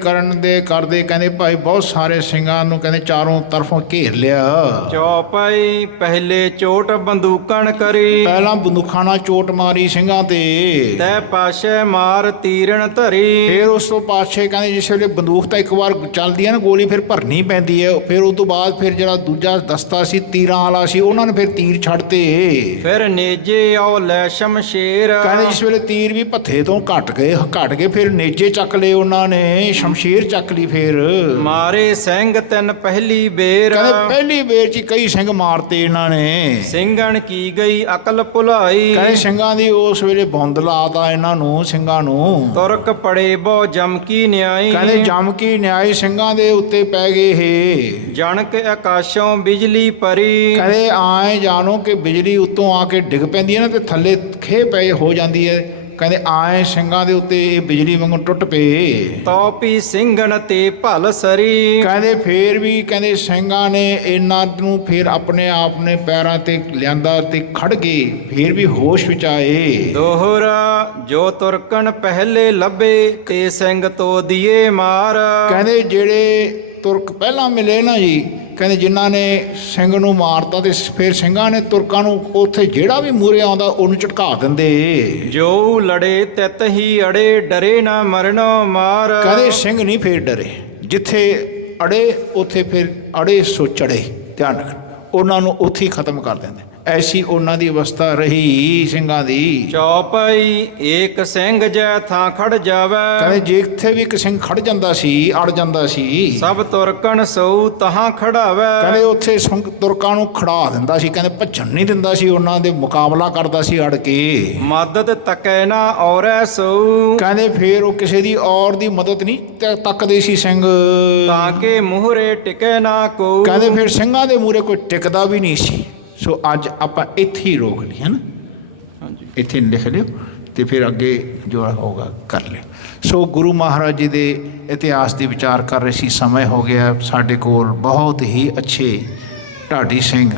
ਕਰਦੇ ਕਹਿੰਦੇ ਭਾਈ ਬਹੁਤ ਸਾਰੇ ਸਿੰਘਾਂ ਨੂੰ ਕਹਿੰਦੇ ਚਾਰੋਂ ਤਰਫੋਂ ਘੇਰ ਲਿਆ। ਚੌਪਈ ਪਹਿਲੇ ਚੋਟ ਬੰਦੂਕਣ ਕਰੀ, ਪਹਿਲਾਂ ਬੰਦੂਕਾਂ ਨਾਲ ਚੋਟ ਮਾਰੀ ਸਿੰਘਾਂ ਤੇ, ਤੈ ਪਾਸ਼ੇ ਮਾਰ ਤੀਰਣ ਧਰੀ। ਫਿਰ ਉਸ ਤੋਂ ਪਾਛੇ ਕਹਿੰਦੇ ਜਿਸ ਵੇਲੇ ਬੰਦੂਕ ਤਾਂ ਇੱਕ ਵਾਰ ਚੱਲਦੀ ਹੈ ਨਾ ਗੋਲੀ, ਫਿਰ ਭਰਨੀ ਪੈਂਦੀ ਹੈ। ਫਿਰ ਉਸ ਤੋਂ ਬਾਅਦ ਫਿਰ ਜਿਹੜਾ ਦੂਜਾ ਦਸਤਾ ਸੀ ਤੀਰਾਂ ਵਾਲਾ ਸੀ, ਉਹਨਾਂ ਨੇ ਫਿਰ ਤੀਰ ਛੱਡਤੇ। ਫਿਰ ਨੇਜੇ ਆਓ ਲੈ ਸ਼ਮਸ਼ੇਰ, ਕਹਿੰਦੇ ਜਿਸ ਵੇਲੇ ਤੀਰ ਵੀ ਭੱਥੇ ਤੋਂ ਘਟ ਗਏ ਫਿਰ ਨੇਜੇ ਚੱਕ ਲਏ ਉਹਨਾਂ ਨੇ, ਸ਼ਮਸ਼ੀਰ ਚੱਕ ਲਈ। ਫਿਰ ਮਾਰੇ ਸਿੰਘ ਤਿੰਨ ਪਹਿਲੀ ਬੇਰ, ਕਹਿੰਦੇ ਪਹਿਲੀ ਬੇਰ 'ਚ ਕਈ ਸਿੰਘ ਮਾਰਤੇ ਇਹਨਾਂ ਨੇ। ਸਿੰਘਣ ਕੀ ਗਈ ਅਕਲ ਭੁਲਾਈ, ਕਹਿੰਦੇ ਸਿੰਘਾਂ ਦੀ ਉਸ ਵੇਲੇ ਬੁੰਦ ਲਾਤਾ ਇਹਨਾਂ ਨੂੰ, ਸਿੰਘਾਂ ਨੂੰ। ਤੁਰਕ ਪੜੇ ਬਹੁ ਜਮਕੀ ਨਿਆਈ, ਕਹਿੰਦੇ ਜਮ ਕੀ ਨਿਆਈ ਸਿੰਘਾਂ ਦੇ ਉੱਤੇ ਪੈ ਗਏ ਇਹ। ਜਣਕ ਆਕਾਸ਼ੋਂ ਬਿਜਲੀ ਪਰੀ, ਕਹਿੰਦੇ ਆਏ ਜਾਣੋ ਕਿ ਬਿਜਲੀ ਉੱਤੋਂ ਆ ਕੇ ਡਿੱਗ ਪੈਂਦੀ ਹੈ ਨਾ ਤੇ ਥੱਲੇ ਖੇ ਪਏ ਹੋ ਜਾਂਦੀ ਹੈ। ਕਹਿੰਦੇ ਆਏ ਸਿੰਘਾਂ ਦੇ ਉੱਤੇ ਇਹ ਬਿਜਲੀ ਵਾਂਗੂ ਟੁੱਟ ਪਏ। ਤੋਪੀ ਸਿੰਘਣ ਤੇ ਭਲ ਸਰੀ, ਕਹਿੰਦੇ ਫੇਰ ਵੀ ਕਹਿੰਦੇ ਸਿੰਘਾਂ ਨੇ ਇਹਨਾਂ ਨੂੰ ਫਿਰ ਆਪਣੇ ਆਪ ਨੇ ਪੈਰਾਂ ਤੇ ਲਿਆਂਦਾ ਤੇ ਖੜ ਗਏ, ਫੇਰ ਵੀ ਹੋਸ਼ ਵਿੱਚ ਆਏ। ਦੋਹਰਾ ਜੋ ਤੁਰਕਣ ਪਹਿਲੇ ਲੱਭੇ, ਤੇ ਸਿੰਘ ਤੋ ਦੀਏ ਮਾਰ। ਕਹਿੰਦੇ ਜਿਹੜੇ ਤੁਰਕ ਪਹਿਲਾਂ ਮਿਲੇ ਨਾ ਜੀ, ਕਹਿੰਦੇ ਜਿਨ੍ਹਾਂ ਨੇ ਸਿੰਘ ਨੂੰ ਮਾਰਤਾ ਤੇ ਫਿਰ ਸਿੰਘਾਂ ਨੇ ਤੁਰਕਾਂ ਨੂੰ ਉੱਥੇ ਜਿਹੜਾ ਵੀ ਮੂਹਰੇ ਆਉਂਦਾ ਉਹਨੂੰ ਝਟਕਾ ਦਿੰਦੇ। ਜੋ ਲੜੇ ਤਿਤ ਹੀ ਅੜੇ, ਡਰੇ ਨਾ ਮਰਨੋ ਮਾਰ। ਕਹਿੰਦੇ ਸਿੰਘ ਨਹੀਂ ਫੇਰ ਡਰੇ, ਜਿੱਥੇ ਅੜੇ ਉੱਥੇ ਫਿਰ ਅੜੇ ਸੋ ਚੜੇ। ਧਿਆਨ ਰੱਖਣਾ, ਉਹਨਾਂ ਨੂੰ ਉੱਥੇ ਹੀ ਖਤਮ ਕਰ ਦਿੰਦੇ। ਐਸੀ ਉਹਨਾਂ ਦੀ ਅਵਸਥਾ ਰਹੀ ਸਿੰਘਾਂ ਦੀ। ਚੌਪਈ ਏਕ ਸਿੰਘ ਜੈ ਥਾਂ ਖੜ ਜਾਵੇ, ਕਹਿੰਦੇ ਜਿੱਥੇ ਵੀ ਇੱਕ ਸਿੰਘ ਖੜ ਜਾਂਦਾ ਸੀ, ਅੜ ਜਾਂਦਾ ਸੀ, ਸਭ ਤੁਰਕਣ ਸਉ ਤਹਾਂ ਖੜਾਵੇ। ਕਹਿੰਦੇ ਉੱਥੇ ਤੁਰਕਾਂ ਨੂੰ ਖੜਾ ਦਿੰਦਾ ਸੀ, ਕਹਿੰਦੇ ਭੱਜਣ ਨਹੀਂ ਦਿੰਦਾ ਸੀ, ਉਹਨਾਂ ਦੇ ਮੁਕਾਬਲਾ ਕਰਦਾ ਸੀ ਅੜ ਕੇ। ਮਦਦ ਤਕੈ ਨਾ ਔਰੈ ਸਉ, ਕਹਿੰਦੇ ਫੇਰ ਉਹ ਕਿਸੇ ਦੀ ਔਰ ਦੀ ਮਦਦ ਨਹੀਂ ਤੱਕਦੇ ਸੀ ਸਿੰਘ, ਤਾਂ ਕਿ ਮੂਹਰੇ ਟਿਕੈ ਨਾ ਕੋ। ਕਹਿੰਦੇ ਫਿਰ ਸਿੰਘਾਂ ਦੇ ਮੂਹਰੇ ਕੋਈ ਟਿਕਦਾ ਵੀ ਨਹੀਂ ਸੀ। ਸੋ ਅੱਜ ਆਪਾਂ ਇੱਥੇ ਹੀ ਰੋਕ ਲਈ ਹੈ ਨਾ, ਹਾਂਜੀ ਇੱਥੇ ਲਿਖ ਲਿਓ ਤੇ ਫਿਰ ਅੱਗੇ ਜੋ ਹੋਗਾ ਕਰ ਲਿਓ। ਸੋ ਗੁਰੂ ਮਹਾਰਾਜ ਜੀ ਦੇ ਇਤਿਹਾਸ ਦੀ ਵਿਚਾਰ ਕਰ ਰਹੇ ਸੀ। ਸਮੇਂ ਹੋ ਗਿਆ ਸਾਡੇ ਕੋਲ ਬਹੁਤ ਹੀ ਅੱਛੇ ਢਾਡੀ ਸਿੰਘ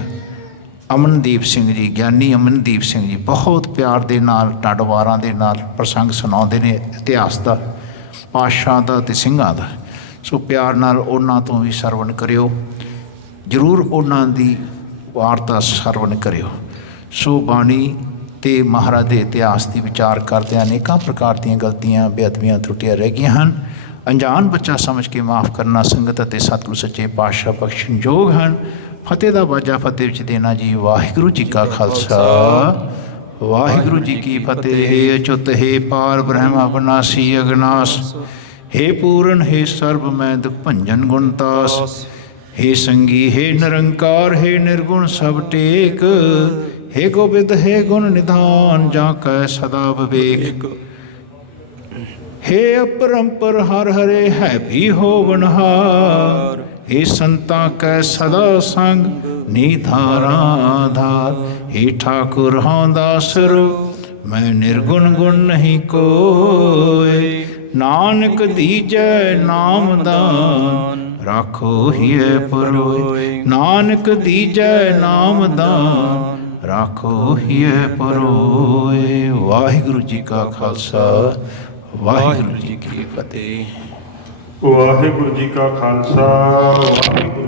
ਅਮਨਦੀਪ ਸਿੰਘ ਜੀ, ਗਿਆਨੀ ਅਮਨਦੀਪ ਸਿੰਘ ਜੀ ਬਹੁਤ ਪਿਆਰ ਦੇ ਨਾਲ ਢਾਡਵਾਰਾਂ ਦੇ ਨਾਲ ਪ੍ਰਸੰਗ ਸੁਣਾਉਂਦੇ ਨੇ ਇਤਿਹਾਸ ਦਾ, ਪਾਤਸ਼ਾਹ ਦਾ ਅਤੇ ਸਿੰਘਾਂ ਦਾ। ਸੋ ਪਿਆਰ ਨਾਲ ਉਹਨਾਂ ਤੋਂ ਵੀ ਸਰਵਣ ਕਰਿਓ, ਜ਼ਰੂਰ ਉਹਨਾਂ ਦੀ ਵਾਰਤਾ ਸਰਵਣ ਕਰਿਓ। ਸੋ ਬਾਣੀ ਤੇ ਮਹਾਰਾਜ ਦੇ ਇਤਿਹਾਸ ਦੀ ਵਿਚਾਰ ਕਰਦਿਆਂ ਅਨੇਕਾਂ ਪ੍ਰਕਾਰ ਦੀਆਂ ਗਲਤੀਆਂ ਬੇਅਦਬੀਆਂ ਤਰੁੱਟੀਆਂ ਰਹਿ ਗਈਆਂ ਹਨ। ਅਣਜਾਣ ਬੱਚਾ ਸਮਝ ਕੇ ਮਾਫ਼ ਕਰਨਾ ਸੰਗਤ ਅਤੇ ਸਤਿਗੁਰੂ ਸੱਚੇ ਪਾਤਸ਼ਾਹ ਬਖਸ਼ਣਯੋਗ ਹਨ। ਫਤਿਹ ਦਾ ਬਾਜਾ ਫਤਿਹ ਵਿੱਚ ਦੇਣਾ ਜੀ। ਵਾਹਿਗੁਰੂ ਜੀ ਕਾ ਖਾਲਸਾ ਵਾਹਿਗੁਰੂ ਜੀ ਕੀ ਫਤਿਹ। ਹੇ ਅਚੁੱਤ ਹੇ ਪਾਰ ਬ੍ਰਹਮ ਅਬਨਾਸੀ ਅਗਨਾਸ, ਹੇ ਪੂਰਨ ਹੇ ਸਰਬ ਮੈਂ ਦੁਖ ਭੰਜਨ ਗੁਣਤਾਸ, ਹੇ ਸੰਗੀ ਹੇ ਨਿਰੰਕਾਰ ਹੇ ਨਿਰਗੁਣ ਸਭ ਟੇਕ, ਹੇ ਗੋਬਿੰਦ ਹੇ ਗੁਣ ਨਿਧਾਨ ਜਾਂ ਕੈ ਸਦਾ ਵਿਵੇਕ, हे अपरंपर हर हरे है भी होवनहार, हे संता कै सदा संग निधारा धार, हे ठाकुर हाँ दासरो मैं निर्गुण गुण नहीं कोय, नानक दीजै नाम दान राखो हिय परोय, नानक दीजै नाम दान राखो हिय परोय। वाहिगुरु जी का खालसा ਵਾਹਿਗੁਰੂ ਜੀ ਕੀ ਫਤਿਹ। ਵਾਹਿਗੁਰੂ ਜੀ ਕਾ ਖਾਲਸਾ ਵਾਹਿਗੁਰੂ